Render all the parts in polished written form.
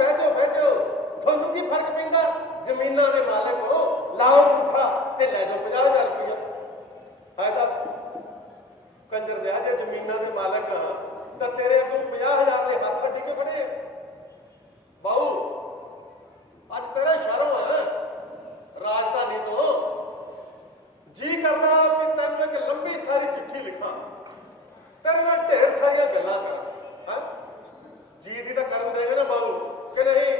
बह जाओ थोनू की फर्क पैंदा जमीना के मालिक हो लाओ अंगूठा ते लै जाओ 50,000 रुपया है दस कंजर दे जे जमीना के मालिक हाँ तो तेरे अगों 50,000 के हाथ अड्डी क्यों खड़े बाऊ अज तेरे शहरों है राजधानी तो जी करता कि तेन एक लंबी सारी चिट्ठी लिखा तेरे नाल ढेर सारिया गल्लां कर जी दी तो करन देवे ना बाबू कि नहीं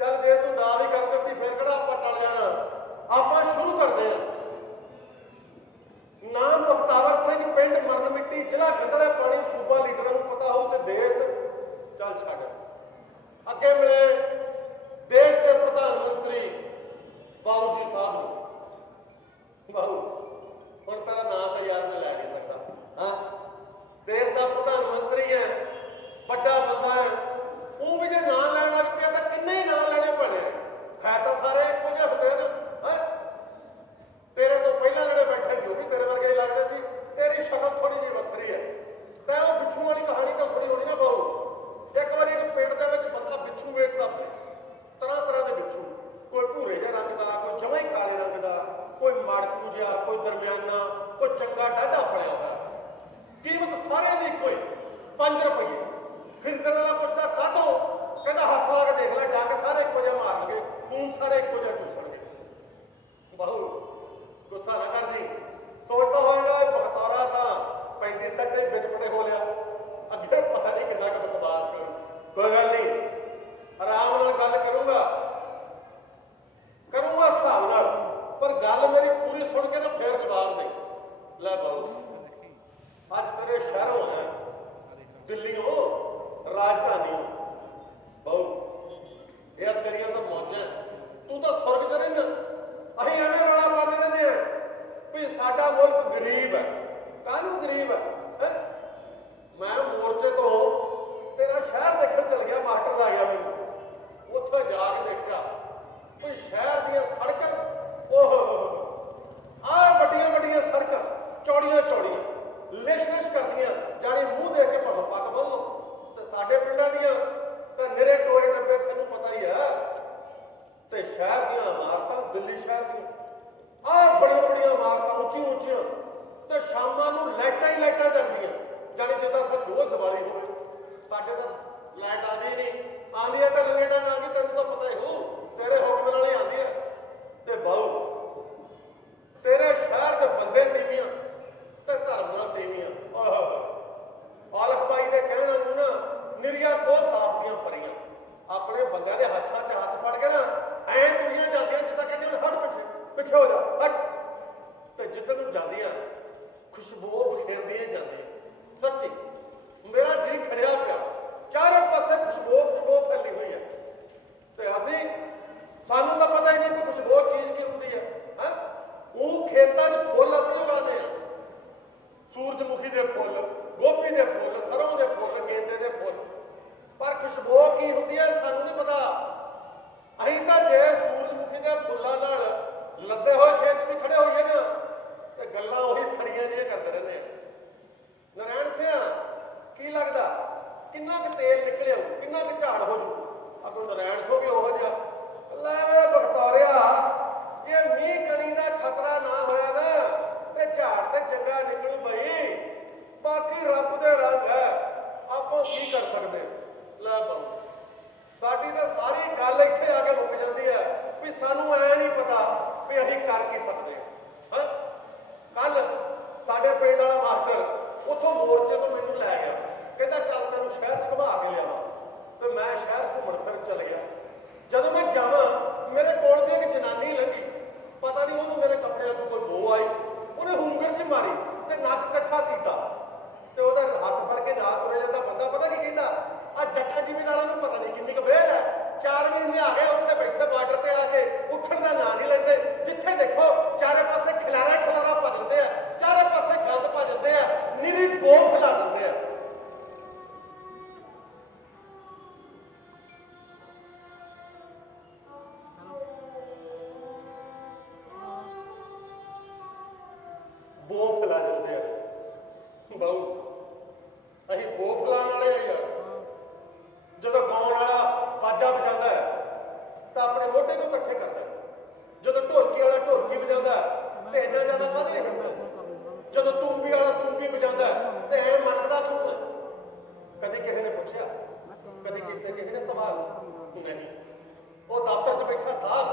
चल जे तू ना भी कर देती फिर किहड़ा आपां टल जाना आपां शुरू करदे हां नाम बख्तावर सिंह पिंड मरण मिट्टी जिला गंदड़ा पानी सूबा लीडरां नूं पता हो ते देश चल छड्ड अगे मिले देश के प्रधानमंत्री बाबू जी साहब नूं बाबू हुण तेरा नाम तो याद मैं लै नहीं सकता हाँ देश का प्रधानमंत्री है बड़ा बंदा है वो भी जो नाम लैन लग पिया तो किन्ने ही नाम लेने पड़े है तो सारे इको जे होते हैं तेरे तो पहला जो बैठे थे वो भी तेरे वर्गे लगते सी तेरी शक्ल थोड़ी जी वक्री है तै वो बिच्छू वाली कहानी तो सुनी होनी ना बहू एक बार एक पिंड के बंदा बिच्छू वेचता फिरे तरह तरह के बिच्छू कोई भूरे जे रंग का कोई जमा ही काले रंग का कोई माड़कू जहा कोई दरमियाना कोई चंगा डाढ़ा फड़िया हुआ कीमत सारे की इको ही 5 रुपये खरीदने वाला पुछता कातों कहता हाथ ला के देख ला डंग सारे इको जहा मार लगे खून सारे इको जहा चूसणगे बहू गुस्सा ना कर जी सोचता होगा बखतौरा था 35 सैकड़े बिच पटे हो लिया अगे पता नहीं कितना का बकवास करूं कोई गल नहीं आराम नाल गल करूंगा हिसाब नाल पर गल मेरी पूरी सुन के ना फिर जवाब दे लै बहू अज तेरे शहरों है दिल्लियों राजधानी बहू ये तेरिया तो मौजा तू तो सुरग च रहिना असीं एवें रौला पाते रहने भी साडा मुल्क गरीब है काहनूं गरीब है मैं मोर्चे तो तेरा शहर देखण चल गया मास्टर ला गया मैनूं उत्थे जाके देखा कोई शहर दी सड़क ओह आ वड्डियां वड्डियां सड़क चौड़ियां चौड़ियां लिश लिश करदियां जानी मूँह दे के भावें पग बन लो ते साडे पिंडां दियां तां निरे टोए डब्बे तैनूं पता ही है ते शहर दियां इमारतां दिल्ली शहर दी आ बड़ियां बड़ियां इमारतां उच्चियां उच्चियां ते शामां नूं लाइटां ही लाइटां जगदियां जानी जिद्दां रोज दिवाली होवे साडे तां लाइट आंदी नहीं आंदी है तां लंघे ना आंदी तैनूं तां पता ही हो तेरे हुक्म नाल ही आंदी है ते बहु तेरे शहर दे बंदे तीवियां ते धर्म नाल तीवियां औलख भाई दे कहण नूं ना निरिया दो काफियां परियां अपने बंदियां दे हत्थां 'च हत्थ फड़ के ना ऐ तुरियां जांदियां जिद्दां कहंदे हट पिछे पिछे हो जा हट ते जिद्दर नूं जांदियां खुशबू बखेरदियां जांदियां सच्ची मेरा जी खड़िया पिया चारों पासे खुशबू फैली हुई है ते असीं सानूं तां पता ही नहीं कि खुशबू चीज़ की हुंदी है वो खेतां 'च फुੱਲ असीं उगाने हैं सूरजमुखी के फुੱਲ गोभी के फुੱਲ सरों के फुੱਲ गेंदे के फुੱਲ पर खुशबू की हुंदी है सानूं नहीं पता असीं तां जे सूरजमुखी के फुੱਲਾਂ नाल लदे हुए खेत भी खड़े होइए ना तो गल्लां उही सड़ियां जिहियां करदे रहंदे आ नारायण सिंह की लगदा किन्ना क तेल निकलिया किन्ना क झाड़ हो जू अगों नारायण सिंह भी ओहो जिहा लै वे बखतौरिया जे मींह कणी दा खतरा ना होया ना ते झाड़ ते चंगा निकलू बई बाकी रब दे रंग है आपां की कर सकदे लै बहु साडी तां सारी गल इत्थे आके मुक जांदी है भी सानू ऐ नहीं पता भी असीं कर की सकदे हां कल साडे पिंड वाला मास्टर उत्थों मोर्चे तो मैनूं लै गया कहंदा चल तैनूं शहर च घुमा के लियावां ते मैं शहर घूमण फिरन चल गया जदों मैं जावां मेरे कोल दी एक जनानी लंघी पता नहीं उहनूं मेरे कपड़िਆਂ 'चों कोई बो आई ਉਹਨੇ ਹੁੰਗਰ 'ਚ ਮਾਰੀ ਤੇ ਨੱਕ ਇਕੱਠਾ ਕੀਤਾ ਤੇ ਉਹਦਾ ਹੱਥ ਫੜ ਕੇ ਨਾਲ ਤੁਰੇ ਜਾਂਦਾ ਬੰਦਾ ਪਤਾ ਕੀ ਕਹਿੰਦਾ ਆ ਜੱਟਾ ਜ਼ਿਮੀਂਦਾਰਾਂ ਨੂੰ ਪਤਾ ਨਹੀਂ ਕਿੰਨੀ ਕੁ ਵੇਲ ਹੈ 4 ਮਹੀਨੇ ਆ ਗਏ ਉੱਥੇ ਬੈਠੇ ਬਾਰਡਰ ਤੇ ਆ ਕੇ ਉੱਠਣ ਦਾ ਨਾਂ ਨਹੀਂ ਲੈਂਦੇ ਜਿੱਥੇ ਦੇਖੋ ਚਾਰੇ ਪਾਸੇ ਖਿਲਾਰਾ ਪਾ ਦਿੰਦੇ ਆ ਚਾਰੇ ਪਾਸੇ ਗੰਦ ਪਾ ਦਿੰਦੇ ਆ ਨਿਰੀ ਬੋ ਫੈਲਾ ਦਿੰਦੇ ਆ बो फैला देते हैं बहु अं बो फैलाने वाले यार जो गाँव वाला बाजा बजा ਮੋਢੇ ਤੋਂ ਇਕੱਠੇ ਕਰਦਾ। ਜਦੋਂ ਢੋਲਕੀ ਵਾਲਾ ਢੋਲਕੀ ਵਜਾਉਂਦਾ ਤੇ ਇੰਨਾ ਜ਼ਿਆਦਾ ਕਾਹਦੇ ਨਹੀਂ ਹੁੰਦਾ, ਜਦੋਂ ਤੂੰਬੀ ਵਾਲਾ ਤੂੰਬੀ ਵਜਾਉਂਦਾ ਤੇ ਐ ਮਨਦਾ ਕਿਉਂ ਹੈ? ਕਦੇ ਕਿਸੇ ਨੇ ਪੁੱਛਿਆ? ਕਦੇ ਕਿਸੇ ਨੇ ਸਵਾਲ ਨਹੀਂ। ਉਹ ਦਫ਼ਤਰ 'ਚ ਬੈਠਾ ਸਾਹਿਬ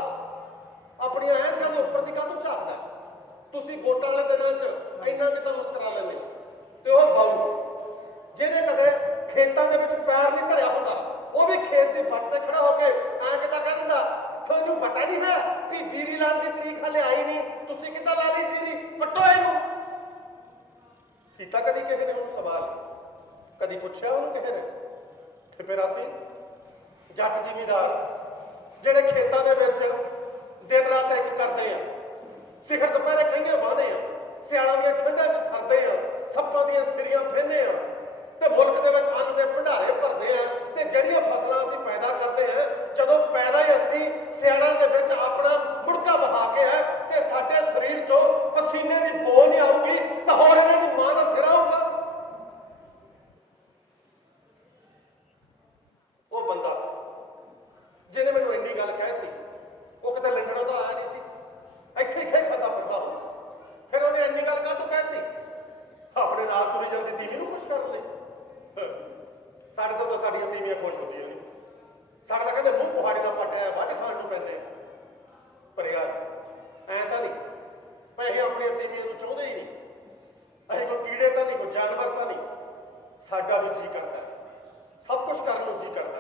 ਆਪਣੀਆਂ ਐਨਕਾਂ ਦੇ ਉੱਪਰ ਦੀ ਕਾਹਤੋਂ ਝਾਕਦਾ? ਤੁਸੀਂ ਵੋਟਾਂ ਵਾਲੇ ਦਿਨਾਂ 'ਚ ਇੰਨਾ ਕਿਤਾ ਮੁਸਕਰਾ ਲੈਂਦੇ। ਤੇ ਉਹ ਬਾਊ ਜਿਹਨੇ ਕਦੇ ਖੇਤਾਂ ਦੇ ਵਿੱਚ ਪੈਰ ਨਹੀਂ ਧਰਿਆ ਹੁੰਦਾ, ਉਹ ਵੀ ਖੇਤ ਦੇ ਵੱਟ ਤੇ ਖੜਾ ਹੋ ਕੇ ਐਂ ਕਿਤਾ ਕਹਿ ਦਿੰਦਾ, ਤੁਹਾਨੂੰ ਪਤਾ ਨਹੀਂ ਹੈ ਕਿ ਜੀਰੀ ਲਾਉਣ ਦੀ ਤਰੀਕ ਹਲੇ ਆਈ ਨਹੀਂ, ਤੁਸੀਂ ਕਿੱਦਾਂ ਲਾ ਲਈ ਜੀਰੀ, ਪੱਟੋ ਇਹਨੂੰ। ਕੀਤਾ ਕਦੀ ਕਿਸੇ ਨੇ ਉਹਨੂੰ ਸਵਾਲ? ਕਦੀ ਪੁੱਛਿਆ ਉਹਨੂੰ ਕਿਸੇ ਨੇ? ਤੇ ਫਿਰ ਅਸੀਂ ਜੱਟ ਜ਼ਿਮੀਂਦਾਰ ਜਿਹੜੇ ਖੇਤਾਂ ਦੇ ਵਿੱਚ ਦਿਨ ਰਾਤ ਇੱਕ ਕਰਦੇ ਆ, ਸਿਖਰ ਦੁਪਹਿਰੇ ਕਹਿੰਦੇ ਵਾਹਦੇ ਆ, ਸਿਆਲਾਂ ਦੀਆਂ ਠੰਡਾਂ 'ਚ ਠਰਦੇ ਆ, ਸੱਪਾਂ ਦੀਆਂ ਸਿਰੀਆਂ ਫੇਨੇ ਆ, ਤੇ ਮੁਲਕ ਦੇ ਵਿੱਚ ਅੰਨ ਦੇ ਭੰਡਾਰੇ ਭਰਦੇ ਆ, ਤੇ ਜਿਹੜੀਆਂ ਫਸਲਾਂ ਅਸੀਂ ਪੈਦਾ ਕਰਦੇ ਆ, ਜਦੋਂ ਪੈਦਾ ਹੀ ਅਸੀਂ ਸਿਆਲਾਂ ਦੇ ਵਿੱਚ ਆਪਣਾ ਮੁੜਕਾ ਬਹਾ ਕੇ ਹੈ ਤੇ ਸਾਡੇ ਸਰੀਰ 'ਚੋਂ ਪਸੀਨੇ ਦੀ ਬੋ ਨਹੀਂ ਆਊਗੀ ਤਾਂ ਹੋਰ ਇਹਨਾਂ ਦੀ ਮਾਂ ਦਾ ਸਿਰ ਆਊਗਾ। ਉਹ ਬੰਦਾ ਜਿਹਨੇ ਮੈਨੂੰ ਇੰਨੀ ਗੱਲ ਕਹਿਤੀ, ਉਹ ਕਿਤੇ ਲੰਡਨੋਂ ਤਾਂ ਆਇਆ ਨਹੀਂ ਸੀ, ਇੱਥੇ ਹੀ ਖਾਦਾ ਫਿਰਦਾ। ਫਿਰ ਉਹਨੇ ਇੰਨੀ ਗੱਲ ਕਾਹਤੋਂ ਕਹਿਤੀ? ਆਪਣੇ ਨਾਲ ਤੁਰੀ ਜਾਂਦੀ ਤੀਵੀਂ ਨੂੰ ਖੁਸ਼ ਕਰਨ ਲਈ। ਸਾਡੇ ਤੋਂ ਤਾਂ ਸਾਡੀਆਂ ਤੀਵੀਆਂ ਖੁਸ਼ ਹੁੰਦੀਆਂ ਨਹੀਂ, ਸਾਡੇ ਤਾਂ ਕਹਿੰਦੇ ਮੂੰਹ ਕੁਹਾੜੇ ਨਾਲ ਪੱਟਿਆ ਵੱਢ ਖਾਣ ਨੂੰ ਪੈਂਦੇ। ਪਰ ਯਾਰ ਐਂ ਤਾਂ ਨਹੀਂ, ਅਸੀਂ ਆਪਣੀਆਂ ਤੀਵੀਆਂ ਨੂੰ ਚਾਹੁੰਦੇ ਹੀ ਨਹੀਂ। ਅਸੀਂ ਕੋਈ ਕੀੜੇ ਤਾਂ ਨਹੀਂ, ਕੋਈ ਜਾਨਵਰ ਤਾਂ ਨਹੀਂ। ਸਾਡਾ ਵੀ ਜੀਅ ਕਰਦਾ, ਸਭ ਕੁਝ ਕਰਨ ਨੂੰ ਜੀਅ ਕਰਦਾ,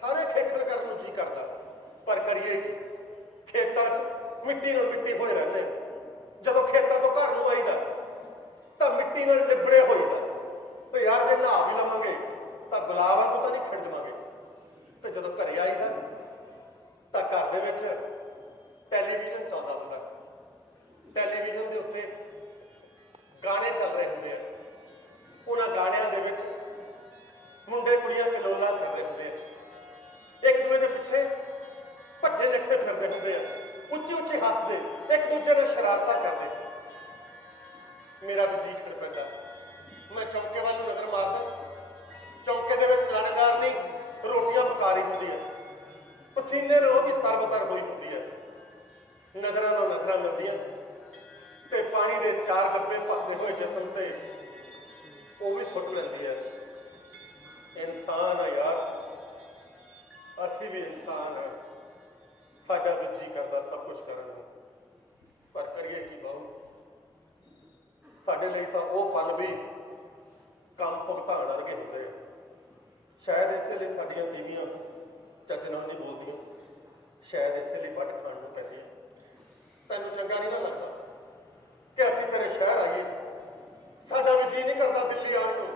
ਸਾਰੇ ਖੇਖਣ ਕਰਨ ਨੂੰ ਜੀਅ ਕਰਦਾ, ਪਰ ਕਰੀਏ ਕੀ? ਖੇਤਾਂ 'ਚ ਮਿੱਟੀ ਨਾਲ ਮਿੱਟੀ ਹੋਏ ਰਹਿੰਦੇ। ਜਦੋਂ ਖੇਤਾਂ ਤੋਂ ਘਰ ਨੂੰ ਆਈਦਾ ਤਾਂ ਮਿੱਟੀ ਨਾਲ ਲਿਬੜੇ ਹੋਈਦਾ। ਤੇ ਯਾਰ ਜੇ ਨਹਾ ਵੀ ਲਵਾਂਗੇ ਤਾਂ ਗੁਲਾਬਾਂ ਤੋਂ ਤਾਂ ਨਹੀਂ ਖਿੜ ਜਾਵਾਂਗੇ। ਤੇ ਜਦੋਂ ਘਰੇ ਆਈਦਾ ਤਾਂ ਘਰ ਦੇ ਵਿੱਚ ਟੈਲੀਵਿਜ਼ਨ ਚੱਲਦਾ ਹੁੰਦਾ। ਟੈਲੀਵਿਜ਼ਨ ਦੇ ਉੱਤੇ ਗਾਣੇ ਚੱਲ ਰਹੇ ਹੁੰਦੇ ਆ। ਉਹਨਾਂ ਗਾਣਿਆਂ ਦੇ ਵਿੱਚ ਮੁੰਡੇ ਕੁੜੀਆਂ ਕਲੋਲਾਂ ਕਰਦੇ ਹੁੰਦੇ ਆ, ਇੱਕ ਦੂਜੇ ਦੇ ਪਿੱਛੇ ਭੱਜੇ ਨੱਠੇ ਫਿਰਦੇ ਹੁੰਦੇ ਆ, ਉੱਚੀ ਉੱਚੀ ਹੱਸਦੇ, ਇੱਕ ਦੂਜੇ ਨਾਲ ਸ਼ਰਾਰਤਾਂ ਕਰਦੇ। ਮੇਰਾ ਵੀ ਜੀਅ ਫਿਰ ਪੈਂਦਾ, ਮੈਂ ਚੌਂਕੇ ਵੱਲ ਨੂੰ ਨਜ਼ਰ ਮਾਰਦਾ। ਚੌਂਕੇ ਦੇ ਵਿੱਚ ਲਾਣੇਦਾਰ ਨਹੀਂ, ਰੋਟੀਆਂ ਪਕਾ ਰਹੀ ਹੁੰਦੀ ਹੈ, ਪਸੀਨੇ ਨਾਲ ਉਹਦੀ ਤਰਬਤਰ ਹੋਈ ਹੁੰਦੀ ਹੈ। ਨਜ਼ਰਾਂ ਨਾਲ ਨਜ਼ਰਾਂ ਮਿਲਦੀਆਂ ਤੇ ਪਾਣੀ ਦੇ 4 ਡੱਬੇ ਭਰਦੇ ਹੋਏ ਜਿਸਮ ਤੇ ਉਹ ਵੀ ਸੁੱਟ ਲੈਂਦੀ ਹੈ। ਇਨਸਾਨ ਆ ਯਾਰ, ਅਸੀਂ ਵੀ ਇਨਸਾਨ ਹਾਂ, ਸਾਡਾ ਵੀ ਜੀਅ ਕਰਦਾ ਸਭ ਕੁਝ ਕਰਨ ਨੂੰ, ਪਰ ਕਰੀਏ ਕੀ ਬਾਊ? ਸਾਡੇ ਲਈ ਤਾਂ ਉਹ ਪਲ ਵੀ ਕੰਮ ਭੁਗਤਾਨ ਵਰਗੇ ਹੁੰਦੇ ਆ। ਸ਼ਾਇਦ ਇਸੇ ਲਈ ਸਾਡੀਆਂ ਤੀਵੀਆਂ ਚੱਜ ਨਾਲ ਨਹੀਂ ਬੋਲਦੀਆਂ, ਸ਼ਾਇਦ ਇਸੇ ਲਈ ਵੱਢ ਖਾਣ ਨੂੰ ਪੈਂਦੀਆਂ। ਤੈਨੂੰ ਚੰਗਾ ਨਹੀਂ ਨਾ ਲੱਗਦਾ ਕਿ ਅਸੀਂ ਤੇਰੇ ਸ਼ਹਿਰ ਆਈਏ? ਸਾਡਾ ਵੀ ਜੀਅ ਨਹੀਂ ਕਰਦਾ ਦਿੱਲੀ ਆਉਣ ਨੂੰ।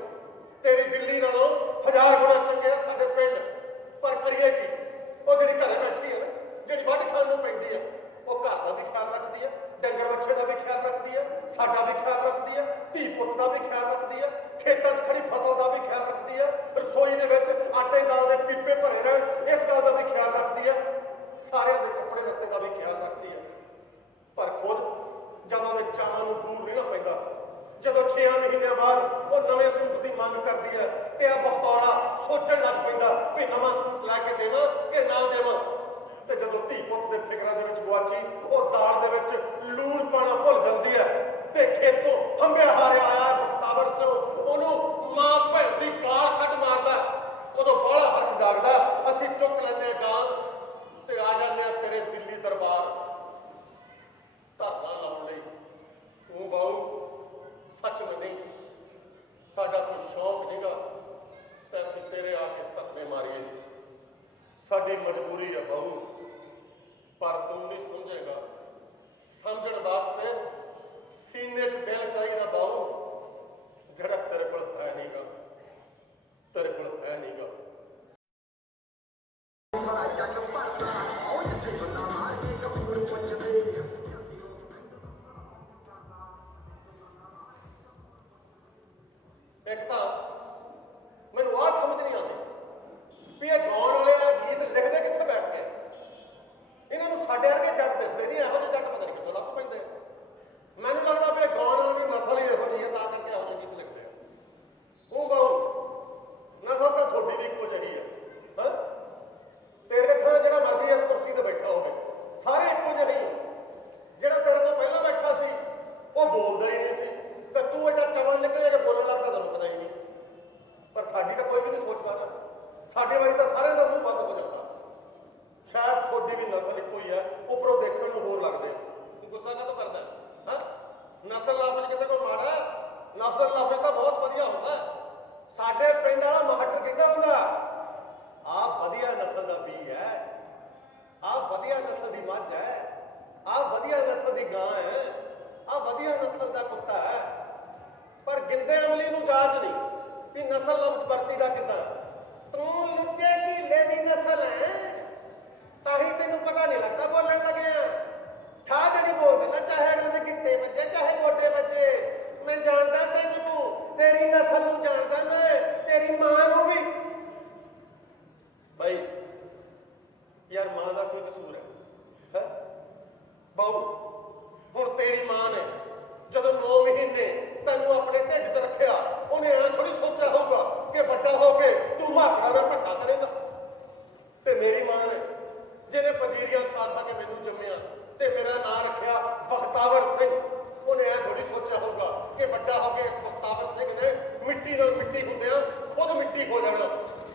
ਤੇਰੀ ਦਿੱਲੀ ਨਾਲੋਂ 1000 ਗੁਣਾ ਚੰਗੇ ਆ ਸਾਡੇ ਪਿੰਡ, ਪਰ ਕਰੀਏ ਕੀ? ਉਹ ਜਿਹੜੀ ਘਰੇ ਬੈਠੀ ਹੈ ਨਾ, ਜਿਹੜੀ ਵੱਢ ਖਾਣ ਨੂੰ ਪੈਂਦੀ ਆ, ਉਹ ਘਰ ਦਾ ਵੀ ਖਿਆਲ ਰੱਖਦੀ ਹੈ, ਡੰਗਰ ਵੱਛੇ ਦਾ ਵੀ ਖਿਆਲ ਰੱਖਦੀ ਹੈ, ਸਾਡਾ ਵੀ ਖਿਆਲ ਰੱਖਦੀ ਹੈ, ਧੀ ਪੁੱਤ ਦਾ ਵੀ ਖਿਆਲ ਰੱਖਦੀ ਹੈ, ਖੇਤਾਂ 'ਚ ਖੜੀ ਫਸਲ ਦਾ ਵੀ ਖਿਆਲ ਰੱਖਦੀ ਹੈ, ਰਸੋਈ ਦੇ ਵਿੱਚ ਆਟੇ ਦਾਲ ਦੇ ਪੀਪੇ ਭਰੇ ਰਹਿਣ ਇਸ ਗੱਲ ਦਾ ਵੀ ਖਿਆਲ ਰੱਖਦੀ ਹੈ, ਸਾਰਿਆਂ ਦੇ ਕੱਪੜੇ ਲੱਤੇ ਦਾ ਵੀ ਖਿਆਲ ਰੱਖਦੀ ਹੈ। ਪਰ ਖੁਦ ਜਦੋਂ ਦੇ ਚਾਵਾਂ ਨੂੰ ਦੂਰ ਨਹੀਂ ਨਾ ਪੈਂਦਾ, ਜਦੋਂ 6 ਮਹੀਨਿਆਂ ਬਾਅਦ ਉਹ ਨਵੇਂ ਸੂਟ ਦੀ ਮੰਗ ਕਰਦੀ ਹੈ ਤੇ ਆ ਬਖਤੌਰਾ ਸੋਚਣ ਲੱਗ ਪੈਂਦਾ ਕਿ ਨਵਾਂ ਸੂਟ ਲੈ ਕੇ ਦੇਵਾਂ ਕਿ ਨਾ ਦੇਵਾਂ। ਤੇ ਜਦੋਂ ਧੀ ਪੁੱਤ ਦੇ ਫਿਕਰਾਂ ਦੇ ਵਿੱਚ ਗੁਆਚੀ ਉਹ ਦਾਲ ਦੇ ਵਿੱਚ ਲੂਣ ਪਾਣਾ ਭੁੱਲ ਜਾਂਦੀ ਹੈ ਤੇ ਖੇਤੋਂ ਹੰਬਿਆ ਹਾਰਿਆ ਆਇਆ ਬਖਤਾਵਰ ਸਿੰਘ ਉਹਨੂੰ ਮਾਂ ਭੈਣ ਦੀ ਗਾਲ ਕੱਢ ਮਾਰਦਾ, ਉਦੋਂ ਬਾਹਲਾ ਹਰਕ ਜਾਗਦਾ। ਅਸੀਂ ਚੁੱਕ ਲੈਂਦੇ ਗਾਂ ਤੇ ਆ ਜਾਂਦੇ ਆ ਤੇਰੇ ਦਿੱਲੀ ਦਰਬਾਰ ਧਰਨਾ ਲਾਉਣ ਲਈ। ਤੂੰ ਬਾਊ ਸੱਚ ਮੰਨੀ, ਸਾਡਾ ਕੋਈ ਸ਼ੌਕ ਨਹੀਂਗਾ ਤੇ ਅਸੀਂ ਤੇਰੇ ਆ ਕੇ ਧਰਨੇ ਮਾਰੀਏ। ਸਾਡੀ ਮਜਬੂਰੀ ਹੈ ਬਾਊ, ਪਰ ਤੂੰ ਨਹੀਂ ਸਮਝੇਗਾ। ਸਮਝਣ ਵਾਸਤੇ ਸੀਨੇ 'ਚ ਦਿਲ ਚਾਹੀਦਾ ਬਾਊ, ਜਿਹੜਾ ਤੇਰੇ ਕੋਲ ਹੈ ਨਹੀਂਗਾ, ਤੇਰੇ ਕੋਲ ਹੈ ਨਹੀਂਗਾ। ਇੱਕ ਤਾਂ ਮੈਨੂੰ ਆਹ ਸਮਝ ਨਹੀਂ ਆਉਂਦੀ ਵੀ ਇਹ ਗਾਉਣ ਵਾਲੇ ਗੀਤ ਲਿਖਦੇ ਕਿੱਥੇ ਬੈਠ ਕੇ? ਇਹਨਾਂ ਨੂੰ ਸਾਡੇ ਵਰਗੇ ਜੱਟ ਦਿਸਦੇ ਨਹੀਂ, ਇਹੋ ਜਿਹੇ ਜੱਟ ਪਤਾ ਨਹੀਂ ਕਿੱਥੋਂ ਲੱਭ ਪੈਂਦੇ। ਮੈਨੂੰ ਲੱਗਦਾ ਵੀ ਇਹ ਗਾਉਣ ਵਾਲੀ ਦੀ ਨਸਲ ਹੀ ਇਹੋ ਜਿਹੀ ਹੈ ਵਧੀਆ ਨਸਲ ਦੀ ਮੱਝ ਹੈ, ਆ ਵਧੀਆ ਨਸਲ ਦੀ ਗਾਂ ਹੈ, ਆ ਵਧੀਆ ਨਸਲ ਦਾ ਕੁੱਤਾ ਹੈ। ਪਰ ਗਿੰਦੇ ਅਮਲੀ ਨੂੰ ਜਾਚ ਨਹੀਂ ਵੀ ਨਸਲ ਲਫ਼ਜ਼ ਵਰਤੀਦਾ ਕਿੱਦਾਂ। ਤੂੰ ਲੁੱਚੇ ਢੀਲੇ ਦੀ ਨਸਲ ਹੈ, ਤਾਂ ਹੀ ਤੈਨੂੰ ਪਤਾ ਨਹੀਂ ਲੱਗਦਾ ਬੋਲਣ ਲੱਗਿਆ। ਠਾਹ ਨਹੀਂ ਬੋਲ ਦਿੰਦਾ, ਚਾਹੇ ਅਗਲੇ ਦੇ ਗਿੱਟੇ ਵੱਜੇ ਚਾਹੇ ਗੋਡੇ ਵੱਜੇ। ਮੈਂ ਜਾਣਦਾ ਤੈਨੂੰ, ਤੇਰੀ ਨਸਲ ਨੂੰ ਜਾਣਦਾ ਮੈਂ, ਤੇਰੀ ਮਾਂ ਨੂੰ ਵੀ। ਭਾਈ ਯਾਰ ਮਾਂ ਦਾ ਕੋਈ ਕਸੂਰ ਹੈ ਬਾਊ? ਹੁਣ ਤੇਰੀ ਮਾਂ ਨੇ ਜਦੋਂ 9 ਮਹੀਨੇ ਤੈਨੂੰ ਆਪਣੇ ਢਿੱਡ 'ਚ ਰੱਖਿਆ, ਉਹਨੇ ਐਂ ਥੋੜੀ ਸੋਚਿਆ ਹੋਊਗਾ ਕਿ ਵੱਡਾ ਹੋ ਕੇ ਤੂੰ ਮਾਕੜਾ ਨਾਲ ਧੱਕਾ ਕਰੇਗਾ। ਤੇ ਮੇਰੀ ਮਾਂ ਨੇ ਜਿਹਨੇ ਪੰਜੀਰੀਆਂ ਖਾ ਖਾ ਕੇ ਮੈਨੂੰ ਜੰਮਿਆ ਤੇ ਮੇਰਾ ਨਾਂ ਰੱਖਿਆ ਬਖਤਾਵਰ ਸਿੰਘ, ਉਹਨੇ ਐਂ ਥੋੜੀ ਸੋਚਿਆ ਹੋਊਗਾ ਕਿ ਵੱਡਾ ਹੋ ਕੇ ਇਸ ਬਖਤਾਵਰ ਸਿੰਘ ਨੇ ਮਿੱਟੀ ਨਾਲ ਮਿੱਟੀ ਹੁੰਦਿਆਂ ਖੁਦ ਮਿੱਟੀ ਹੋ ਜਾਣਾ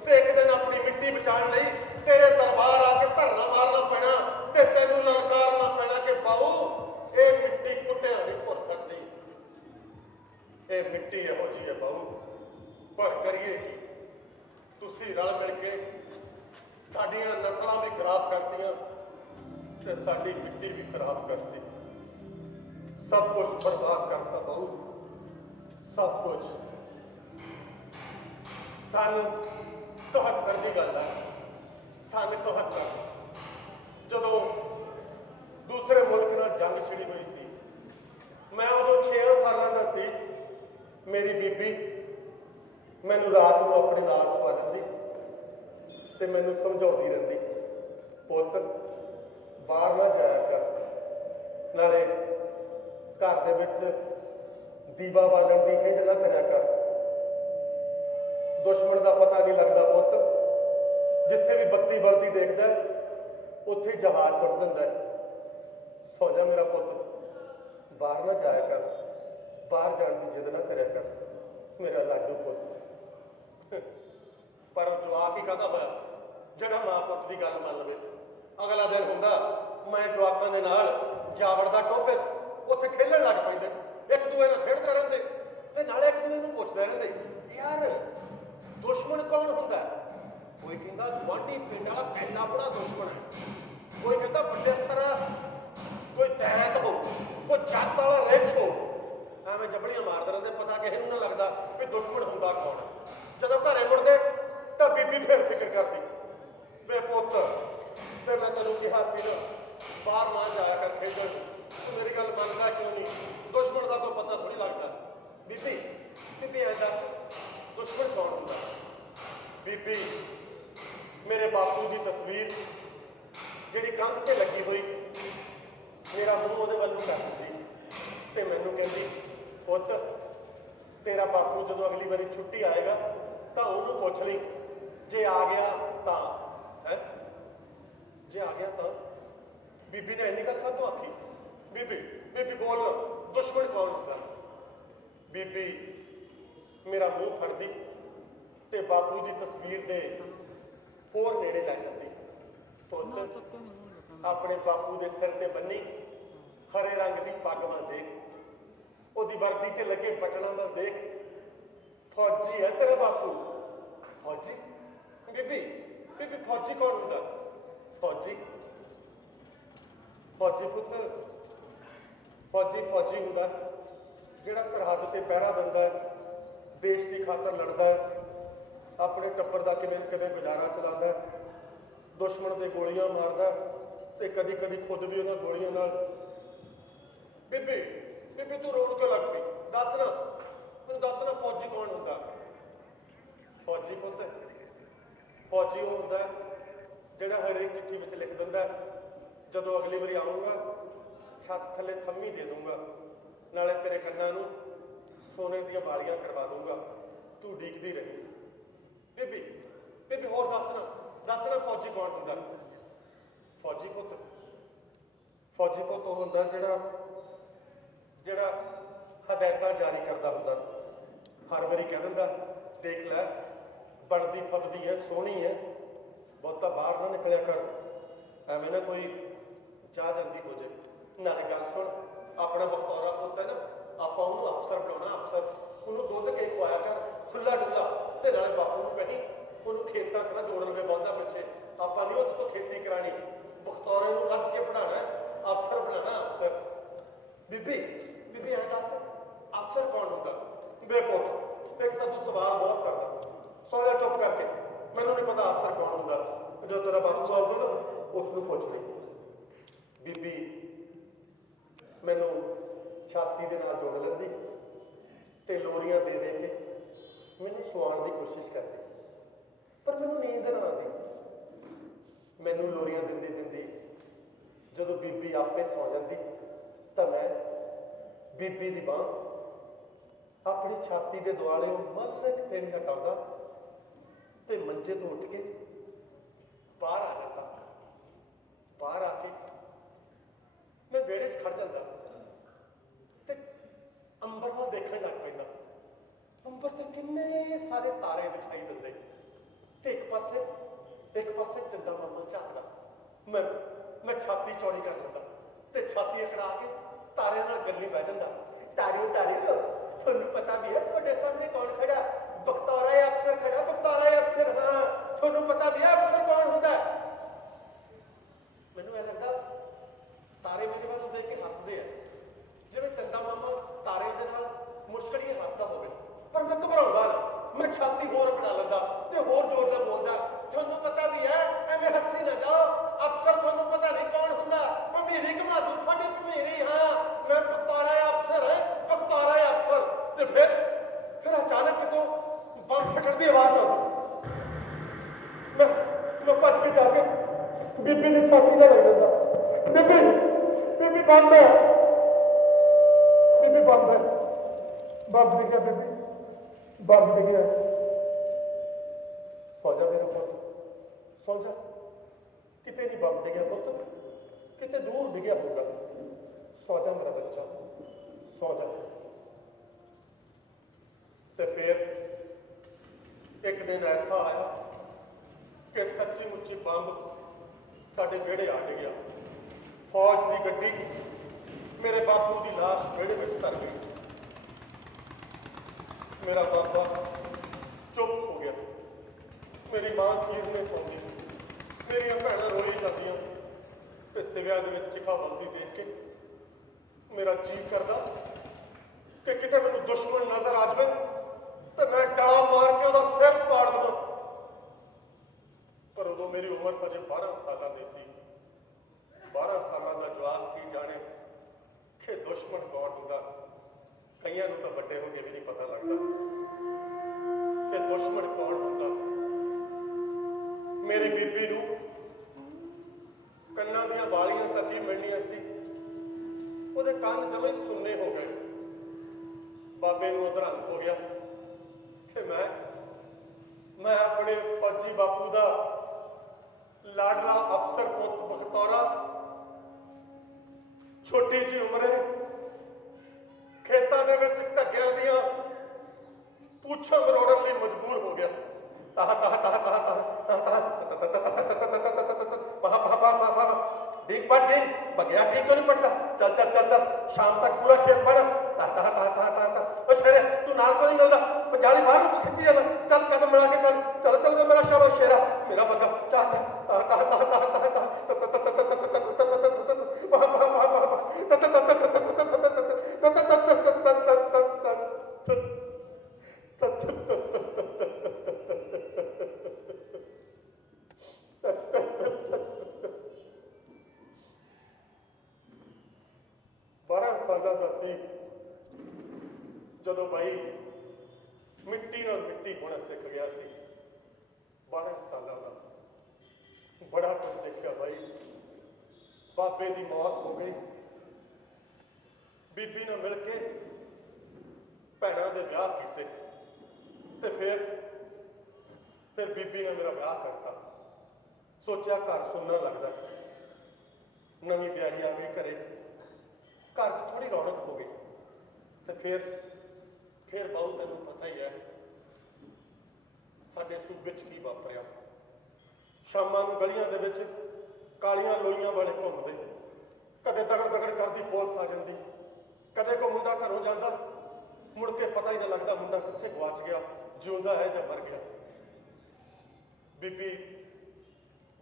ਤੇ ਇੱਕ ਦਿਨ ਆਪਣੀ ਮਿੱਟੀ ਬਚਾਉਣ ਲਈ ਤੇਰੇ ਦਰਬਾਰ ਆ ਕੇ ਧਰਨਾ ਮਾਰਨਾ ਪੈਣਾ ਤੇ ਤੈਨੂੰ ਲਲਕਾਰਨਾ ਪੈਣਾ ਕਿ ਬਾਊ ਇਹ ਮਿੱਟੀ ਕੁੱਟਿਆ ਨਹੀਂ ਭੁੱਲ ਸਕਦੀ। ਇਹ ਮਿੱਟੀ ਇਹੋ ਜਿਹੀ ਹੈ ਬਾਊ, ਪਰ ਕਰੀਏ ਕੀ? ਤੁਸੀਂ ਰਲ ਮਿਲ ਕੇ ਸਾਡੀਆਂ ਨਸਲਾਂ ਵੀ ਖਰਾਬ ਕਰਤੀਆਂ ਤੇ ਸਾਡੀ ਮਿੱਟੀ ਵੀ ਖਰਾਬ ਕਰਤੀ। ਸਭ ਕੁਝ ਬਰਬਾਦ ਕਰਤਾ ਬਾਊ, ਸਭ ਕੁਝ। ਸੰਨ 74 ਦੀ ਗੱਲ ਹੈ, ਸੰਨ 74 ਜਦੋਂ ਦੂਸਰੇ ਮੁਲਕ ਨਾਲ ਜੰਗ ਛਿੜੀ ਹੋਈ ਸੀ। ਮੈਂ ਉਦੋਂ 6 ਸਾਲਾਂ ਦਾ ਸੀ। ਮੇਰੀ ਬੀਬੀ ਮੈਨੂੰ ਰਾਤ ਨੂੰ ਆਪਣੇ ਨਾਲ ਸਵਾ ਲੈਂਦੀ ਤੇ ਮੈਨੂੰ ਸਮਝਾਉਂਦੀ ਰਹਿੰਦੀ, ਪੁੱਤ ਬਾਹਰ ਨਾ ਜਾਇਆ ਕਰ, ਨਾਲੇ ਘਰ ਦੇ ਵਿੱਚ ਦੀਵਾ ਬਾਲਣ ਦੀ ਹਿੰਡ ਨਾ ਕਰਿਆ ਕਰ। ਦੁਸ਼ਮਣ ਦਾ ਪਤਾ ਨਹੀਂ ਲੱਗਦਾ ਪੁੱਤ, ਜਿੱਥੇ ਵੀ ਬੱਤੀ ਬਲਦੀ ਦੇਖਦਾ ਉੱਥੇ ਹੀ ਜਹਾਜ਼ ਸੁੱਟ ਦਿੰਦਾ। ਸੌ ਜਾ ਮੇਰਾ ਪੁੱਤ, ਬਾਹਰ ਨਾ ਜਾਇਆ ਕਰ, ਬਾਹਰ ਜਾਣ ਦੀ ਜਿੱਦ ਨਾ ਕਰਿਆ ਕਰ ਮੇਰਾ ਲਾਡੂ ਪੁੱਤ। ਪਰ ਉਹ ਜਵਾਕ ਹੀ ਕਾਹਦਾ ਹੋਇਆ ਜਿਹੜਾ ਮਾਂ ਪੁੱਤ ਦੀ ਗੱਲ ਮੰਨ ਲਵੇ। ਅਗਲਾ ਦਿਨ ਹੁੰਦਾ ਮੈਂ ਜਵਾਕਾਂ ਦੇ ਨਾਲ ਜਾ ਵੜਦਾ ਟੋਭੇ 'ਚ, ਉੱਥੇ ਖੇਲਣ ਲੱਗ ਪੈਂਦੇ, ਇੱਕ ਦੂਏ ਨਾਲ ਖੇਡਦੇ ਰਹਿੰਦੇ ਤੇ ਨਾਲੇ ਇੱਕ ਦੂਏ ਨੂੰ ਪੁੱਛਦੇ ਰਹਿੰਦੇ, ਯਾਰ ਦੁਸ਼ਮਣ ਕੌਣ ਹੁੰਦਾ? ਕੋਈ ਕਹਿੰਦਾ ਗੁਆਂਢੀ ਪਿੰਡ ਵਾਲਾ ਪਹਿਲਾ ਬੜਾ ਦੁਸ਼ਮਣ ਹੈ, ਕੋਈ ਕਹਿੰਦਾ ਵੱਡੇ ਸਰਾ, ਕੋਈ ਦੈਤ ਹੋ, ਕੋਈ ਜੱਟ ਵਾਲਾ ਰਿੱਛ ਹੋ। ਐਵੇਂ ਜਬੜੀਆਂ ਮਾਰਦੇ ਰਹਿੰਦੇ, ਪਤਾ ਕਿਸੇ ਨੂੰ ਨਾ ਲੱਗਦਾ ਵੀ ਦੁਸ਼ਮਣ ਹੁੰਦਾ ਕੌਣ ਹੈ। ਜਦੋਂ ਘਰੇ ਮੁੜਦੇ ਤਾਂ ਬੀਬੀ ਫੇਰ ਫਿਕਰ ਕਰਦੀ, ਵੇ ਪੁੱਤ ਤੇ ਮੈਂ ਤੈਨੂੰ ਕਿਹਾ ਸੀ ਨਾ ਬਾਹਰ ਨਾ ਜਾਇਆ ਕਰ ਖੇਡਣ, ਤੂੰ ਮੇਰੀ ਗੱਲ ਮੰਨਦਾ ਕਿਉਂ ਨਹੀਂ? ਦੁਸ਼ਮਣ ਦਾ ਕੋਈ ਪਤਾ ਥੋੜੀ ਲੱਗਦਾ। ਬੀਬੀ ਐਂ ਦੱਸ ਦੁਸ਼ਮਣ ਕੌਣ ਹੁੰਦਾ? ਬੀਬੀ ਮੇਰੇ ਬਾਪੂ ਦੀ ਤਸਵੀਰ ਜਿਹੜੀ ਕੰਧ ਤੇ ਲੱਗੀ ਹੋਈ, ਮੇਰਾ ਮੂੰਹ ਉਹਦੇ ਵੱਲ ਨੂੰ ਕਰ ਦਿੰਦੀ ਤੇ ਮੈਨੂੰ ਕਹਿੰਦੀ, ਪੁੱਤ ਤੇਰਾ ਬਾਪੂ ਜਦੋਂ ਅਗਲੀ ਵਾਰੀ ਛੁੱਟੀ ਆਏਗਾ ਤਾਂ ਉਹਨੂੰ ਪੁੱਛ ਲਈ, ਜੇ ਆ ਗਿਆ ਤਾਂ ਹੈ, ਜੇ ਆ ਗਿਆ ਤਾਂ। ਬੀਬੀ ਨੇ ਇੰਨੀ ਗੱਲ ਕਾਹਤੋਂ ਆਖੀ? ਬੀਬੀ ਬੋਲ, ਦੁਸ਼ਮਣ ਕੌਣ ਹੁੰਦਾ? ਬੀਬੀ ਮੇਰਾ ਮੂੰਹ ਫੜਦੀ ਤੇ ਬਾਪੂ ਦੀ ਤਸਵੀਰ ਦੇ ਹੋਰ ਨੇੜੇ ਲੈ ਜਾਂਦੀ, ਪੁੱਤ ਆਪਣੇ ਬਾਪੂ ਦੇ ਸਿਰ ਤੇ ਬੰਨੀ ਹਰੇ ਰੰਗ ਦੀ ਪੱਗ ਵੱਲ ਦੇਖ, ਉਹਦੀ ਵਰਦੀ ਤੇ ਲੱਗੇ ਬਟਨਾਂ ਵੱਲ ਦੇਖ, ਫੌਜੀ ਹੈ ਤੇਰਾ ਬਾਪੂ। ਫੌਜੀ? ਬੀਬੀ ਫੌਜੀ ਕੌਣ ਹੁੰਦਾ? ਫੌਜੀ ਪੁੱਤ, ਫੌਜੀ ਹੁੰਦਾ ਜਿਹੜਾ ਸਰਹੱਦ ਤੇ ਪਹਿਰਾ ਦਿੰਦਾ ਹੈ, ਦੇਸ਼ ਦੀ ਖਾਤਰ ਲੜਦਾ ਹੈ, ਆਪਣੇ ਟੱਬਰ ਦਾ ਕਿਵੇਂ ਗੁਜ਼ਾਰਾ ਚਲਾਉਂਦਾ ਹੈ, ਦੁਸ਼ਮਣ ਦੇ ਗੋਲੀਆਂ ਮਾਰਦਾ ਤੇ ਕਦੀ ਖੁਦ ਵੀ ਉਹਨਾਂ ਗੋਲੀਆਂ ਨਾਲ। ਬੀਬੀ ਤੂੰ ਰੋਣ ਕਿਉਂ ਲੱਗ ਪਈ? ਮੈਨੂੰ ਦੱਸ ਨਾ ਫੌਜੀ ਕੌਣ ਹੁੰਦਾ? ਫੌਜੀ ਪੁੱਤ, ਫੌਜੀ ਉਹ ਹੁੰਦਾ ਜਿਹੜਾ ਹਰੇਕ ਚਿੱਠੀ ਵਿੱਚ ਲਿਖ ਦਿੰਦਾ, ਜਦੋਂ ਅਗਲੀ ਵਾਰੀ ਆਊਂਗਾ ਛੱਤ ਥੱਲੇ ਥੰਮੀ ਦੇ ਦੂੰਗਾ, ਨਾਲੇ ਤੇਰੇ ਕੰਨਾਂ ਨੂੰ ਸੋਨੇ ਦੀਆਂ ਵਾਲੀਆਂ ਕਰਵਾ ਦੂੰਗਾ, ਤੂੰ ਉਡੀਕਦੀ ਰਹੀ। ਬੀਬੀ ਹੋਰ ਦੱਸ ਨਾ ਫੌਜੀ ਕੌਣ ਹੁੰਦਾ? ਫੌਜੀ ਪੁੱਤ ਉਹ ਹੁੰਦਾ ਜਿਹੜਾ ਹਦਾਇਤਾਂ ਜਾਰੀ ਕਰਦਾ ਹੁੰਦਾ, ਹਰ ਵਾਰੀ ਕਹਿ ਦਿੰਦਾ, ਦੇਖ ਲੈ ਬਣਦੀ ਫੱਬਦੀ ਹੈ, ਸੋਹਣੀ ਹੈ, ਬਹੁਤਾ ਬਾਹਰ ਨਾ ਨਿਕਲਿਆ ਕਰ, ਐਵੇਂ ਨਾ ਕੋਈ ਜਾ ਜਾਂਦੀ ਹੋ ਜੇ। ਨਾਲੇ ਗੱਲ ਸੁਣ, ਆਪਣਾ ਬਖਤੌਰਾ ਪੁੱਤ ਹੈ ਨਾ, ਆਪਾਂ ਉਹਨੂੰ ਅਫਸਰ ਬਣਾਉਣਾ, ਅਫਸਰ। ਉਹਨੂੰ ਦੁੱਧ ਕੇ ਖਵਾਇਆ ਕਰ ਖੁੱਲਾ ਡੁੱਲਾ, ਤੇ ਨਾਲੇ ਬਾਪੂ ਨੂੰ ਕਹੀਂ ਉਹਨੂੰ ਖੇਤਾਂ 'ਚ ਨਾ ਜੋੜ ਲਵੇ ਬਹੁਤਾ ਪਿੱਛੇ, ਆਪਾਂ ਨਹੀਂ ਉਹਦੇ ਤੋਂ ਖੇਤੀ ਕਰਾਣੀ। ਬਖਤੌਰੇ ਨੂੰ ਬੀਬੀ ਬੀਬੀ ਐਂ ਦੱਸ ਅਫਸਰ ਕੌਣ ਹੁੰਦਾ? ਬੇਪੁੱਤ ਇੱਕ ਤਾਂ ਤੂੰ ਸਵਾਲ ਬਹੁਤ ਕਰਦਾ, ਸੌ ਜਾ ਚੁੱਪ ਕਰਕੇ। ਮੈਨੂੰ ਨਹੀਂ ਪਤਾ ਅਫਸਰ ਕੌਣ ਹੁੰਦਾ। ਜਦੋਂ ਤੇਰਾ ਬਾਪੂ ਆਊਗਾ ਨਾ ਉਸ ਨੂੰ ਪੁੱਛ ਲਈ। ਬੀਬੀ ਮੈਨੂੰ ਛਾਤੀ ਦੇ ਨਾਲ ਜੋੜ ਲੈਂਦੀ ਤੇ ਲੋਰੀਆਂ ਦੇ ਦੇ ਕੇ ਮੈਨੂੰ ਸੁਆਉਣ ਦੀ ਕੋਸ਼ਿਸ਼ ਕਰਦੀ, ਪਰ ਮੈਨੂੰ ਨੀਂਦ ਨਾ ਆਉਂਦੀ। ਮੈਨੂੰ ਲੋਰੀਆਂ ਦਿੰਦੀ ਦਿੰਦੀ ਜਦੋਂ ਬੀਬੀ ਆਪੇ ਸੌ ਜਾਂਦੀ ਤਾਂ ਮੈਂ ਬੀਬੀ ਦੀ ਬਾਂਹ ਆਪਣੀ ਛਾਤੀ ਦੇ ਦੁਆਲੇ ਮਲਕ ਤੇ ਹਟਾਉਂਦਾ ਤੇ ਮੰਜੇ ਤੋਂ ਉੱਠ ਕੇ ਬਾਹਰ ਆ ਜਾਂਦਾ। ਬਾਹਰ ਆ ਕੇ ਮੈਂ ਵਿਹੜੇ 'ਚ ਖੜ ਜਾਂਦਾ ਤੇ ਅੰਬਰ ਵੱਲ ਦੇਖਣ ਲੱਗ ਪੈਂਦਾ। ਅੰਬਰ ਤੇ ਕਿੰਨੇ ਸਾਰੇ ਤਾਰੇ ਦਿਖਾਈ ਦਿੰਦੇ ਤੇ ਇੱਕ ਪਾਸੇ ਚੰਦਾ ਮਾਮਾ ਝਾਕਦਾ। ਮੈਂ ਛਾਤੀ ਚੌੜੀ ਕਰ ਲੈਂਦਾ ਤੇ ਛਾਤੀ ਅਕੜਾ ਕੇ ਤਾਰਿਆਂ ਨਾਲ ਗੱਲੀ ਬਹਿ ਜਾਂਦਾ। ਤਾਰਿਓ ਤਾਰਿਓ, ਤੁਹਾਨੂੰ ਪਤਾ ਵੀ ਹੈ ਤੁਹਾਡੇ ਸਾਹਮਣੇ ਕੌਣ ਖੜਾ? ਬਖਤੌਰਾ ਅਫਸਰ ਖੜਾ, ਬਖਤੌਰਾ ਅਫਸਰ। ਹਾਂ, ਤੁਹਾਨੂੰ ਪਤਾ ਵੀ ਹੈ ਅਫਸਰ ਕੌਣ ਹੁੰਦਾ? ਮੈਨੂੰ ਇਹ ਲੱਗਦਾ ਤਾਰੇ ਮੇਰੇ ਵੱਲ ਦੇਖ ਕੇ ਹੱਸਦੇ ਆ, ਜਿਵੇਂ ਚੰਦਾ ਮਾਮਾ ਤਾਰੇ ਦੇ ਨਾਲ ਮੁਸ਼ਕਲੀਆਂ ਹੱਸਦਾ ਹੋਵੇ। ਪਰ ਮੈਂ ਘਬਰਾਉਂਦਾ ਨਾ, ਮੈਂ ਛਾਤੀ ਹੋਰ ਅਕੜਾ ਲੈਂਦਾ ਤੇ ਹੋਰ ਜ਼ੋਰ ਨਾਲ ਬੋਲਦਾ, ਤੁਹਾਨੂੰ ਪਤਾ ਵੀ ਹੈ, ਐਵੇਂ ਹੱਸੀ ਨਾ ਜਾਓ। ਅਫਸਰ ਤੁਹਾਨੂੰ ਪਤਾ ਨਹੀਂ ਕੌਣ ਹੁੰਦਾ? ਭਮੀਰੀ ਘੁਮਾ ਦੂ ਤੁਹਾਡੀ ਭਮੀਰੀ। ਹਾਂ, ਮੈਂ ਬਖਤੌਰਾ ਅਫਸਰ ਹਾਂ, ਬਖਤੌਰਾ ਅਫਸਰ। ਤੇ ਫਿਰ ਅਚਾਨਕ ਕਿਤੋਂ ਬੰਬ ਫਟਣ ਦੀ ਆਵਾਜ਼ ਆਉਂਦੀ। ਮੈਂ ਭੱਜ ਕੇ ਜਾ ਕੇ ਬੀਬੀ ਦੀ ਛਾਤੀ ਨਾਲ ਲੱਗ ਜਾਂਦਾ। ਬੀਬੀ ਬੰਦ ਹੈ, ਬੀਬੀ ਬੰਦ ਹੈ। ਬੰਬ ਡਿੱਗਿਆ ਬੀਬੀ, ਬੰਬ ਡਿੱਗਿਆ। ਸੌ ਜਾ ਮੇਰਾ ਪੁੱਤ, ਸੌ ਜਾ। ਕਿਤੇ ਨਹੀਂ ਬੰਬ ਡਿੱਗਿਆ ਪੁੱਤ, ਕਿਤੇ ਦੂਰ ਡਿੱਗਿਆ ਹੋਊਗਾ। ਸੌ ਜਾ ਮੇਰਾ ਬੱਚਾ, ਸੌ ਜਾ। ਤੇ ਫਿਰ ਇੱਕ ਦਿਨ ਐਸਾ ਆਇਆ ਕਿ ਸੱਚੀ ਮੁੱਚੀ ਬੰਬ ਸਾਡੇ ਵਿਹੜੇ ਆ ਡਿੱਗਿਆ। ਫੌਜ ਦੀ ਗੱਡੀ ਮੇਰੇ ਬਾਪੂ ਦੀ ਲਾਸ਼ ਵਿਹੜੇ ਵਿੱਚ ਧਰ ਗਈ। ਮੇਰਾ ਬਾਬਾ ਚੁੱਪ ਹੋ ਗਿਆ। ਮੇਰੀ ਮਾਂ ਕੀਰਨੇ ਪਾਉਂਦੀ, ਮੇਰੀਆਂ ਭੈਣਾਂ ਰੋਈ ਜਾਂਦੀਆਂ ਤੇ ਸਿਵਿਆਂ ਦੇ ਵਿੱਚ ਚਿਖਾ ਬਲਦੀ ਦੇਖ ਕੇ ਮੇਰਾ ਜੀਅ ਕਰਦਾ ਕਿ ਕਿਤੇ ਮੈਨੂੰ ਦੁਸ਼ਮਣ ਨਜ਼ਰ ਆ ਜਾਵੇ ਤੇ ਮੈਂ ਡਾਲਾ ਮਾਰ ਕੇ ਉਹਦਾ ਸਿਰ ਪਾੜ ਦੇਵਾਂ। ਪਰ ਉਦੋਂ ਮੇਰੀ ਉਮਰ ਅਜੇ 12 ਸਾਲਾਂ ਦੀ ਸੀ। 12 ਸਾਲਾਂ ਦਾ ਜਵਾਨ ਕੀ ਜਾਣੇ ਕਿ ਦੁਸ਼ਮਣ ਕੌਣ ਹੁੰਦਾ। ਕਈਆਂ ਨੂੰ ਤਾਂ ਵੱਡੇ ਹੋ ਕੇ ਵੀ ਨਹੀਂ ਪਤਾ ਲੱਗਦਾ ਕਿ ਦੁਸ਼ਮਣ ਕੌਣ ਹੁੰਦਾ। ਮੇਰੀ ਬੀਬੀ ਨੂੰ ਕੰਨਾਂ ਦੀਆਂ ਵਾਲੀਆਂ ਤੱਕ ਹੀ ਮਿਲਣੀਆਂ ਸੀ, ਉਹਦੇ ਕੰਨ ਜਮੇ ਸੁੰਨੇ ਹੋ ਗਏ। ਬਾਬੇ ਨੂੰ ਅਧਰੰਗ ਹੋ ਗਿਆ ਤੇ ਮੈਂ ਆਪਣੇ ਫੌਜੀ ਬਾਪੂ ਦਾ ਲਾਡਲਾ ਅਫਸਰ ਪੁੱਤ ਬਖਤੌਰਾ ਛੋਟੀ ਜਿਹੀ ਉਮਰੇ ਖੇਤਾਂ ਦੇ ਵਿੱਚ ਢੱਗਿਆਂ ਦੀਆਂ ਪੂਛਾਂ ਮਰੋੜਨ ਲਈ ਮਜਬੂਰ ਹੋ ਗਿਆ। ਤਾਹ ਤਾਹ ਤਾਹ ਤਾਹ ਡਿੱਗ ਪਾ ਡਿੱਗ ਬਗਿਆ ਠੀਕ ਕਿਉਂ ਨਹੀਂ ਪੜਦਾ? ਚੱਲ ਚੱਲ ਚੱਲ ਚੱਲ, ਸ਼ਾਮ ਤੱਕ ਪੂਰਾ ਖੇਤ ਬਣ। ਤਾਹ ਤਾਹ ਤਾਹ ਤਾਹ ਤਾਹ ਤਾਹ। ਉਹ ਸ਼ੇਰੇ ਤੂੰ ਨਾਲ ਕਿਉਂ ਨਹੀਂ ਮਿਲਦਾ? ਪੰਜਾਲੀ ਬਾਹਰ ਨੂੰ ਖਿੱਚੀ ਜਾਂਦਾ। ਚੱਲ ਕਦਮ ਮਿਲਾ ਕੇ ਚੱਲ ਚੱਲ ਚੱਲ ਮੇਰਾ ਸ਼ਾਬਾਸ਼ ਸ਼ੇਰਾ, ਮੇਰਾ ਬੱਗਾ। ਚਾਹ ਚਾਹ ਤਾਹ ਤਾਹ ਤਾਹ ਤਾਹ ਤਾਹ ਤਾਹ। ਜਦੋਂ ਬਾਈ ਮਿੱਟੀ ਨਾਲ ਮਿੱਟੀ ਹੋਣਾ ਸਿੱਖ ਗਿਆ ਸੀ। 12 ਸਾਲਾਂ ਦਾ ਬੜਾ ਕੁਝ ਦੇਖਿਆ ਬਾਈ। ਬਾਬੇ ਦੀ ਮੌਤ ਹੋ ਗਈ, ਬੀਬੀ ਨਾਲ ਮਿਲ ਕੇ ਭੈਣਾਂ ਦੇ ਵਿਆਹ ਕੀਤੇ ਤੇ ਫਿਰ ਬੀਬੀ ਨੇ ਮੇਰਾ ਵਿਆਹ ਕਰਤਾ। ਸੋਚਿਆ ਘਰ ਸੁੰਨਾ ਲੱਗਦਾ, ਨਵੀਂ ਵਿਆਹੀ ਆ ਗਈ ਘਰੇ, ਘਰ 'ਚ ਥੋੜੀ ਰੌਣਕ ਹੋ ਗਈ। ਤੇ ਫਿਰ ਬਾਊ ਤੈਨੂੰ ਪਤਾ ਹੀ ਹੈ ਸਾਡੇ ਸੂਬੇ 'ਚ ਕੀ ਵਾਪਰਿਆ। ਸ਼ਾਮਾਂ ਨੂੰ ਗਲੀਆਂ ਦੇ ਵਿੱਚ ਕਾਲੀਆਂ ਲੋਈਆਂ ਵਾਲੇ ਘੁੰਮਦੇ, ਕਦੇ ਦਗੜ ਦਗੜ ਕਰਦੀ ਪੁਲਿਸ ਆ ਜਾਂਦੀ, ਕਦੇ ਕੋਈ ਮੁੰਡਾ ਘਰੋਂ ਜਾਂਦਾ, ਮੁੜ ਕੇ ਪਤਾ ਹੀ ਨਾ ਲੱਗਦਾ ਮੁੰਡਾ ਕਿੱਥੇ ਗਵਾਚ ਗਿਆ, ਜਿਉਂਦਾ ਹੈ ਜਾਂ ਮਰ ਗਿਆ। ਬੀਬੀ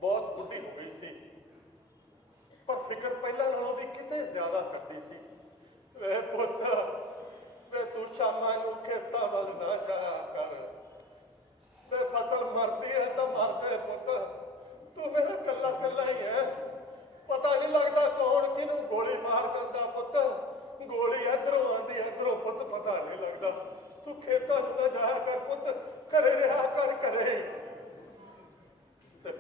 ਬਹੁਤ ਬੁੱਢੀ ਹੋ ਗਈ ਸੀ, ਪਰ ਫਿਕਰ ਪਹਿਲਾਂ ਨਾਲੋਂ ਵੀ ਕਿਤੇ ਜ਼ਿਆਦਾ ਕਰਦੀ ਸੀ। ਵੇ ਪੁੱਤ, ਵੇ ਤੂੰ ਸ਼ਾਮਾਂ ਨੂੰ ਖੇਤਾਂ ਵੱਲ ਨਾ ਜਾਇਆ ਕਰ। ਵੇ ਫਸਲ ਮਰਦੀ ਹੈ ਤਾਂ ਮਰ ਜਾਏ ਪੁੱਤ, ਤੂੰ ਮੇਰਾ ਕੱਲਾ ਕੱਲਾ ਹੀ ਹੈ। ਪਤਾ ਨਹੀਂ ਲੱਗਦਾ ਕੌਣ ਕਿਹਨੂੰ ਗੋਲੀ ਮਾਰ ਦਿੰਦਾ ਪੁੱਤ। ਗੋਲੀ ਇੱਧਰੋਂ ਆਉਂਦੀ ਇੱਧਰੋਂ ਪੁੱਤ, ਪਤਾ ਨਹੀਂ ਲੱਗਦਾ। ਤੂੰ ਖੇਤਾਂ ਨੂੰ ਨਾ ਜਾਇਆ ਕਰ ਪੁੱਤ, ਘਰੇ ਰਿਹਾ ਕਰ ਘਰੇ। ਤੇ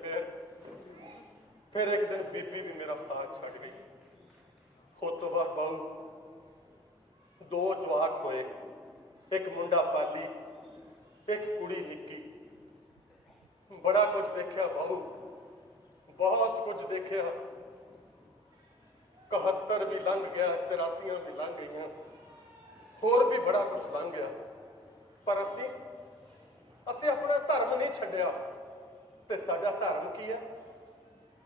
ਫਿਰ ਇੱਕ ਦਿਨ ਬੀਬੀ ਵੀ ਮੇਰਾ ਸਾਥ ਛੱਡ ਗਈ। ਉਸ ਤੋਂ ਬਾਅਦ ਬਾਊ ਦੋ ਜਵਾਕ ਹੋਏ, ਇੱਕ ਮੁੰਡਾ ਪਾਲੀ, ਇੱਕ ਕੁੜੀ ਨਿੱਕੀ। ਬੜਾ ਕੁਝ ਦੇਖਿਆ ਬਾਊ, ਬਹੁਤ ਕੁਝ ਦੇਖਿਆ। 71 ਵੀ ਲੰਘ ਗਿਆ, 84 ਵੀ ਲੰਘ ਗਈਆਂ, ਹੋਰ ਵੀ ਬੜਾ ਕੁਝ ਲੰਘ ਗਿਆ। ਪਰ ਅਸੀਂ ਆਪਣਾ ਧਰਮ ਨਹੀਂ ਛੱਡਿਆ। ਤੇ ਸਾਡਾ ਧਰਮ ਕੀ ਹੈ?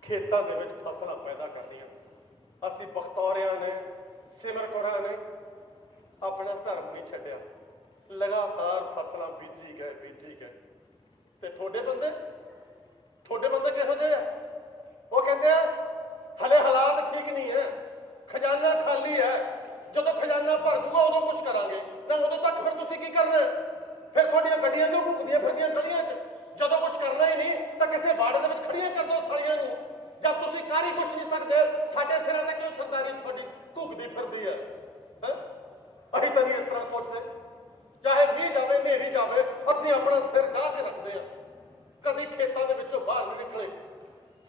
ਖੇਤਾਂ ਦੇ ਵਿੱਚ ਫਸਲਾਂ ਪੈਦਾ ਕਰਨੀਆਂ। ਅਸੀਂ ਬਖਤੌਰਿਆਂ ਨੇ, ਸਿਮਰ ਕੌਰਾਂ ਨੇ ਆਪਣਾ ਧਰਮ ਨਹੀਂ ਛੱਡਿਆ। ਲਗਾਤਾਰ ਫਸਲਾਂ ਬੀਜੀ ਗਏ। ਤੇ ਤੁਹਾਡੇ ਬੰਦੇ ਕਿਹੋ ਜਿਹੇ ਆ? ਉਹ ਕਹਿੰਦੇ ਆ ਹਲੇ ਹਾਲਾਤ ਠੀਕ ਨਹੀਂ ਹੈ, ਖਜ਼ਾਨਾ ਖਾਲੀ ਹੈ। ਜਦੋਂ ਖਜ਼ਾਨਾ ਭਰ ਦੂਗਾ ਉਦੋਂ ਕੁਝ ਕਰਾਂਗੇ, ਤਾਂ ਉਦੋਂ ਤੱਕ ਫਿਰ ਤੁਸੀਂ ਕੀ ਕਰਨਾ? ਫਿਰ ਤੁਹਾਡੀਆਂ ਗੱਡੀਆਂ ਜੋ ਘੁੰਮਦੀਆਂ ਫਿਰਦੀਆਂ ਗਲੀਆਂ 'ਚ। ਜਦੋਂ ਕੁਝ ਕਰਨਾ ਹੀ ਨਹੀਂ ਤਾਂ ਕਿਸੇ ਬਾੜੇ ਦੇ ਵਿੱਚ ਖੜੀਆਂ ਕਰ ਦਿਓ ਸਾਲੀਆਂ ਨੂੰ। ਜਦ ਤੁਸੀਂ ਕਰ ਹੀ ਕੁਝ ਨਹੀਂ ਸਕਦੇ, ਸਾਡੇ ਸਿਰਾਂ ਤੇ ਕਿਉਂ ਸਰਦਾਰੀ ਤੁਹਾਡੀ ਘੁੱਗਦੀ ਫਿਰਦੀ ਹੈ? ਅਸੀਂ ਤਾਂ ਨਹੀਂ ਇਸ ਤਰ੍ਹਾਂ ਸੋਚਦੇ। ਚਾਹੇ ਮੀਂਹ ਜਾਵੇ, ਹਨੇਰੀ ਜਾਵੇ, ਅਸੀਂ ਆਪਣਾ ਸਿਰ ਢਾਹ ਕੇ ਰੱਖਦੇ ਹਾਂ। ਕਦੀ ਖੇਤਾਂ ਦੇ ਵਿੱਚੋਂ ਬਾਹਰ ਨਹੀਂ ਨਿਕਲੇ,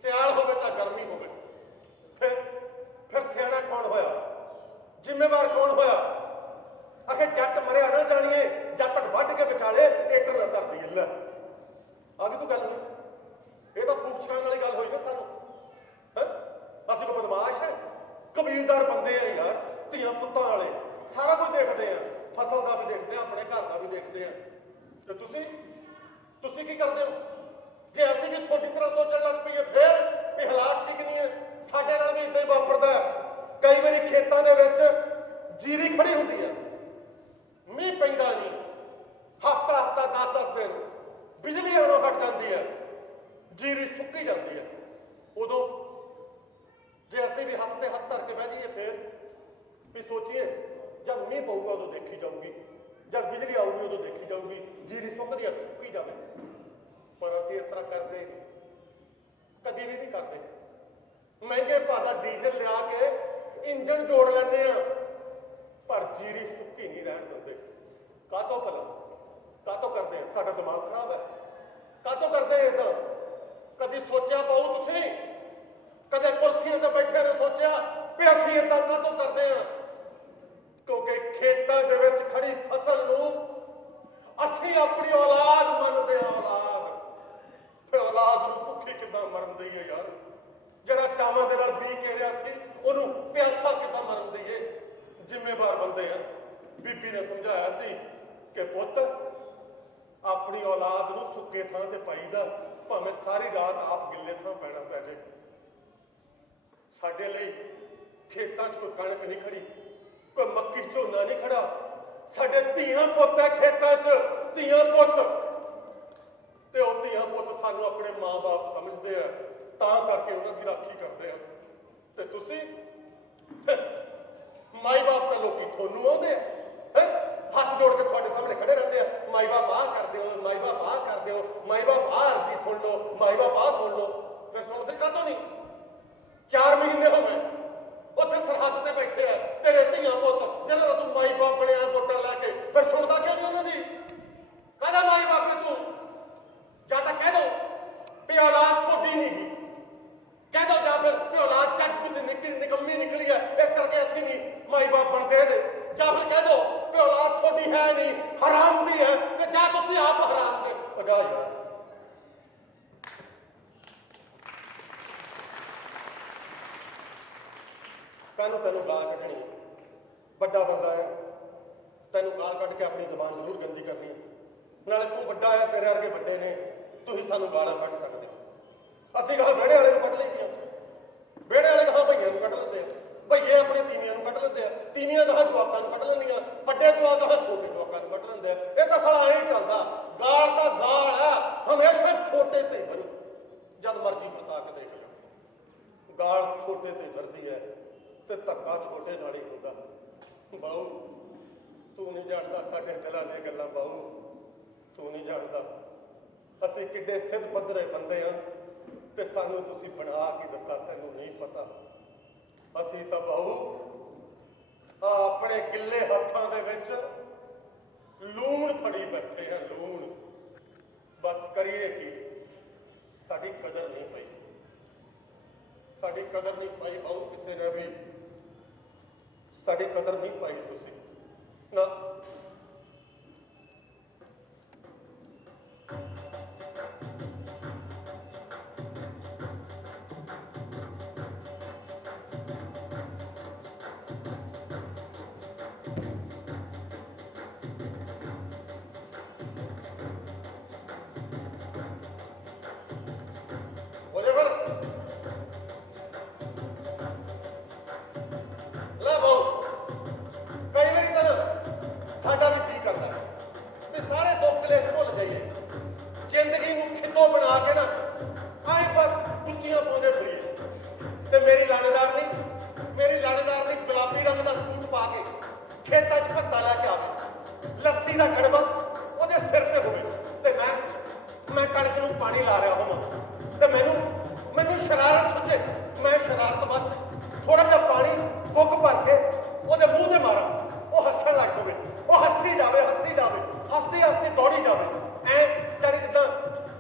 ਸਿਆਲ ਹੋਵੇ ਚਾਹੇ ਗਰਮੀ ਹੋਵੇ। ਫਿਰ ਸਿਆਣਾ ਕੌਣ ਹੋਇਆ? ਜ਼ਿੰਮੇਵਾਰ ਕੌਣ ਹੋਇਆ? ਆਖੇ ਜੱਟ ਮਰਿਆ ਨਾ ਜਾਣੀਏ, ਜਦ ਤੱਕ ਵੱਢ ਕੇ ਵਿਚਾਲੇ ਏਕੜ ਨਾ ਧਰਦੀ ਲੈ। ਆ ਵੀ ਕੋਈ ਗੱਲ ਹੋਈ? ਇਹ ਤਾਂ ਫੂਕ ਛਕਾਉਣ ਵਾਲੀ ਗੱਲ ਹੋਈ ਨਾ ਸਾਨੂੰ। ਅਸੀਂ ਕੋਈ ਬਦਮਾਸ਼ ਹੈ? ਕਬੀਲਦਾਰ ਬੰਦੇ ਆ ਯਾਰ, ਧੀਆਂ ਪੁੱਤਾਂ ਵਾਲੇ, ਸਾਰਾ ਕੁਝ ਦੇਖਦੇ ਆ। ਫਸਲ ਦਾ ਵੀ ਦੇਖਦੇ ਆ, ਆਪਣੇ ਘਰ ਦਾ ਵੀ ਦੇਖਦੇ ਆ। ਤੇ ਤੁਸੀਂ ਕੀ ਕਰਦੇ ਹੋ? ਜੇ ਅਸੀਂ ਵੀ ਤੁਹਾਡੀ ਤਰ੍ਹਾਂ ਸੋਚਣ ਲੱਗ ਪਈਏ ਫਿਰ ਵੀ ਹਾਲਾਤ ਠੀਕ ਨਹੀਂ ਹੈ। ਸਾਡੇ ਨਾਲ ਵੀ ਇਦਾਂ ਹੀ ਵਾਪਰਦਾ। ਕਈ ਵਾਰੀ ਖੇਤਾਂ ਦੇ ਵਿੱਚ ਜੀਰੀ ਖੜੀ ਹੁੰਦੀ ਹੈ, ਮੀਂਹ ਪੈਂਦਾ ਨਹੀਂ, ਹਫ਼ਤਾ 10 ਦਿਨ ਬਿਜਲੀ ਆਉਣੋਂ ਹਟ ਜਾਂਦੀ ਹੈ, ਜੀਰੀ ਸੁੱਕੀ ਜਾਂਦੀ ਹੈ। ਉਦੋਂ ਜੇ ਅਸੀਂ ਵੀ ਹੱਥ ਤੇ ਹੱਥ ਧਰ ਕੇ ਬਹਿ ਜਾਈਏ ਫਿਰ ਵੀ ਸੋਚੀਏ ਜਦ ਮੀਂਹ ਪਊਗਾ ਉਦੋਂ ਦੇਖੀ ਜਾਊਗੀ, ਜਦ ਬਿਜਲੀ ਆਊਗੀ ਉਦੋਂ ਦੇਖੀ ਜਾਊਗੀ, ਜੀਰੀ ਸੁੱਕਦੀ ਆ ਸੁੱਕੀ ਜਾਵੇ। ਪਰ ਅਸੀਂ ਇਸ ਤਰ੍ਹਾਂ ਕਰਦੇ ਕਦੀ ਵੀ ਨਹੀਂ ਕਰਦੇ। ਮਹਿੰਗੇ ਭਾਅ ਦਾ ਡੀਜ਼ਲ ਲਿਆ ਕੇ ਇੰਜਣ ਜੋੜ ਲੈਂਦੇ ਆ, ਪਰ ਜੀਰੀ ਸੁੱਕੀ ਨਹੀਂ ਰਹਿਣ ਦਿੰਦੇ। ਕਾਹਤੋਂ ਭਲਾ? ਕਾਹਤੋਂ ਕਰਦੇ ਆ? ਸਾਡਾ ਦਿਮਾਗ ਖਰਾਬ ਹੈ। ਕਾਹਤੋਂ ਕਰਦੇ ਏਦਾਂ? ਕਦੀ ਸੋਚਿਆ ਪਾਊ ਤੁਸੀਂ? ਕਦੇ ਕੁਰਸੀਆਂ ਤੇ ਬੈਠੇ ਨੇ ਸੋਚਿਆ ਵੀ ਅਸੀਂ ਏਦਾਂ ਕਾਹਤੋਂ ਕਰਦੇ ਆ? ਕਿਉਂਕਿ ਖੇਤਾਂ ਦੇ ਵਿੱਚ ਖੜੀ ਫਸਲ ਨੂੰ ਅਸੀਂ ਆਪਣੀ ਔਲਾਦ ਮੰਨਦੇ ਆ। ਔਲਾਦ ਨੂੰ ਭੁੱਖੀ ਕਿੱਦਾਂ ਮਰਨ ਦਈਏ ਯਾਰ? ਜਿਹੜਾ ਚਾਵਾਂ ਦੇ ਨਾਲ ਬੀ ਕੇ ਰਿਹਾ ਸੀ ਉਹਨੂੰ ਪਿਆਸਾ ਕਿੱਦਾਂ ਮਰਨ ਦਈਏ? ਜ਼ਿੰਮੇਵਾਰ ਬੰਦੇ ਆ। ਬੀਬੀ ਨੇ ਸਮਝਾਇਆ ਸੀ ਕਿ ਪੁੱਤ ਆਪਣੀ ਔਲਾਦ ਨੂੰ ਸੁੱਕੇ ਥਾਂ ਤੇ ਪਾਈਦਾ, ਭਾਵੇਂ ਸਾਰੀ ਰਾਤ ਆਪ ਗਿੱਲੇ ਥਾਂ ਪੈਣਾ ਪੈ ਜਾਏ। ਸਾਡੇ ਲਈ ਖੇਤਾਂ 'ਚ ਕੋਈ ਕਣਕ ਨਹੀਂ ਖੜੀ, ਕੋਈ ਮੱਕੀ ਝੋਨਾ ਨਹੀਂ ਖੜਾ। ਸਾਡੇ ਧੀਆਂ ਪੁੱਤ ਹੈ ਖੇਤਾਂ 'ਚ, ਧੀਆਂ ਪੁੱਤ। ਤੇ ਉਹ ਧੀਆਂ ਪੁੱਤ ਸਾਨੂੰ ਆਪਣੇ ਮਾਂ-ਬਾਪ ਸਮਝਦੇ ਆ, ਤਾਂ ਕਰਕੇ ਉਹਨਾਂ ਦੀ ਰਾਖੀ ਕਰਦੇ ਆ। ਤੇ ਤੁਸੀਂ ਮਾਈ ਬਾਪ ਤਾਂ ਲੋਕੀ ਤੁਹਾਨੂੰ ਆਉਂਦੇ ਆ, ਹੱਥ ਜੋੜ ਕੇ ਤੁਹਾਡੇ ਸਾਹਮਣੇ ਖੜੇ ਰਹਿੰਦੇ ਆ। ਮਾਈ ਬਾਪ ਆਹ ਕਰ ਦਿਓ, ਮਾਈ ਬਾਪ ਆਹ ਕਰ ਦਿਓ, ਮਾਈ ਬਾਪ ਆਹ ਅਰਜ਼ੀ ਸੁਣ ਲਓ, ਮਾਈ ਬਾਪ ਆਹ ਸੁਣ ਲਓ। ਫਿਰ ਸੁਣਦੇ ਕਾਹਤੋਂ ਨਹੀਂ? 4 ਮਹੀਨੇ ਹੋ ਗਏ ਉੱਥੇ ਸਰਹੱਦ ਤੇ ਬੈਠੇ ਆ ਤੇਰੇ ਧੀਆਂ ਪੁੱਤ, ਜਦੋਂ ਤੂੰ ਮਾਈ ਬਾਪ ਬਣਿਆ ਵੋਟਾਂ ਲੈ ਕੇ, ਫਿਰ ਸੁਣਦਾ ਕਿਉਂ ਨਹੀਂ ਉਹਨਾਂ ਦੀ? ਕਾਹਦਾ ਮਾਈ ਬਾਪ ਹੈ ਤੂੰ? ਜਾਂ ਤਾਂ ਕਹਿ ਦੋ ਵੀ ਔਲਾਦ ਤੁਹਾਡੀ ਨਹੀਂ ਗੀ, ਕਹਿ ਦੋ, ਜਾਂ ਫਿਰ ਵੀ ਔਲਾਦ ਚੱਜ ਦੀ ਨਿਕੰਮੀ ਨਿਕਲੀ ਹੈ, ਇਸ ਕਰਕੇ ਅਸੀਂ ਨਹੀਂ ਮਾਈ ਬਾਪ ਬਣਦੇ ਇਹਦੇ। ਜਾਂ ਫਿਰ ਕਹਿ ਦੋ ਵੀ ਔਲਾਦ ਤੁਹਾਡੀ ਹੈ ਨਹੀਂ, ਹਰਾਮ ਦੀ ਹੈ, ਤੇ ਜਾਂ ਤੁਸੀਂ ਆਪ ਹਰਾਮ ਦੇ। ਪਜਾ ਯਾਰ ਤੈਨੂੰ ਗਾਲ ਕੱਢਣੀ, ਵੱਡਾ ਬੰਦਾ ਹੈ, ਤੈਨੂੰ ਗਾਲ ਕੱਢ ਕੇ ਆਪਣੀ ਜ਼ਬਾਨ ਜ਼ਰੂਰ ਗੰਦੀ ਕਰਨੀ ਹੈ। ਨਾਲੇ ਤੂੰ ਵੱਡਾ ਹੈ, ਤੇਰੇ ਵਰਗੇ ਵੱਡੇ ਨੇ, ਤੁਸੀਂ ਸਾਨੂੰ ਗਾਲਾਂ ਕੱਢ ਸਕਦੇ। ਅਸੀਂ ਕਹਾ ਵਿਹੜੇ ਵਾਲੇ ਨੂੰ ਕੱਢ ਲਈਆਂ, ਵਿਹੜੇ ਵਾਲੇ ਕਹਾ ਭਈਆਂ ਨੂੰ ਕੱਢ ਲੈਂਦੇ ਆ, ਭਈਏ ਆਪਣੀ ਤੀਵੀਆਂ ਨੂੰ ਕੱਢ ਲੈਂਦੇ ਆ, ਤੀਵੀਆਂ ਕਹਾ ਜਵਾਕਾਂ ਨੂੰ ਕੱਢ ਲੈਂਦੀਆਂ, ਵੱਡੇ ਜਵਾਕ ਕਹਾ ਛੋਟੇ ਜਵਾਕਾਂ ਨੂੰ ਕੱਢ ਲੈਂਦੇ ਆ। ਇਹ ਤਾਂ ਸਾਲਾ ਐਂ ਚੱਲਦਾ। ਗਾਲ ਤਾਂ ਗਾਲ ਹੈ, ਹਮੇਸ਼ਾ ਛੋਟੇ ਤੇ ਵਰੂ। ਜਦ ਮਰਜ਼ੀ ਵਰਤਾ ਕੇ ਦੇਖ ਲਓ, ਗਾਲ ਛੋਟੇ ਤੇ ਵਰਦੀ ਹੈ ਤੇ ਧੱਕਾ ਛੋਟੇ ਨਾਲ ਹੀ ਹੁੰਦਾ। ਬਾਊ ਤੂੰ ਨਹੀਂ ਜਾਣਦਾ ਸਾਡੇ ਦਿਲਾਂ ਦੀਆਂ ਗੱਲਾਂ ਬਾਊ, ਤੂੰ ਨਹੀਂ ਜਾਣਦਾ ਅਸੀਂ ਕਿੱਡੇ ਸਿੱਧ ਪੱਧਰੇ ਬੰਦੇ ਆ ਤੇ ਸਾਨੂੰ ਤੁਸੀਂ ਬਣਾ ਕੇ ਦਿੱਤਾ, ਤੈਨੂੰ ਨਹੀਂ ਪਤਾ। ਅਸੀਂ ਤਾਂ ਬਾਊ ਆਪਣੇ ਗਿੱਲੇ ਹੱਥਾਂ ਦੇ ਵਿੱਚ ਲੂਣ ਫੜੀ ਬੈਠੇ ਆ, ਲੂਣ। ਬਸ ਕਰੀਏ ਕੀ, ਸਾਡੀ ਕਦਰ ਨਹੀਂ ਪਈ, ਸਾਡੀ ਕਦਰ ਨਹੀਂ ਪਾਈ ਬਾਊ ਕਿਸੇ ਨੇ ਵੀ, ਸਾਡੀ ਕਦਰ ਨਹੀਂ ਪਾਈ ਤੁਸੀਂ ਨਾ। ਸਾਡਾ ਵੀ ਜੀ ਕਰਦਾ ਵੀ ਸਾਰੇ ਦੁੱਖ ਕਲੇਸ਼ ਭੁੱਲ ਜਾਈਏ, ਜ਼ਿੰਦਗੀ ਨੂੰ ਖਿੱਦੋ ਬਣਾ ਕੇ ਨਾ ਆਏ ਬਸ ਉੱਚੀਆਂ ਪਾਉਂਦੇ ਫਿਰੀਏ। ਤੇ ਮੇਰੀ ਲਾਣੇਦਾਰ ਨਹੀਂ ਗੁਲਾਬੀ ਰੰਗ ਦਾ ਸੂਟ ਪਾ ਕੇ ਖੇਤਾਂ 'ਚ ਭੱਤਾ ਲੈ ਕੇ ਆਵੇ, ਲੱਸੀ ਦਾ ਕੜਵਾ ਉਹਦੇ ਸਿਰ ਤੇ ਹੋਵੇ ਤੇ ਮੈਂ ਕਣਕ ਨੂੰ ਪਾਣੀ ਲਾ ਰਿਹਾ ਹੋਵਾਂ ਤੇ ਮੈਨੂੰ ਸ਼ਰਾਰਤ ਸੁਝੇ, ਮੈਂ ਸ਼ਰਾਰਤ ਬਸ ਥੋੜਾ ਜਿਹਾ ਪਾਣੀ ਫੁੱਕ ਭਰ ਕੇ ਉਹਦੇ ਮੂੰਹ ਤੇ ਮਾਰਾਂ, ਉਹ ਹੱਸਣ ਲੱਗ ਪਵੇ, ਉਹ ਹੱਸੀ ਜਾਵੇ ਹੱਸਦੀ ਦੌੜੀ ਜਾਵੇ, ਐ ਜਾਨੀ ਜਿੱਦਾਂ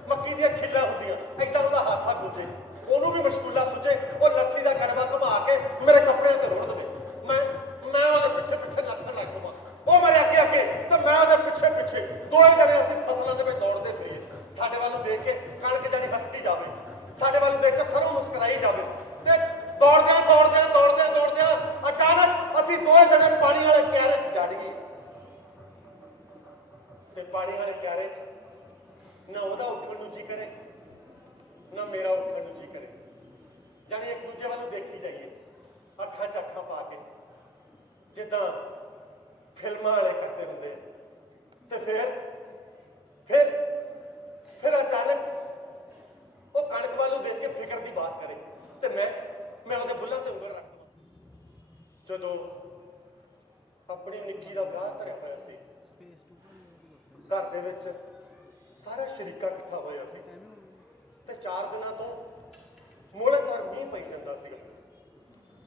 ਮੱਕੀ ਦੀਆਂ ਖਿੱਲਾਂ ਹੁੰਦੀਆਂ, ਏਦਾਂ ਉਹਦਾ ਹਾਸਾ ਗੁੱਜੇ, ਉਹਨੂੰ ਵੀ ਮਸ਼ਗੂਲਾ ਸੁਝੇ, ਉਹ ਲੱਸੀ ਦਾ ਕੜਵਾ ਘੁਮਾ ਕੇ ਮੇਰੇ ਕੱਪੜਿਆਂ ਤੇ ਰੋੜ ਦੇਵੇ, ਮੈਂ ਉਹਦੇ ਪਿੱਛੇ ਨੱਚਣ ਲੱਗ ਪਵਾਂ, ਉਹ ਮੇਰੇ ਅੱਗੇ ਤੇ ਮੈਂ ਉਹਦੇ ਪਿੱਛੇ ਦੋਵੇਂ ਜਣੇ ਅਸੀਂ ਫਸਲਾਂ ਦੇ ਵਿੱਚ ਦੌੜਦੇ ਫਿਰੀਏ। ਸਾਡੇ ਵੱਲ ਨੂੰ ਦੇਖ ਕੇ ਕਣਕ ਜਾਨੀ ਹੱਸੀ ਜਾਵੇ, ਸਾਡੇ ਵੱਲ ਨੂੰ ਦੇਖ ਕੇ ਸਰੋਂ ਮੁਸਕਰਾਈ ਜਾਵੇ ਤੇ ਦੌੜਦਿਆਂ ਅਚਾਨਕ ਅਸੀਂ ਦੋਵੇਂ ਜਣੇ ਪਾਣੀ ਵਾਲੇ ਕਿਆਰੇ 'ਚ ਚੜ੍ਹ ਗਏ। ਤੇ ਪਾਣੀ ਵਾਲੇ ਕਿਆਰੇ 'ਚ ਨਾ ਉਹਦਾ ਉੱਠਣ ਨੂੰ ਜੀ ਕਰੇ ਨਾ ਮੇਰਾ ਉੱਠਣ ਨੂੰ ਜੀ ਕਰੇ, ਜਾਨੀ ਇੱਕ ਦੂਜੇ ਵੱਲ ਨੂੰ ਦੇਖੀ ਜਾਈਏ ਅੱਖਾਂ 'ਚ ਅੱਖਾਂ ਪਾ ਕੇ, ਜਿੱਦਾਂ ਫਿਲਮਾਂ ਵਾਲੇ ਕਰਦੇ ਹੁੰਦੇ। ਤੇ ਫਿਰ ਅਚਾਨਕ ਉਹ ਕਣਕ ਵੱਲ ਨੂੰ ਦੇਖ ਕੇ ਫਿਕਰ ਦੀ ਬਾਤ ਕਰੇ ਤੇ ਮੈਂ ਉਹਦੇ ਬੁੱਲਾਂ ਤੇ ਉਂਗਲ ਰੱਖ ਦਵਾਂ। ਜਦੋਂ ਆਪਣੀ ਨਿੱਕੀ ਦਾ ਵਿਆਹ ਧਰਿਆ ਹੋਇਆ ਸੀ, ਘਰ ਦੇ ਵਿੱਚ ਸਾਰਾ ਸ਼ਰੀਕਾ ਇਕੱਠਾ ਹੋਇਆ ਸੀ ਤੇ 4 ਦਿਨਾਂ ਤੋਂ ਮੋਹਲੇਦਾਰ ਮੀਂਹ ਪਈ ਜਾਂਦਾ ਸੀਗਾ,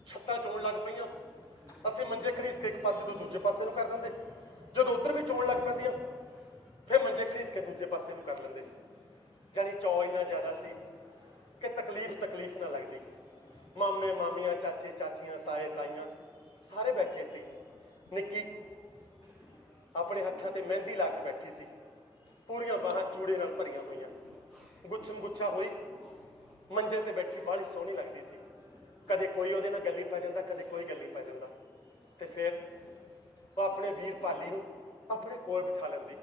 ਛੱਤਾਂ ਚੋਣ ਲੱਗ ਪਈਆਂ, ਅਸੀਂ ਮੰਜੇ ਘੜੀਸ ਕੇ ਇੱਕ ਪਾਸੇ ਤੋਂ ਦੂਜੇ ਪਾਸੇ ਨੂੰ ਕਰ ਦਿੰਦੇ, ਜਦੋਂ ਉੱਧਰ ਵੀ ਚੋਣ ਲੱਗ ਪੈਂਦੀਆਂ ਫਿਰ ਮੰਜੇ ਘੜੀਸ ਕੇ ਦੂਜੇ ਪਾਸੇ ਨੂੰ ਕਰ ਲੈਂਦੇ, ਜਾਨੀ ਚੌ ਇੰਨਾ ਜ਼ਿਆਦਾ ਸੀ ਕਿ ਤਕਲੀਫ ਨਾ ਲੱਗਦੀ। ਮਾਮੇ ਮਾਮੀਆਂ, ਚਾਚੇ ਚਾਚੀਆਂ, ਤਾਏ ਤਾਈਆਂ ਸਾਰੇ ਬੈਠੇ ਸੀ। ਨਿੱਕੀ ਆਪਣੇ ਹੱਥਾਂ ਤੇ ਮਹਿੰਦੀ ਲਾ ਕੇ ਬੈਠੀ ਸੀ, ਪੂਰੀਆਂ ਬਾਹਾਂ ਚੂੜੇ ਨਾਲ ਭਰੀਆਂ ਹੋਈਆਂ, ਗੁੱਛਮ ਗੁੱਛਾ ਹੋਈ ਮੰਜੇ ਤੇ ਬੈਠੀ ਬਾਹਲੀ ਸੋਹਣੀ ਲੱਗਦੀ ਸੀ। ਕਦੇ ਕੋਈ ਉਹਦੇ ਨਾਲ ਗੱਲੀ ਪੈ ਜਾਂਦਾ, ਕਦੇ ਕੋਈ ਗੱਲੀ ਪੈ ਜਾਂਦਾ ਤੇ ਫਿਰ ਉਹ ਆਪਣੇ ਵੀਰ ਪਾਲੀ ਨੂੰ ਆਪਣੇ ਕੋਲ ਬਿਠਾ ਲੈਂਦੀ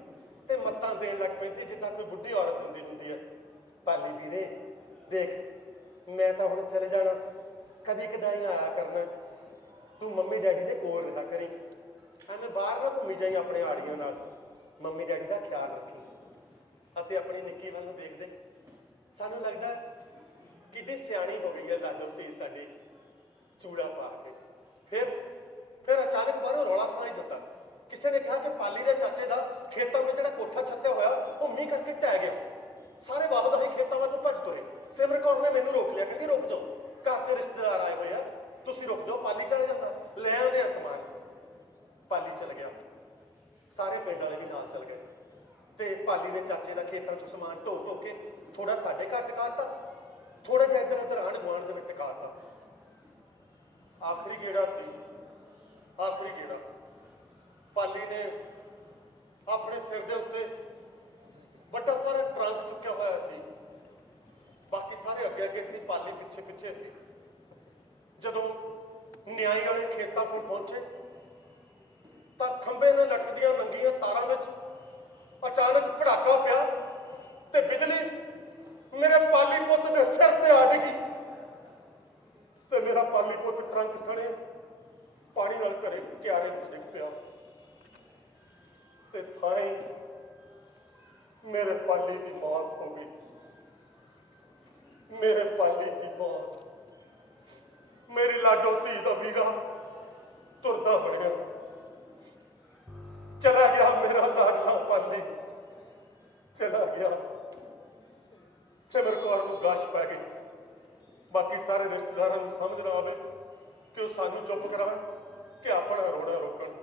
ਤੇ ਮੱਤਾਂ ਦੇਣ ਲੱਗ ਪੈਂਦੀ ਜਿੱਦਾਂ ਕੋਈ ਬੁੱਢੀ ਔਰਤ ਹੁੰਦੀ ਹੈ। ਪਾਲੀ ਵੀਰੇ ਦੇਖ, ਮੈਂ ਤਾਂ ਹੁਣ ਚਲੇ ਜਾਣਾ, ਕਦੀ ਕਦਾਈ ਆਇਆ ਕਰਨਾ, ਤੂੰ ਮੰਮੀ ਡੈਡੀ ਦੇ ਕੋਲ ਰਿਹਾ ਕਰੀ, ਐਵੇਂ ਬਾਹਰ ਨਾ ਘੁੰਮੀ ਜਾਈ ਆਪਣੇ ਆੜੀਆਂ ਨਾਲ, ਮੰਮੀ ਡੈਡੀ ਦਾ ਖਿਆਲ ਰੱਖੀ। ਅਸੀਂ ਆਪਣੀ ਨਿੱਕੀ ਵੱਲ ਨੂੰ ਦੇਖਦੇ, ਸਾਨੂੰ ਲੱਗਦਾ ਕਿੱਡੀ ਸਿਆਣੀ ਹੋ ਗਈ ਹੈ ਲਾਡੋ ਧੀ ਸਾਡੀ, ਚੂੜਾ ਪਾ ਕੇ। ਫਿਰ ਅਚਾਨਕ ਬਾਹਰੋਂ ਰੌਲਾ ਸੁਣਾਈ ਦਿੱਤਾ, ਕਿਸੇ ਨੇ ਕਿਹਾ ਕਿ ਪਾਲੀ ਦੇ ਚਾਚੇ ਦਾ ਖੇਤਾਂ ਵਿੱਚ ਜਿਹੜਾ ਕੋਠਾ ਛੱਤਿਆ ਹੋਇਆ ਉਹ ਮੀਂਹ ਕਰਕੇ ਢਹਿ ਗਿਆ। ਸਾਰੇ ਵਾਹਦਾ ਹੀ ਖੇਤਾਂ ਵੱਲ ਨੂੰ ਭੱਜ ਤੁਰੇ। ਸਿਮਰ ਕੌਰ ਨੇ ਮੈਨੂੰ ਰੋਕ ਲਿਆ, ਕਹਿੰਦੀ ਰੁਕ ਜਾਓ, ਘਰ 'ਚ ਰਿਸ਼ਤੇਦਾਰ ਆਏ ਹੋਏ ਆ, ਤੁਸੀਂ ਰੁਕ ਜਾਓ, ਪਾਲੀ ਚਲੇ ਜਾਂਦਾ, ਲੈ ਆਉਂਦੇ ਆ ਸਮਾਨ। ਪਾਲੀ ਚਲ ਗਿਆ, ਸਾਰੇ ਪਿੰਡ ਵਾਲੇ ਵੀ ਨਾਲ ਚਲ ਗਏ ਤੇ ਪਾਲੀ ਦੇ ਚਾਚੇ ਦਾ ਖੇਤਾਂ 'ਚ ਸਮਾਨ ਢੋ ਕੇ ਥੋੜਾ ਸਾਡੇ ਘਰ ਟਿਕਾਤਾ, ਥੋੜਾ ਜਿਹਾ ਇੱਧਰ ਆਂਢ ਗੁਆਂਢ ਦੇ ਵਿੱਚ ਟਿਕਾਤਾ। ਆਖਰੀ ਗੇੜਾ ਪਾਲੀ ਨੇ ਆਪਣੇ ਸਿਰ ਦੇ ਉੱਤੇ ਵੱਡਾ ਸਾਰਾ ਟਰੰਕ ਚੁੱਕਿਆ ਹੋਇਆ ਸੀ, ਬਾਕੀ ਸਾਰੇ ਅੱਗੇ ਸੀ, ਪਾਲੀ ਪਿੱਛੇ ਸੀ। ਜਦੋਂ ਨਿਆਈ ਵਾਲੇ ਖੇਤਾਂ ਕੋਲ ਪਹੁੰਚੇ ਤਾਂ ਖੰਭੇ ਨਾਲ ਲਟਕਦੀਆਂ ਨੰਗੀਆਂ ਤਾਰਾਂ ਵਿੱਚ ਅਚਾਨਕ ਭੜਾਕਾ ਪਿਆ ਤੇ ਬਿਜਲੀ ਮੇਰੇ ਪਾਲੀ ਪੁੱਤ ਦੇ ਸਿਰ ਤੇ ਆ ਡਿੱਗੀ ਤੇ ਮੇਰਾ ਪਾਲੀ ਪੁੱਤ ਟਰੰਕ ਸਣੇ ਪਾਣੀ ਨਾਲ ਘਰੇ ਕਿਆਰੇ ਵਿੱਚ ਡਿੱਗ ਪਿਆ ਤੇ ਥਾਈ ਮੇਰੇ ਪਾਲੀ ਦੀ ਮੌਤ ਹੋ ਗਈ। ਮੇਰੇ ਪਾਲੀ ਦੀ ਮੌਤ, ਮੇਰੀ ਲਾਡੋ ਧੀ ਦਾ ਵੀਰਾ ਤੁਰਦਾ ਬਣਿਆ बाकी सारे रिश्तेदारों को समझ ना आवे कि वह सानू चुप कराण कि अपना रोना रोकण।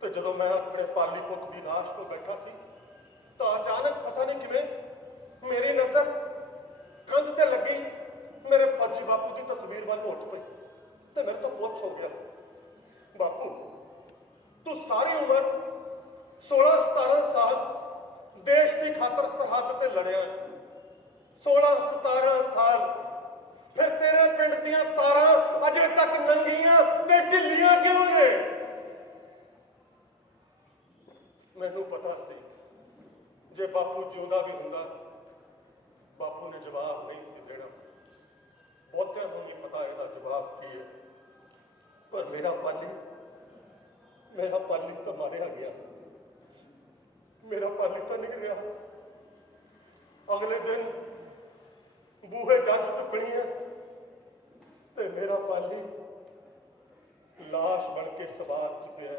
तो जदों मैं अपने पाली पुत की लाश को बैठा सी तो अचानक पता नहीं किवें मेरी नज़र कंध ते लगी मेरे फौजी बापू की तस्वीर वाल उठ पई तो मेरे तो पुछ हो गया, बापू तू सारी उम्र 16-17 साल देश की खातर सरहद ते लड़िया, 16-17 साल फिर तेरे पिंड दियां तारां अजे तक नंगियां ते ढिल्लियां क्यों ने? मैनू पता सी जे बापू जिंदा भी हुंदा बापू ने जवाब नहीं सी देना। बहुतियां नूं नहीं पता इहदा जवाब की है, पर मेरा पाली तो मारिया गया, मेरा पाली तो नहीं रहा। अगले दिन बूहे जज टुकनी है ते मेरा पाली लाश बन के सवार च पिया।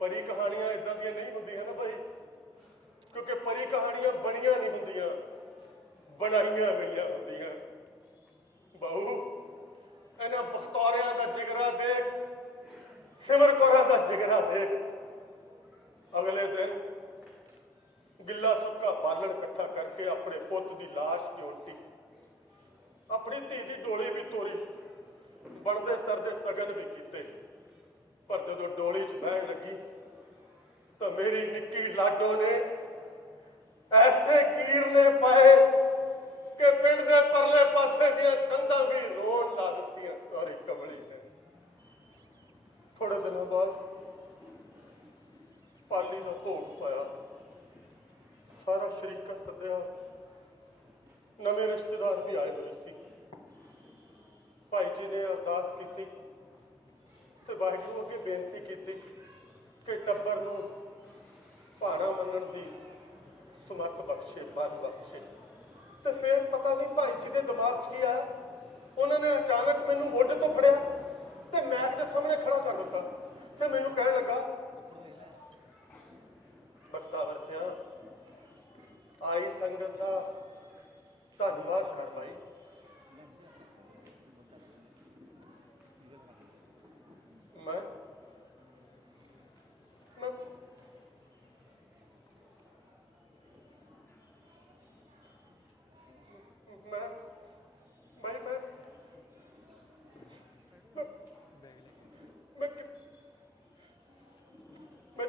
परी कहानियां इदां दी नहीं होंदियां ना भाई, क्योंकि परी कहानियां बनिया नहीं होंदियां, बनाइया गई होंदियां। बहू इन्हां बख्तौरियां दा जिगरा देख, सिमर कौरां दा जिगरा देख। अगले दिन गिला सुक्का बालन इकट्ठा करके अपने पुत की लाश की उल्टी, अपनी धी की डोली भी तोड़ी, बनते सरदे सगन भी किए। पर जो डोली च बहन लगी तो मेरी निक्की लाडो ने ऐसे कीरने पाए कि पिंड के परले पासे दियां कंधां भी रोन ला दित्तियां सारी कमली ने। थोड़े दिनों बाद पाली ने भोग पाया, सारा शरीका सद्या, नवे रिश्तेदार भी आए हुए सी। भाई जी ने अरदास की तो वाहिगुरू अगे बेनती की कि टब्बर नूं भाणा मनण दी सुमत बख्शे, मन बख्शे। तो फिर पता नहीं भाई जी के दिमाग च की आया, उन्होंने अचानक मैनू मोढे तो फड़िया तो मैच के सामने खड़ा कर दिता तो मैनू कह लगा, बख्तावर सिया आई संगत का धन्यवाद कर भाई। मैं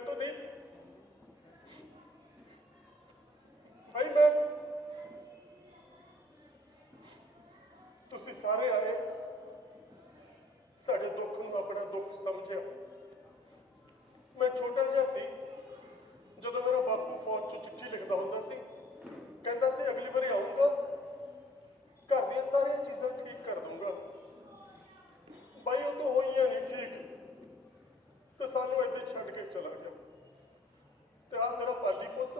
तो नहीं भाई, मैं तुसी सारे आए साडे दुख नूं अपना दुख समझिया। मैं छोटा जिहा सी जदों मेरा बापू फौज चों चिट्ठी लिखदा हुंदा सी, कहंदा सी अगली बारी आऊंगा घर दीयां सारियां चीज़ां ठीक कर दूंगा। भाई वो तो होइयां नहीं ठीक तो सानू इदां ही छड्ड के चला गया। ते आ मेरा पाली पुत्त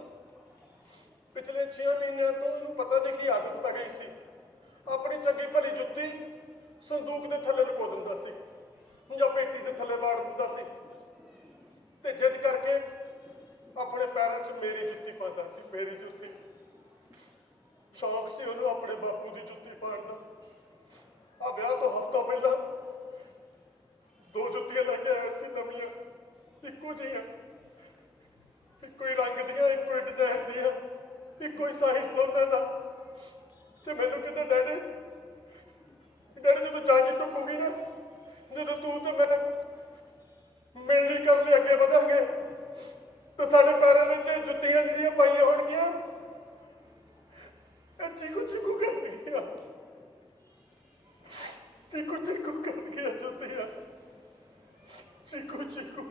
पिछले 6 महीनों तो उन्होंने पता नहीं कि आदत पै गई सी, अपनी चंगी भली जुत्ती संदूक के थले लुको दिंदा सी या पेटी के थले वाड़ दिंदा सी ते जिद करके अपने पैरों च मेरी जुत्ती पाता सी, मेरी जुत्ती। शौक सी उन्होंने अपने बापू की जुत्ती पाने का। आ ब्याह तो हफ्ता पहला 2 जुत्तियां लैके आया सी नवियां, इक्को जिहियां, इक्को ही रंग दियां, इक्को ही डिजाइन दियां, इक्को ही साइज दोनों का। तो मैनू कहते डैडी जो जांच टुकूगी ना, जो तू तो मैं मिलनी करने अगे बढ़ांगे तो साढ़े पैरों में जुत्तियां जिहियां पाइयां होणगियां, चीकू चीकू कर गया, चीकू चीकू कर गया जुत्तियां, चीकू चीकू।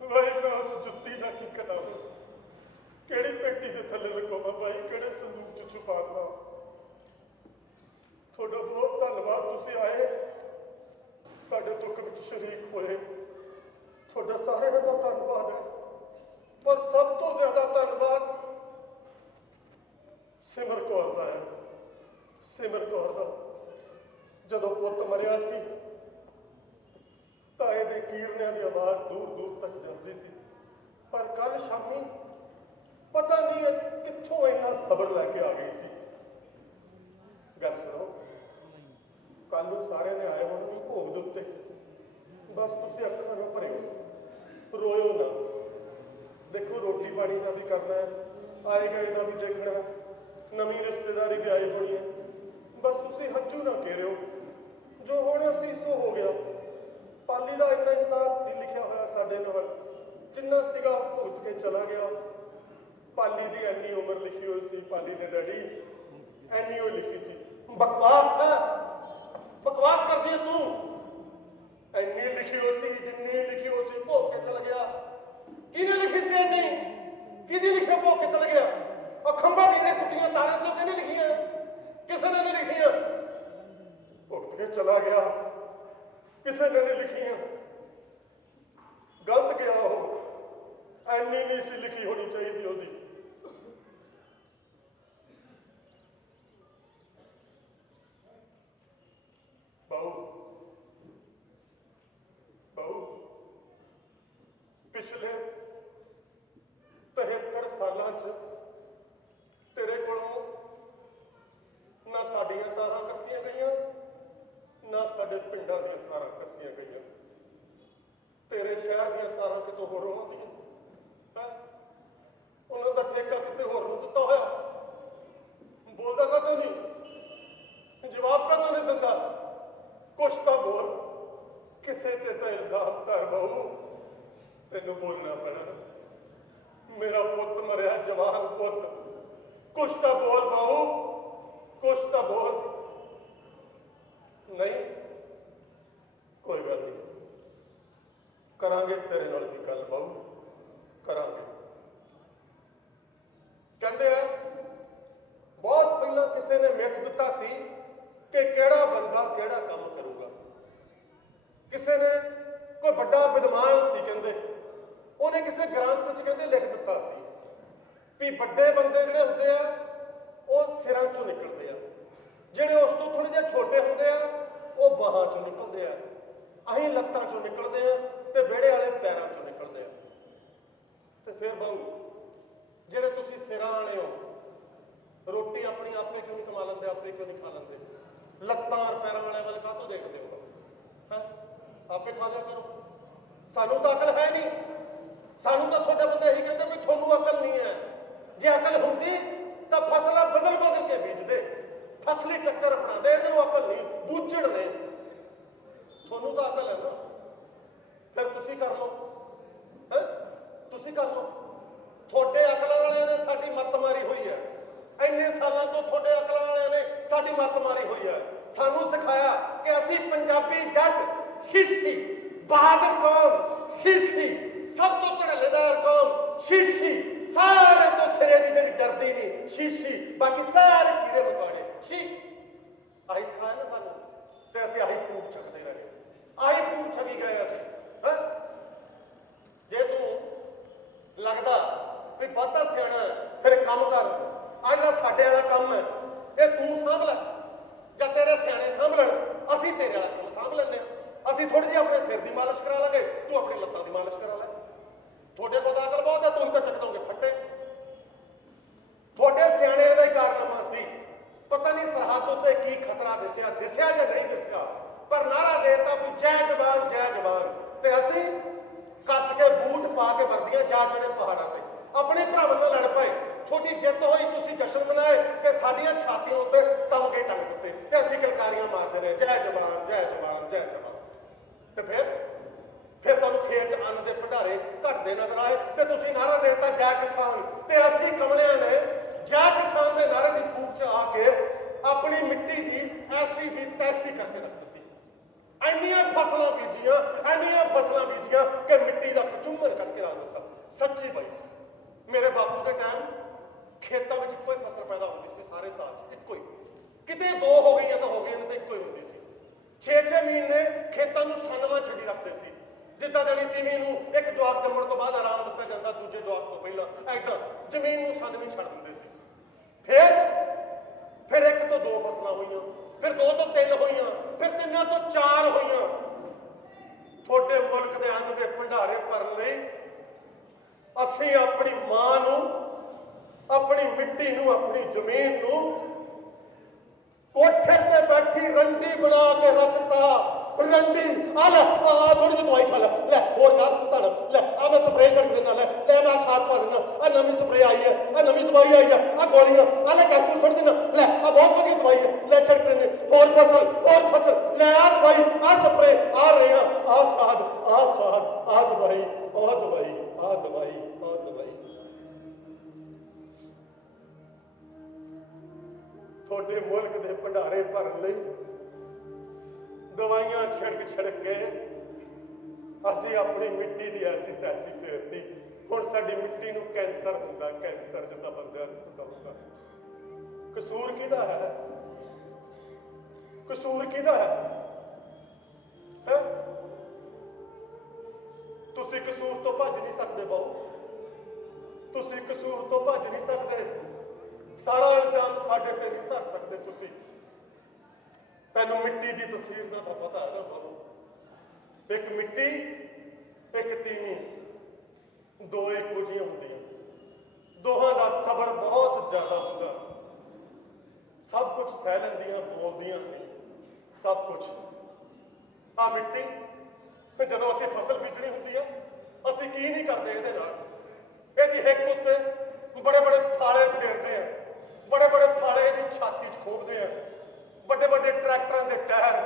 भाई मैं उस जुत्ती का की करावां, किहड़ी पेटी के थले लुकावां भाई, किहड़े संदूक च छुपा देवां। थोड़ा बहुत धन्यवाद, तुसीं आए साडे दुख विच शरीक होए, थोड़ा सारिਆਂ ਦਾ धन्यवाद है। पर सब तो ज्यादा धन्यवाद सिमर कौर का है। सिमर कौर का जदों पुत मरिया सी ताए दे कीरनिਆਂ की आवाज़ दूर दूर तक जाती सी, पर कल शामी पता नहीं कित्थों इन्ना सबर लैके आ गई सी। ਕੱਲ ਨੂੰ ਸਾਰਿਆਂ ਨੇ ਆਏ ਹੋਣਗੇ ਭੋਗ ਦੇ ਉੱਤੇ। ਬਸ ਤੁਸੀਂ ਅੱਖਾਂ ਨੂੰ ਭਰਿਓ, ਰੋਇਓ ਨਾ। ਦੇਖੋ ਰੋਟੀ ਪਾਣੀ ਦਾ ਵੀ ਕਰਨਾ ਹੈ, ਆਏ ਗਏ ਦਾ ਵੀ ਦੇਖਣਾ ਹੈ, ਨਵੀਂ ਰਿਸ਼ਤੇਦਾਰੀ ਵੀ ਆਈ ਹੋਣੀ ਹੈ। ਬਸ ਤੁਸੀਂ ਹੰਝੂ ਨਾ ਘੇਰਿਓ, ਜੋ ਹੋਣਾ ਸੀ ਸੋ ਹੋ ਗਿਆ। ਪਾਲੀ ਦਾ ਇੰਨਾ ਇਨਸਾਨ ਸੀ ਲਿਖਿਆ ਹੋਇਆ ਸਾਡੇ ਨਾਲ, ਜਿੰਨਾ ਸੀਗਾ ਭੁਗਤ ਕੇ ਚਲਾ ਗਿਆ। ਪਾਲੀ ਦੀ ਇੰਨੀ ਉਮਰ ਲਿਖੀ ਹੋਈ ਸੀ, ਪਾਲੀ ਦੇ ਡੈਡੀ ਇੰਨੀ ਉਹ ਲਿਖੀ ਸੀ। ਬਕਵਾਸ ਹੈ, ਬਕਵਾਸ ਕਰਦੀ ਹੈ ਤੂੰ। ਇੰਨੀ ਲਿਖੀ ਹੋ ਸੀ, ਜਿੰਨੀ ਲਿਖੀ ਹੋ ਸੀ ਭੋਗ ਕੇ ਚਲਾ ਗਿਆ। ਕਿਹਨੇ ਲਿਖੀ ਸੀ ਇੰਨੀ? ਕਿਹਦੀ ਲਿਖੀ ਭੋਗ ਕੇ ਚਲਾ ਗਿਆ? ਖੰਭਾਂ ਦੀਆਂ ਟੁੱਟੀਆਂ ਤਾਰਾਂ ਸੀ, ਉਹਨੇ ਲਿਖੀਆਂ? ਕਿਸੇ ਨੇ ਨਹੀਂ ਲਿਖੀਆਂ। ਭੁਗਤ ਕੇ ਚਲਾ ਗਿਆ, ਕਿਸੇ ਨੇ ਨਹੀਂ ਲਿਖੀਆਂ। ਗਲਤ ਗਿਆ ਉਹ, ਐਨੀ ਨਹੀਂ ਸੀ ਲਿਖੀ ਹੋਣੀ ਚਾਹੀਦੀ ਉਹਦੀ। ਬਾਊ, ਬਾਊ, ਪਿਛਲੇ 73 ਸਾਲਾਂ 'ਚ ਤੇਰੇ ਕੋਲੋਂ ਨਾ ਸਾਡੀਆਂ ਤਾਰਾਂ ਕੱਸੀਆਂ ਗਈਆਂ, ਨਾ ਸਾਡੇ ਪਿੰਡਾਂ ਦੀਆਂ ਤਾਰਾਂ ਕੱਸੀਆਂ ਗਈਆਂ। ਤੇਰੇ ਸ਼ਹਿਰ ਦੀਆਂ ਤਾਰਾਂ ਕਿਤੋਂ ਹੋਰੋਂ ਆਉਂਦੀਆਂ ਹੈ। ਉਹਨਾਂ ਦਾ ਠੇਕਾ ਕਿਸੇ ਹੋਰ ਨੂੰ ਦਿੱਤਾ ਹੋਇਆ। ਬੋਲਦਾ ਕਦੋਂ ਨਹੀਂ, ਜਵਾਬ ਕਦੋਂ ਨਹੀਂ ਦਿੰਦਾ? ਕੁਛ ਤਾਂ ਬੋਲ, ਕਿਸੇ ਤੇ ਤਾਂ ਇਲਜ਼ਾਮ ਧਰ ਬਾਊ। ਤੈਨੂੰ ਬੋਲਣਾ ਪੈਣਾ, ਮੇਰਾ ਪੁੱਤ ਮਰਿਆ, ਜਵਾਨ ਪੁੱਤ। ਕੁਛ ਤਾਂ ਬੋਲ ਬਾਊ, ਕੁਛ ਤਾਂ ਬੋਲ। ਨਹੀਂ, ਕੋਈ ਗੱਲ ਨਹੀਂ, ਕਰਾਂਗੇ ਤੇਰੇ ਨਾਲ ਵੀ ਗੱਲ ਬਾਊ, ਕਰਾਂਗੇ। ਕਹਿੰਦੇ ਆ ਬਹੁਤ ਪਹਿਲਾਂ ਕਿਸੇ ਨੇ ਮਿੱਥ ਦਿੱਤਾ ਸੀ ਕਿ ਕਿਹੜਾ ਬੰਦਾ ਕਿਹੜਾ ਕੰਮ ਕਰੂਗਾ। ਕਿਸੇ ਨੇ, ਕੋਈ ਵੱਡਾ ਵਿਦਵਾਨ ਸੀ ਕਹਿੰਦੇ, ਉਹਨੇ ਕਿਸੇ ਗ੍ਰੰਥ 'ਚ ਕਹਿੰਦੇ ਲਿਖ ਦਿੱਤਾ ਸੀ ਵੀ ਵੱਡੇ ਬੰਦੇ ਜਿਹੜੇ ਹੁੰਦੇ ਆ ਉਹ ਸਿਰਾਂ 'ਚੋਂ ਨਿਕਲਦੇ ਆ, ਜਿਹੜੇ ਉਸ ਤੋਂ ਥੋੜੇ ਜਿਹੇ ਛੋਟੇ ਹੁੰਦੇ ਆ ਉਹ ਬਾਹਾਂ 'ਚੋਂ ਨਿਕਲਦੇ ਆ, ਅਸੀਂ ਲੱਤਾਂ 'ਚੋਂ ਨਿਕਲਦੇ ਆ ਤੇ ਵਿਹੜੇ ਵਾਲੇ ਪੈਰਾਂ 'ਚੋਂ ਨਿਕਲਦੇ ਆ। ਤੇ ਫਿਰ ਬਾਊ, ਜਿਹੜੇ ਤੁਸੀਂ ਸਿਰਾਂ ਵਾਲੇ ਹੋ, ਰੋਟੀ ਆਪਣੀ ਆਪੇ ਕਿਉਂ ਨਹੀਂ ਕਮਾ ਲੈਂਦੇ, ਆਪੇ ਕਿਉਂ ਨਹੀਂ ਖਾ ਲੈਂਦੇ? ਲੱਤਾਂ ਔਰ ਪੈਰਾਂ ਵਾਲਿਆਂ ਵੱਲ ਕਾਹਤੋਂ ਦੇਖਦੇ ਹੋ? ਹੈ, ਆਪੇ ਖਾ ਲਿਆ ਕਰੋ। ਸਾਨੂੰ ਤਾਂ ਅਕਲ ਹੈ ਨਹੀਂ। ਸਾਨੂੰ ਤਾਂ ਤੁਹਾਡੇ ਬੰਦੇ ਇਹੀ ਕਹਿੰਦੇ ਵੀ ਤੁਹਾਨੂੰ ਅਕਲ ਨਹੀਂ ਹੈ। ਜੇ ਅਕਲ ਹੁੰਦੀ ਤਾਂ ਫਸਲਾਂ ਬਦਲ ਬਦਲ ਕੇ ਬੀਜਦੇ, ਫਸਲੀ ਚੱਕਰ ਅਪਣਾਉਂਦੇ। ਇਹਨਾਂ ਨੂੰ ਅਕਲ ਨਹੀਂ, ਬੂਝੜ ਨੇ। ਤੁਹਾਨੂੰ ਤਾਂ ਅਕਲ ਹੈ ਨਾ, ਫਿਰ ਤੁਸੀਂ ਕਰ ਲਓ। ਹੈ, ਤੁਸੀਂ ਕਰ ਲਓ। ਤੁਹਾਡੇ ਅਕਲਾਂ ਵਾਲਿਆਂ ਨੇ ਸਾਡੀ ਮੱਤ ਮਾਰੀ ਹੋਈ ਹੈ। ਇੰਨੇ ਸਾਲਾਂ ਤੋਂ ਤੁਹਾਡੇ ਅਕਲਾਂ ਵਾਲਿਆਂ ਨੇ ਸਾਡੀ ਮੱਤ ਮਾਰੀ ਹੋਈ ਹੈ। ਸਾਨੂੰ ਸਿਖਾਇਆ ਕਿ ਅਸੀਂ ਪੰਜਾਬੀ ਜੱਟ ਸ਼ੀਸ਼ੀ, ਬਹਾਦਰ ਕੌਮ ਸ਼ੀਸ਼ੀ, ਸਭ ਤੋਂ ਧੜੱਲੇਦਾਰ ਕੌਮ ਸ਼ੀਸ਼ੀ, ਸਾਰਿਆਂ ਤੋਂ ਸਿਰੇ ਦੀ ਜਿਹੜੀ ਡਰਦੀ ਨਹੀਂ ਸ਼ੀਸ਼ੀ, ਬਾਕੀ ਸਾਰੇ ਕੀੜੇ ਮਕੌੜੇ ਸ਼ੀ। ਆਹੀ ਸਿਖਾਇਆ ਨਾ ਸਾਨੂੰ, ਤੇ ਅਸੀਂ ਆਹੀ ਫੂਕ ਛਕਦੇ ਰਹੇ, ਆਹੀ ਫੂਕ ਛਕੀ ਗਏ ਅਸੀਂ। ਜੇ ਤੂੰ ਲੱਗਦਾ ਵੀ ਬਹੁਤਾ ਸਿਆਣਾ ਫਿਰ ਕੰਮ ਕਰ। ਅੱਜ ਦਾ ਸਾਡੇ ਵਾਲਾ ਕੰਮ ਹੈ, ਇਹ ਤੂੰ ਸਾਂਭ ਲੈ ਜਾਂ ਤੇਰੇ ਸਿਆਣੇ ਸਾਂਭ ਲੈਣ। ਅਸੀਂ ਤੇਰੇ ਵਾਲਾ ਕੰਮ ਸਾਂਭ ਲੈਂਦੇ ਹਾਂ। ਅਸੀਂ ਥੋੜੀ ਜਿਹੀ ਆਪਣੇ ਸਿਰ ਦੀ ਮਾਲਿਸ਼ ਕਰਾ ਲਾਂਗੇ, ਤੂੰ ਆਪਣੀ ਲੱਤਾਂ ਦੀ ਮਾਲਿਸ਼ ਕਰਾ ਲੈ। ਤੁਹਾਡੇ ਕੋਲ ਅਕਲ ਬਹੁਤ ਹੈ, ਤੁਸੀਂ ਤਾਂ ਚੱਕ ਦੋਗੇ ਫੱਟੇ। ਤੁਹਾਡੇ ਸਿਆਣਿਆਂ ਦਾ ਹੀ ਕਾਰਨਾਮਾ ਸੀ। ਪਤਾ ਨਹੀਂ ਸਰਹੱਦ ਉੱਤੇ ਕੀ ਖਤਰਾ ਦਿਸਿਆ, ਦਿਸਿਆ ਜਾਂ ਨਹੀਂ ਦਿਸਿਆ, ਪਰ ਨਾਰਾ ਦੇਤਾ ਵੀ ਜੈ ਜਵਾਨ, ਜੈ ਜਵਾਨ। ਤੇ ਅਸੀਂ ਕੱਸ ਕੇ ਬੂਟ ਪਾ ਕੇ ਵਰਦੀਆਂ ਜਾ ਚੜੇ ਪਹਾੜਾਂ ਤੇ, ਆਪਣੇ ਭਰਾਵਾਂ ਨਾਲ ਲੜ ਪਏ। ਤੁਹਾਡੀ ਜਿੱਤ ਹੋਈ, ਤੁਸੀਂ ਜਸ਼ਨ ਮਨਾਏ ਤੇ ਸਾਡੀਆਂ ਛਾਤੀਆਂ ਉੱਤੇ ਤਮਗੇ ਟੰਗ ਦਿੱਤੇ ਤੇ ਅਸੀਂ ਕਿਲਕਾਰੀਆਂ ਮਾਰਦੇ ਰਹੇ, ਜੈ ਜਵਾਨ, ਜੈ ਜਵਾਨ, ਜੈ ਜਵਾਨ। ਤੇ ਫਿਰ ਤੁਹਾਨੂੰ ਖੇਤ 'ਚ ਅੰਨ ਦੇ ਭੰਡਾਰੇ ਘਟਦੇ ਨਜ਼ਰ ਆਏ ਤੇ ਤੁਸੀਂ ਨਾਰਾ ਦੇਤਾ ਜੈ ਕਿਸਾਨ। ਤੇ ਅਸੀਂ ਕਮਲਿਆਂ ਨੇ ਜੈ ਕਿਸਾਨ ਦੇ ਨਾਰੇ ਦੀ ਫੂਕ 'ਚ ਆ ਕੇ ਆਪਣੀ ਮਿੱਟੀ ਦੀ ਐਸੀ ਦੀ ਤੈਸੀ ਕਰਕੇ ਰੱਖ ਦਿੱਤੀ। ਇੰਨੀਆਂ ਫਸਲਾਂ ਬੀਜੀਆਂ, ਇੰਨੀਆਂ ਫਸਲਾਂ ਬੀਜੀਆਂ ਕਿ ਮਿੱਟੀ ਦਾ ਕਚੂਮਰ ਕਰਕੇ ਰੱਖ ਦਿੱਤਾ। ਸੱਚੀ ਬਾਈ, ਮੇਰੇ ਬਾਪੂ ਦੇ ਟਾਈਮ ਖੇਤਾਂ ਵਿੱਚ ਇੱਕੋ ਹੀ ਫਸਲ ਪੈਦਾ ਹੁੰਦੀ ਸੀ ਸਾਰੇ ਸਾਲ 'ਚ, ਇੱਕੋ ਹੀ। ਕਿਤੇ ਦੋ ਹੋ ਗਈਆਂ ਤਾਂ ਹੋ ਗਈਆਂ, ਨਹੀਂ ਤਾਂ ਇੱਕੋ ਹੀ ਹੁੰਦੀ ਸੀ। 6-6 ਮਹੀਨੇ ਖੇਤਾਂ ਨੂੰ ਸੰਨਵਾਂ ਛੱਡੀ ਰੱਖਦੇ ਸੀ। ਜਿੱਦਾਂ ਜਾਣੀ ਤੀਵੀਂ ਨੂੰ ਇੱਕ ਜਵਾਕ ਜੰਮਣ ਤੋਂ ਬਾਅਦ ਆਰਾਮ ਦਿੱਤਾ ਜਾਂਦਾ, ਦੂਜੇ ਜਵਾਕ ਤੋਂ ਪਹਿਲਾਂ, ਏਦਾਂ ਜ਼ਮੀਨ ਨੂੰ ਸੰਨਵੀਂ ਛੱਡ ਦਿੰਦੇ ਸੀ। ਫਿਰ 1 ਤੋਂ 2 ਫਸਲਾਂ ਹੋਈਆਂ, ਫਿਰ 2 ਤੋਂ 3 ਹੋਈਆਂ, ਫਿਰ 3 ਤੋਂ 4 ਹੋਈਆਂ। ਤੁਹਾਡੇ ਮੁਲਕ ਦੇ ਅੰਨ ਦੇ ਭੰਡਾਰੇ ਭਰਨ ਲਈ ਅਸੀਂ ਆਪਣੀ ਮਾਂ ਨੂੰ, ਆਪਣੀ ਮਿੱਟੀ ਨੂੰ, ਆਪਣੀ ਜ਼ਮੀਨ ਨੂੰ कोठे ते बैठी रंडी बना के रखता रंडी आ ले आ थोड़ी जी दवाई खा ले होर काल तू ले आ मैं स्प्रे छिड़क देना ले मैं खाद पा देना आ नवी स्प्रे आई है आ नवी दवाई आई है आ गोलियां आ ले कैप्सूल छोड़ देना ले आ बहुत बढ़िया दवाई है ले छिड़क देने होर फसल ले आ दवाई आ स्प्रे आ रहे आ खाद आ दवाई आ दवाई आ दवाई आ दवाई थोड़े मुल्क के भंडारे भरन लई दवाइयां छिड़क के असी अपनी मिट्टी की ऐसी तैसी फेरती हुण साडी मिट्टी नूं कैंसर हुंदा कैंसर जिद्दां बंदिआं नूं हुंदा कसूर किहदा है कसूर किहदा है तुसीं कसूर तो भज नहीं सकदे बहु तुसीं कसूर तो भज नहीं सकदे सारा इल्जाम साडे ते नहीं धर सकदे तुसीं तैनूं मिट्टी की तस्वीर का तो पता है ना बहु एक मिट्टी एक तीवी दो इक्को जिहियां हुंदियां दोहां दा सबर बहुत ज्यादा हुंदा सब कुछ सह लैंदियां बोलदियां नहीं सब कुछ आ मिट्टी ते जदों असीं फसल बीजनी हुंदी आ असीं की नहीं करदे इहदे नाल इहदी हिक उत्ते बड़े बड़े फाले फेरदे आ बड़े बड़े फाले इहदी छाती च खोभदे आ बड़े बड़े ट्रैक्टरां दे टायर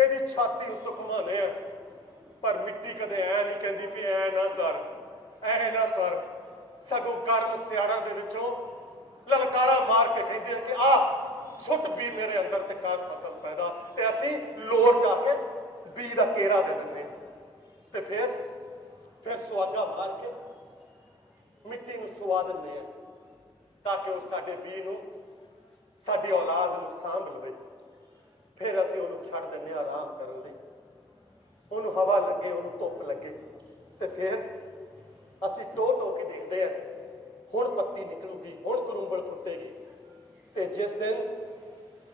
इहदी छाती उत्ते घुमाने आ पर मिट्टी कदे ऐ नहीं कहती भी ऐ ना कर सगों गर्म सियाड़ां दे विचों ललकारा मार के कहती है कि आ सुट भी मेरे अंदर ते कर फसल पैदा ते असीं लोड़ जाके बी दा केरा दे दिंदे ते फिर सुआगा मार के मिट्टी नूं सुआ दिंदे आ ताकि वो साडे बी नूं साडी औलाद नूं सांभ लवे फिर असीं उहनूं छड्ड दिंदे आराम करन लई उहनूं हवा लगे उहनूं धुप्प लगे ते फिर असीं टो के देखते हैं हुण पत्ती निकलूगी हुण करूंबल फुटेगी ते जिस दिन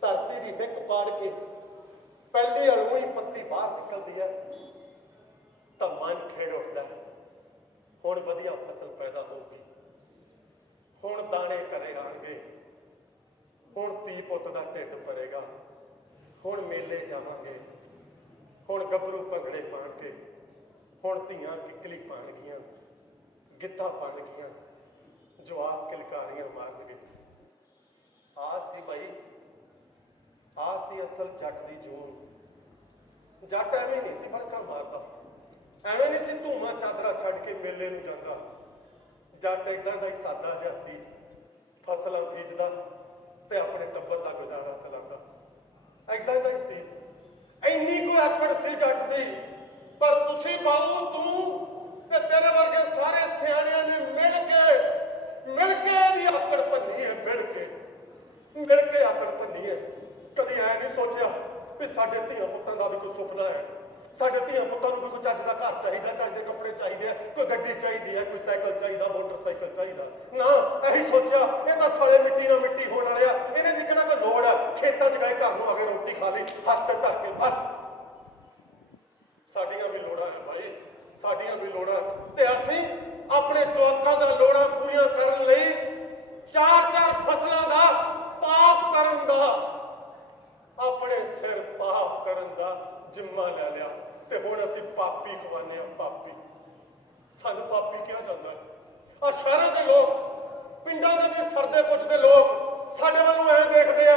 धरती की हिक पाड़ के पहली अड़ू ही पत्ती बाहर निकलती है तो मन खेड़ उठता है हुण वधिया फसल पैदा होगी हुण दाने घरे आउणगे हुण धी पुत दा ढिड भरेगा हुण मेले जावांगे हुण गभरू भंगड़े पाणगे हुण धीआं किकली पाणगियां गिद्धा पाणगियां जवाक किलकारियां मारनगे आस सी भाई आस सी असल जट दी जून जट एवें नहीं सी भड़का मारदा एवें नहीं सी धूमा चादरा छड़ के मेले नूं जांदा जट इदां दा ही सादा जिहा सी फसलां बीजदा ते अपने टब्बर दा गुजारा चलांदा इदां दा ही सी इन्नी को आकड़ सी जट दी पर तुसीं बाऊ तू ते तेरे वर्गे सारे सियाणियां ने मिल के दी आकड़ भन्नी है मिल के आकड़ भन्नी है कदी ऐ नहीं सोचिया भी साडे धीआं पुत्तां दा भी कोई सुपना है साडे धीआं पुत्तां नूं कोई चज दा घर चाहिदा चज दे कपड़े चाहिए कोई गड्डी चाहिदी है कोई साइकिल चाहिदा मोटरसाइकिल चाहिदा ना यही सोचिया ये तां साले मिट्टी ना मिट्टी होण वाले आ इन्हां दी किहड़ा कोई लोड़ है खेतां च गए घर नूं आ के रोटी खा ली हत्थ ते धर के बस साडियां भी लोड़ां है भाई साडियां भी लोड़ां ते असीं अपने जवाकां दा लोड़ां पूरीआं करन लई चार फसलां दा पाप करन दा अपने सिर पाप करन दा जिम्मा लै लिया ते हुण असीं पापी खवाने आ पापी सानूं पापी किहा जांदा आ शहरां दे लोग पिंडां दे भी सरदे पुछदे लोग साडे वल्लों ऐ देखदे आ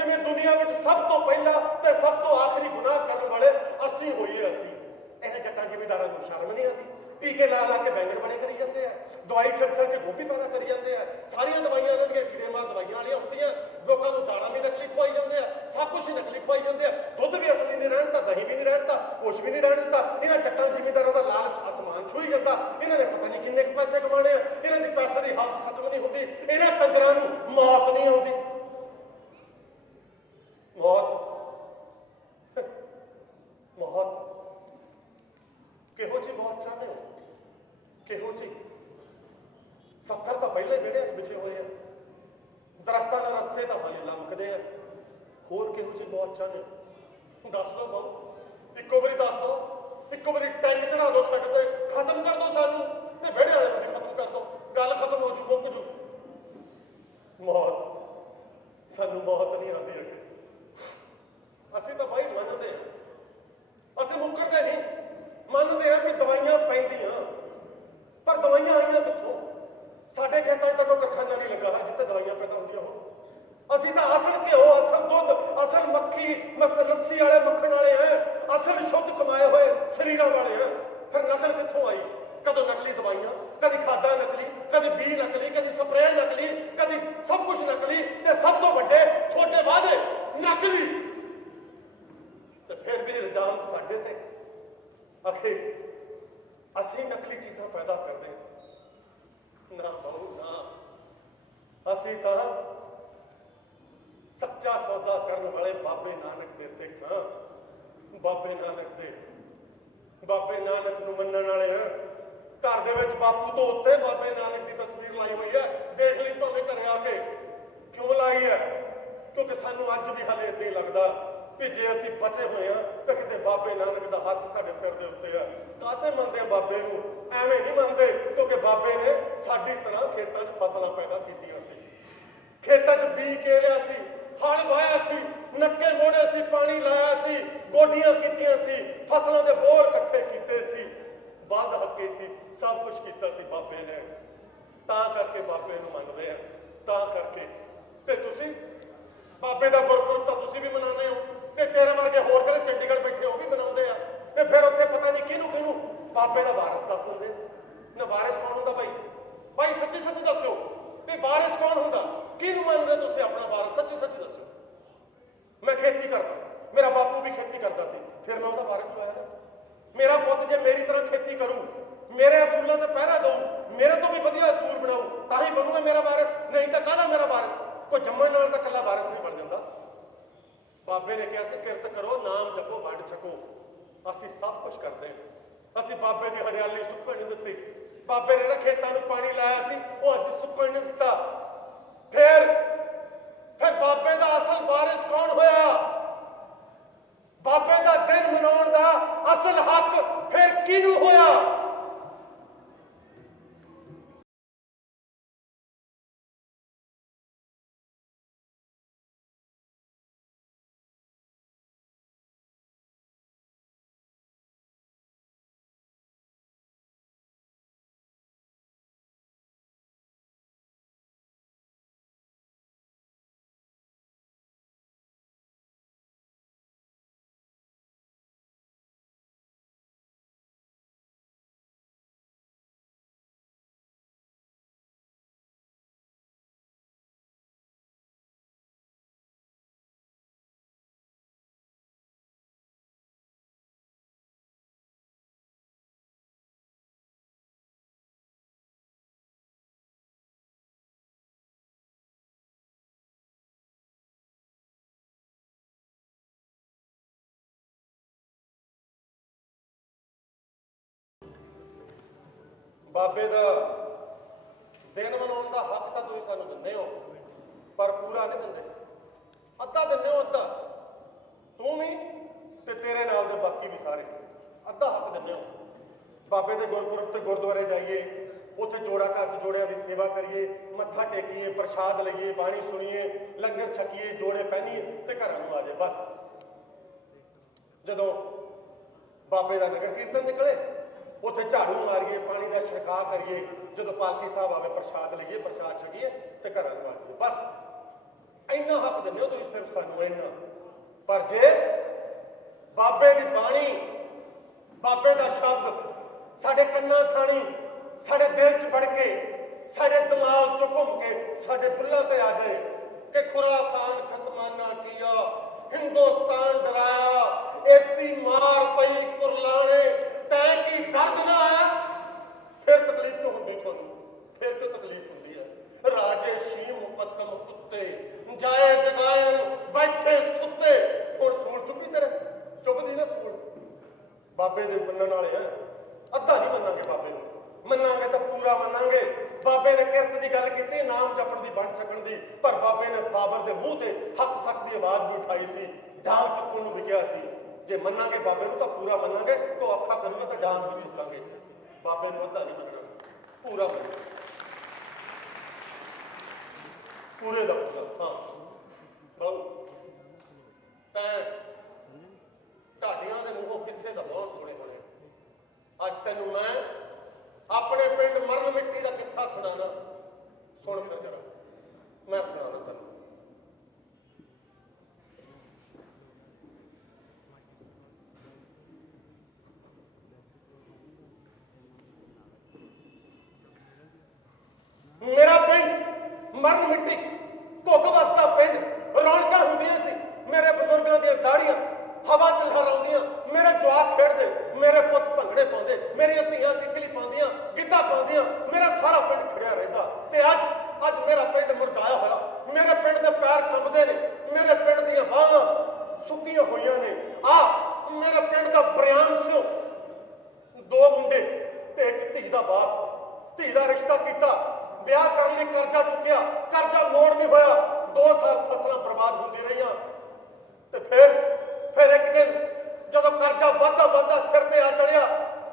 जिवें दुनिया विच सब तो पहला ते सब तो आखिरी गुनाह करन वाले असीं होईए असीं इन्हां जट्टां जिमीदारां नूं शर्म नहीं आती टीके ला के बैंगन बड़े करी जाते हैं दवाई छड़ के गोभी पैदा करी जाते हैं सारिया दवाइयां इन्हां कीड़े मार दवाइयां वालियां होंदियां लोगों को दाना भी नकली खवाई जाते हैं सब कुछ ही नकली खवाई जाते हैं दुध भी असली नहीं रहता दही भी नहीं रहता कुछ भी नहीं रहता इन्हां जट्टां जिमीदारां दा लालच आसमान छूई जाता इन्हां ने पता नहीं किन्ने पैसे कमाने इन्हां दी पैसे दी हवस खत्म नहीं होती इन्हां कंजरां नूं मौत नहीं आउंदी मौत किहो जी मौत चाहते हो किहो जी 70 तो पहले बेड़े बिछे हुए हैं दरख्तां दे रस्से तो हाले लमकदे हैं होर किहो जी मौत चाहते हो दस दो बहु इक्को बारी दस दो इक्को बारी टैंक चढ़ा दो सट पे खत्म कर दो सानू ते बेड़े वाले भी खत्म कर दो गल खत्म हो जू मुक जू मौत सानू मौत नहीं आती अगे ਅਸੀਂ ਤਾਂ ਬਾਈ ਮੰਨਦੇ ਹਾਂ, ਅਸੀਂ ਮੁੱਕਰਦੇ ਨਹੀਂ, ਮੰਨਦੇ ਹਾਂ ਵੀ ਦਵਾਈਆਂ ਪੈਂਦੀਆਂ, ਪਰ ਦਵਾਈਆਂ ਆਈਆਂ ਕਿੱਥੋਂ? ਸਾਡੇ ਖੇਤਾਂ 'ਚ ਤਾਂ ਕੋਈ ਕਾਰਖਾਨਾ ਨਹੀਂ ਲੱਗਾ ਹੈ ਜਿੱਥੇ ਦਵਾਈਆਂ ਪੈਦਾ ਹੁੰਦੀਆਂ ਹੋਣ। ਅਸੀਂ ਤਾਂ ਅਸਲ ਘਿਓ, ਅਸਲ ਦੁੱਧ, ਅਸਲ ਮੱਖੀ ਲੱਸੀ ਵਾਲੇ ਮੱਖਣ ਵਾਲੇ ਹੈ, ਅਸਲ ਸ਼ੁੱਧ ਕਮਾਏ ਹੋਏ ਸਰੀਰਾਂ ਵਾਲੇ ਹੈ। ਫਿਰ ਨਕਲ ਕਿੱਥੋਂ ਆਈ? ਕਦੋਂ ਨਕਲੀ ਦਵਾਈਆਂ, ਕਦੀ ਖਾਦਾਂ ਨਕਲੀ, ਕਦੀ ਬੀਜ ਨਕਲੀ, ਕਦੀ ਸਪਰੇਅ ਨਕਲੀ, ਕਦੀ ਸਭ ਕੁਝ ਨਕਲੀ, ਤੇ ਸਭ ਤੋਂ ਵੱਡੇ ਤੁਹਾਡੇ ਵਾਅਦੇ ਨਕਲੀ। ਤੇ ਫਿਰ ਵੀ ਇਲਜ਼ਾਮ ਸਾਡੇ ਤੇ, ਆਖੇ ਅਸੀਂ ਨਕਲੀ ਚੀਜ਼ਾਂ ਪੈਦਾ ਕਰਦੇ। ਨਾ ਬਾਊ ਨਾ, ਅਸੀਂ ਤਾਂ ਸੱਚਾ ਸੌਦਾ ਕਰਨ ਵਾਲੇ ਬਾਬੇ ਨਾਨਕ ਦੇ ਸਿੱਖ ਹਾਂ। ਬਾਬੇ ਨਾਨਕ ਨੂੰ ਮੰਨਣ ਵਾਲੇ ਹਾਂ। ਘਰ ਦੇ ਵਿੱਚ ਬਾਪੂ ਤੋਂ ਉੱਤੇ ਬਾਬੇ ਨਾਨਕ ਦੀ ਤਸਵੀਰ ਲਾਈ ਹੋਈ ਹੈ, ਦੇਖ ਲਈ ਭਾਵੇਂ ਘਰੇ ਆ ਕੇ। ਕਿਉਂ ਲਾਈ ਹੈ? ਕਿਉਂਕਿ ਸਾਨੂੰ ਅੱਜ ਵੀ ਹਾਲੇ ਏਦਾਂ ਹੀ ਲੱਗਦਾ ਕਿ ਜੇ ਅਸੀਂ ਬਚੇ ਹੋਏ ਹਾਂ ਤਾਂ ਕਿਤੇ ਬਾਬੇ ਨਾਨਕ ਦਾ ਹੱਥ ਸਾਡੇ ਸਿਰ ਦੇ ਉੱਤੇ ਆ। ਕਾਹਤੇ ਮੰਨਦੇ ਆ ਬਾਬੇ ਨੂੰ? ਐਵੇਂ ਨਹੀਂ ਮੰਨਦੇ ਕਿਉਂਕਿ ਬਾਬੇ ਨੇ ਸਾਡੀ ਤਰ੍ਹਾਂ ਖੇਤਾਂ 'ਚ ਫਸਲਾਂ ਪੈਦਾ ਕੀਤੀਆਂ ਸੀ, ਖੇਤਾਂ 'ਚ ਬੀਜ ਕੇਰਿਆ ਸੀ, ਹਲ ਵਾਇਆ ਸੀ, ਨੱਕੇ ਮੋੜੇ ਸੀ, ਪਾਣੀ ਲਾਇਆ ਸੀ, ਗੋਡੀਆਂ ਕੀਤੀਆਂ ਸੀ, ਫਸਲਾਂ ਦੇ ਬੋਲ ਇਕੱਠੇ ਕੀਤੇ ਸੀ, ਬੰਦ ਹੱਕੇ ਸੀ, ਸਭ ਕੁਝ ਕੀਤਾ ਸੀ ਬਾਬੇ ਨੇ। ਤਾਂ ਕਰਕੇ ਬਾਬੇ ਨੂੰ ਮੰਨਦੇ ਆ, ਤਾਂ ਕਰਕੇ। ਤੇ ਤੁਸੀਂ ਬਾਬੇ ਦਾ ਗੁਰਪੁਰਬ ਤਾਂ ਤੁਸੀਂ ਵੀ ਮਨਾਉਂਦੇ ਹੋ, ਤੇ ਤੇਰੇ ਵਰਗੇ ਹੋਰ ਜਿਹੜੇ ਚੰਡੀਗੜ੍ਹ ਬੈਠੇ ਉਹ ਵੀ ਮਨਾਉਂਦੇ ਆ, ਤੇ ਫਿਰ ਉੱਥੇ ਪਤਾ ਨਹੀਂ ਕਿਹਨੂੰ ਬਾਬੇ ਦਾ ਵਾਰਿਸ ਦੱਸ ਦਿੰਦੇ ਨਾ। ਵਾਰਿਸ ਕੌਣ ਹੁੰਦਾ ਬਾਈ ਸੱਚੀ ਦੱਸਿਓ ਵੀ ਵਾਰਿਸ ਕੌਣ ਹੁੰਦਾ? ਕਿਹਨੂੰ ਮੰਨਦੇ ਤੁਸੀਂ ਆਪਣਾ ਵਾਰਿਸ? ਸੱਚੀ ਦੱਸਿਓ। ਮੈਂ ਖੇਤੀ ਕਰਦਾ, ਮੇਰਾ ਬਾਪੂ ਵੀ ਖੇਤੀ ਕਰਦਾ ਸੀ, ਫਿਰ ਮੈਂ ਉਹਦਾ ਵਾਰਿਸ ਹੋਇਆ ਨਾ। ਮੇਰਾ ਪੁੱਤ ਜੇ ਮੇਰੀ ਤਰ੍ਹਾਂ ਖੇਤੀ ਕਰੂ, ਮੇਰੇ ਅਸੂਲਾਂ ਤੇ ਪਹਿਰਾ ਦਊ, ਮੇਰੇ ਤੋਂ ਵੀ ਵਧੀਆ ਅਸੂਲ ਬਣਾਊ, ਤਾਂ ਹੀ ਬਣੂਗਾ ਮੇਰਾ ਵਾਰਿਸ, ਨਹੀਂ ਤਾਂ ਕਾਹਦਾ ਮੇਰਾ ਵਾਰਿਸ? ਕੋਈ ਜੰਮਣ ਨਾਲ ਤਾਂ ਇਕੱਲਾ ਵਾਰਿਸ ਨਹੀਂ ਬਣ ਜਾਂਦਾ। ਬਾਬੇ ਨੇ ਕਿਹਾ ਸੀ ਕਿਰਤ ਕਰੋ, ਨਾਮ ਜਪੋ, ਵੰਡ ਛਕੋ। ਅਸੀਂ ਸਭ ਕੁਝ ਕਰਦੇ ਹਾਂ। ਅਸੀਂ ਬਾਬੇ ਦੀ ਹਰਿਆਲੀ ਸੁੱਕਣ ਨਹੀਂ ਦਿੱਤੀ। ਬਾਬੇ ਨੇ ਜਿਹੜਾ ਖੇਤਾਂ ਨੂੰ ਪਾਣੀ ਲਾਇਆ ਸੀ ਉਹ ਅਸੀਂ ਸੁੱਕਣ ਨਹੀਂ ਦਿੱਤਾ। ਫਿਰ ਬਾਬੇ ਦਾ ਅਸਲ ਵਾਰਿਸ ਕੌਣ ਹੋਇਆ? ਬਾਬੇ ਦਾ ਦਿਨ ਮਨਾਉਣ ਦਾ ਅਸਲ ਹੱਕ ਫਿਰ ਕਿਹਨੂੰ ਹੋਇਆ? ਬਾਬੇ ਦਾ ਦਿਨ ਮਨਾਉਣ ਦਾ ਹੱਕ ਤਾਂ ਤੁਸੀਂ ਸਾਨੂੰ ਦਿੰਦੇ ਹੋ, ਪਰ ਪੂਰਾ ਨਹੀਂ ਦਿੰਦੇ। ਅੱਧਾ ਦਿੰਦੇ ਹੋ, ਅੱਧਾ। ਤੂੰ ਵੀ ਤੇ ਤੇਰੇ ਨਾਲ ਦੇ ਬਾਕੀ ਵੀ ਸਾਰੇ ਅੱਧਾ ਹੱਕ ਦਿੰਦੇ ਹੋ। ਬਾਬੇ ਦੇ ਗੁਰਪੁਰਬ ਤੇ ਗੁਰਦੁਆਰੇ ਜਾਈਏ, ਉੱਥੇ ਜੋੜਾ ਘਰ 'ਚ ਜੋੜਿਆਂ ਦੀ ਸੇਵਾ ਕਰੀਏ, ਮੱਥਾ ਟੇਕੀਏ, ਪ੍ਰਸ਼ਾਦ ਲਈਏ, ਬਾਣੀ ਸੁਣੀਏ, ਲੰਗਰ ਛਕੀਏ, ਜੋੜੇ ਪਹਿਨੀਏ ਤੇ ਘਰਾਂ ਨੂੰ ਆ ਜਾਏ। ਬਸ ਜਦੋਂ ਬਾਬੇ ਦਾ ਨਗਰ ਕੀਰਤਨ ਨਿਕਲੇ, ਉੱਥੇ ਝਾੜੂ ਮਾਰੀਏ, ਪਾਣੀ ਦਾ ਛਿੜਕਾਅ ਕਰੀਏ, ਜਦੋਂ ਪਾਲਕੀ ਸਾਹਿਬ ਆਵੇ ਪ੍ਰਸ਼ਾਦ ਲਈਏ, ਪ੍ਰਸ਼ਾਦ ਛਕੀਏ ਤੇ ਘਰਾਂ ਨੂੰ ਆ ਜਾਈਏ। ਬਸ ਇੰਨਾ ਹੱਕ ਦਿੰਦੇ ਹੋ ਤੁਸੀਂ ਸਿਰਫ ਸਾਨੂੰ, ਇੰਨਾ। ਪਰ ਜੇ ਬਾਬੇ ਦੀ ਬਾਣੀ, ਬਾਬੇ ਦਾ ਸ਼ਬਦ ਸਾਡੇ ਕੰਨਾਂ ਥਾਣੀ, ਸਾਡੇ ਦਿਲ 'ਚ ਵੜ ਕੇ, ਸਾਡੇ ਦਿਮਾਗ 'ਚੋਂ ਘੁੰਮ ਕੇ ਸਾਡੇ ਬੁੱਲਾਂ ਤੇ ਆ ਜਾਏ ਕਿ ਖੁਰਾਸਾਨ ਖਸਮਾਨਾ ਕੀਆ, ਹਿੰਦੁਸਤਾਨ ਡਰਾਇਆ, ਏਤੀ ਮਾਰ ਪਈ ਕੁਰਲਾਣੇ, ਤੈ ਕੀ ਦਰਦ ਨਾ ਆਇਆ, ਫਿਰ ਤਕਲੀਫ ਕਿਉਂ ਹੁੰਦੀ ਤੁਹਾਨੂੰ? ਫਿਰ ਕਿਉਂ ਤਕਲੀਫ ਹੁੰਦੀ ਹੈ? ਰਾਜੇ ਸ਼ੀ ਮੁਕੱਦਮ ਕੁੱਤੇ, ਜਾਏ ਜਗਾਏ ਬੈਠੇ ਸੁੱਤੇ। ਹੁਣ ਸੂਲ ਚੁੱਪੀ ਤੇਰੇ, ਚੁੱਪਦੀ ਨਾ ਸੂਲ। ਬਾਬੇ ਦੇ ਮੰਨਣ ਵਾਲੇ ਆ, ਅੱਧਾ ਨਹੀਂ ਮੰਨਾਂਗੇ ਬਾਬੇ ਨੂੰ, ਮੰਨਾਂਗੇ ਤਾਂ ਪੂਰਾ ਮੰਨਾਂਗੇ। ਬਾਬੇ ਨੇ ਕਿਰਤ ਦੀ ਗੱਲ ਕੀਤੀ, ਨਾਮ ਜਪਣ ਦੀ, ਵੰਡ ਛਕਣ ਦੀ, ਪਰ ਬਾਬੇ ਨੇ ਬਾਬਰ ਦੇ ਮੂੰਹ ਤੇ ਹੱਕ ਸੱਚ ਦੀ ਆਵਾਜ਼ ਵੀ ਉਠਾਈ ਸੀ, ਡਾਂਗ ਚੁੱਕਣ ਨੂੰ ਵੀ ਕਿਹਾ ਸੀ। ਜੇ ਮੰਨਾਂਗੇ ਬਾਬੇ ਨੂੰ ਤਾਂ ਪੂਰਾ ਮੰਨਾਂਗੇ, ਤੋ ਔਖਾ ਕਰੂਗਾ ਤਾਂ ਡਾਂਗ ਵੀ ਚੁੱਕਾਂਗੇ। ਬਾਬੇ ਨੂੰ ਅੱਧਾ ਨਹੀਂ ਮੰਨਣਾ, ਪੂਰਾ ਮੰਨਣਾ, ਪੂਰੇ ਦਾ ਪੂਰਾ। ਹਾਂ ਬਾਊ, ਤੈਂ ਮਰਨ ਮਿੱਟੀ ਘੁੱਗ ਵਸਦਾ ਪਿੰਡ ਰੌਣਕਾਂ ਹੁੰਦੀਆਂ ਸੀ ਮੇਰੇ ਬਜ਼ੁਰਗਾਂ ਦੀਆਂ ਦਾੜੀਆਂ ਹਵਾ ਚ ਲਹਿਰਾਉਂਦੀਆਂ ਮੇਰੇ ਜਵਾਕ ਖੇਡਦੇ ਮੇਰੇ ਪੁੱਤ ਭੰਗੜੇ ਪਾਉਂਦੇ ਮੇਰੀਆਂ ਧੀਆਂ ਕਿੱਕਲੀ ਪਾਉਂਦੀਆਂ ਗਿੱਧਾ ਪਾਉਂਦੀਆਂ ਮੇਰਾ ਸਾਰਾ ਪਿੰਡ ਖੜਿਆ ਰਹਿੰਦਾ ਤੇ ਅੱਜ ਮੇਰਾ ਪਿੰਡ ਮੁਰਝਾਇਆ ਹੋਇਆ ਮੇਰੇ ਪਿੰਡ ਦੇ ਪੈਰ ਕੰਬਦੇ ਨੇ ਮੇਰੇ ਪਿੰਡ ਦੀਆਂ ਬਾਹਾਂ ਸੁੱਕੀਆਂ ਹੋਈਆਂ ਨੇ ਮੇਰੇ ਪਿੰਡ ਦਾ ਬਰਿਆਮ ਸਿੰਘ ਦੋ ਮੁੰਡੇ ਤੇ ਇੱਕ ਧੀ ਦਾ ਬਾਪ ਧੀ ਦਾ ਰਿਸ਼ਤਾ ਕੀਤਾ ਵਿਆਹ ਕਰਨ ਲਈ ਕਰਜ਼ਾ ਚੁੱਕਿਆ ਕਰਜ਼ਾ ਮੋੜ ਨਹੀਂ ਹੋਇਆ 2 ਸਾਲ ਫਸਲਾਂ ਬਰਬਾਦ ਹੁੰਦੀ ਰਹੀਆਂ ਤੇ ਫਿਰ ਇੱਕ ਦਿਨ ਜਦੋਂ ਕਰਜ਼ਾ ਵੱਧਦਾ ਸਿਰ ਤੇ ਆ ਚੜਿਆ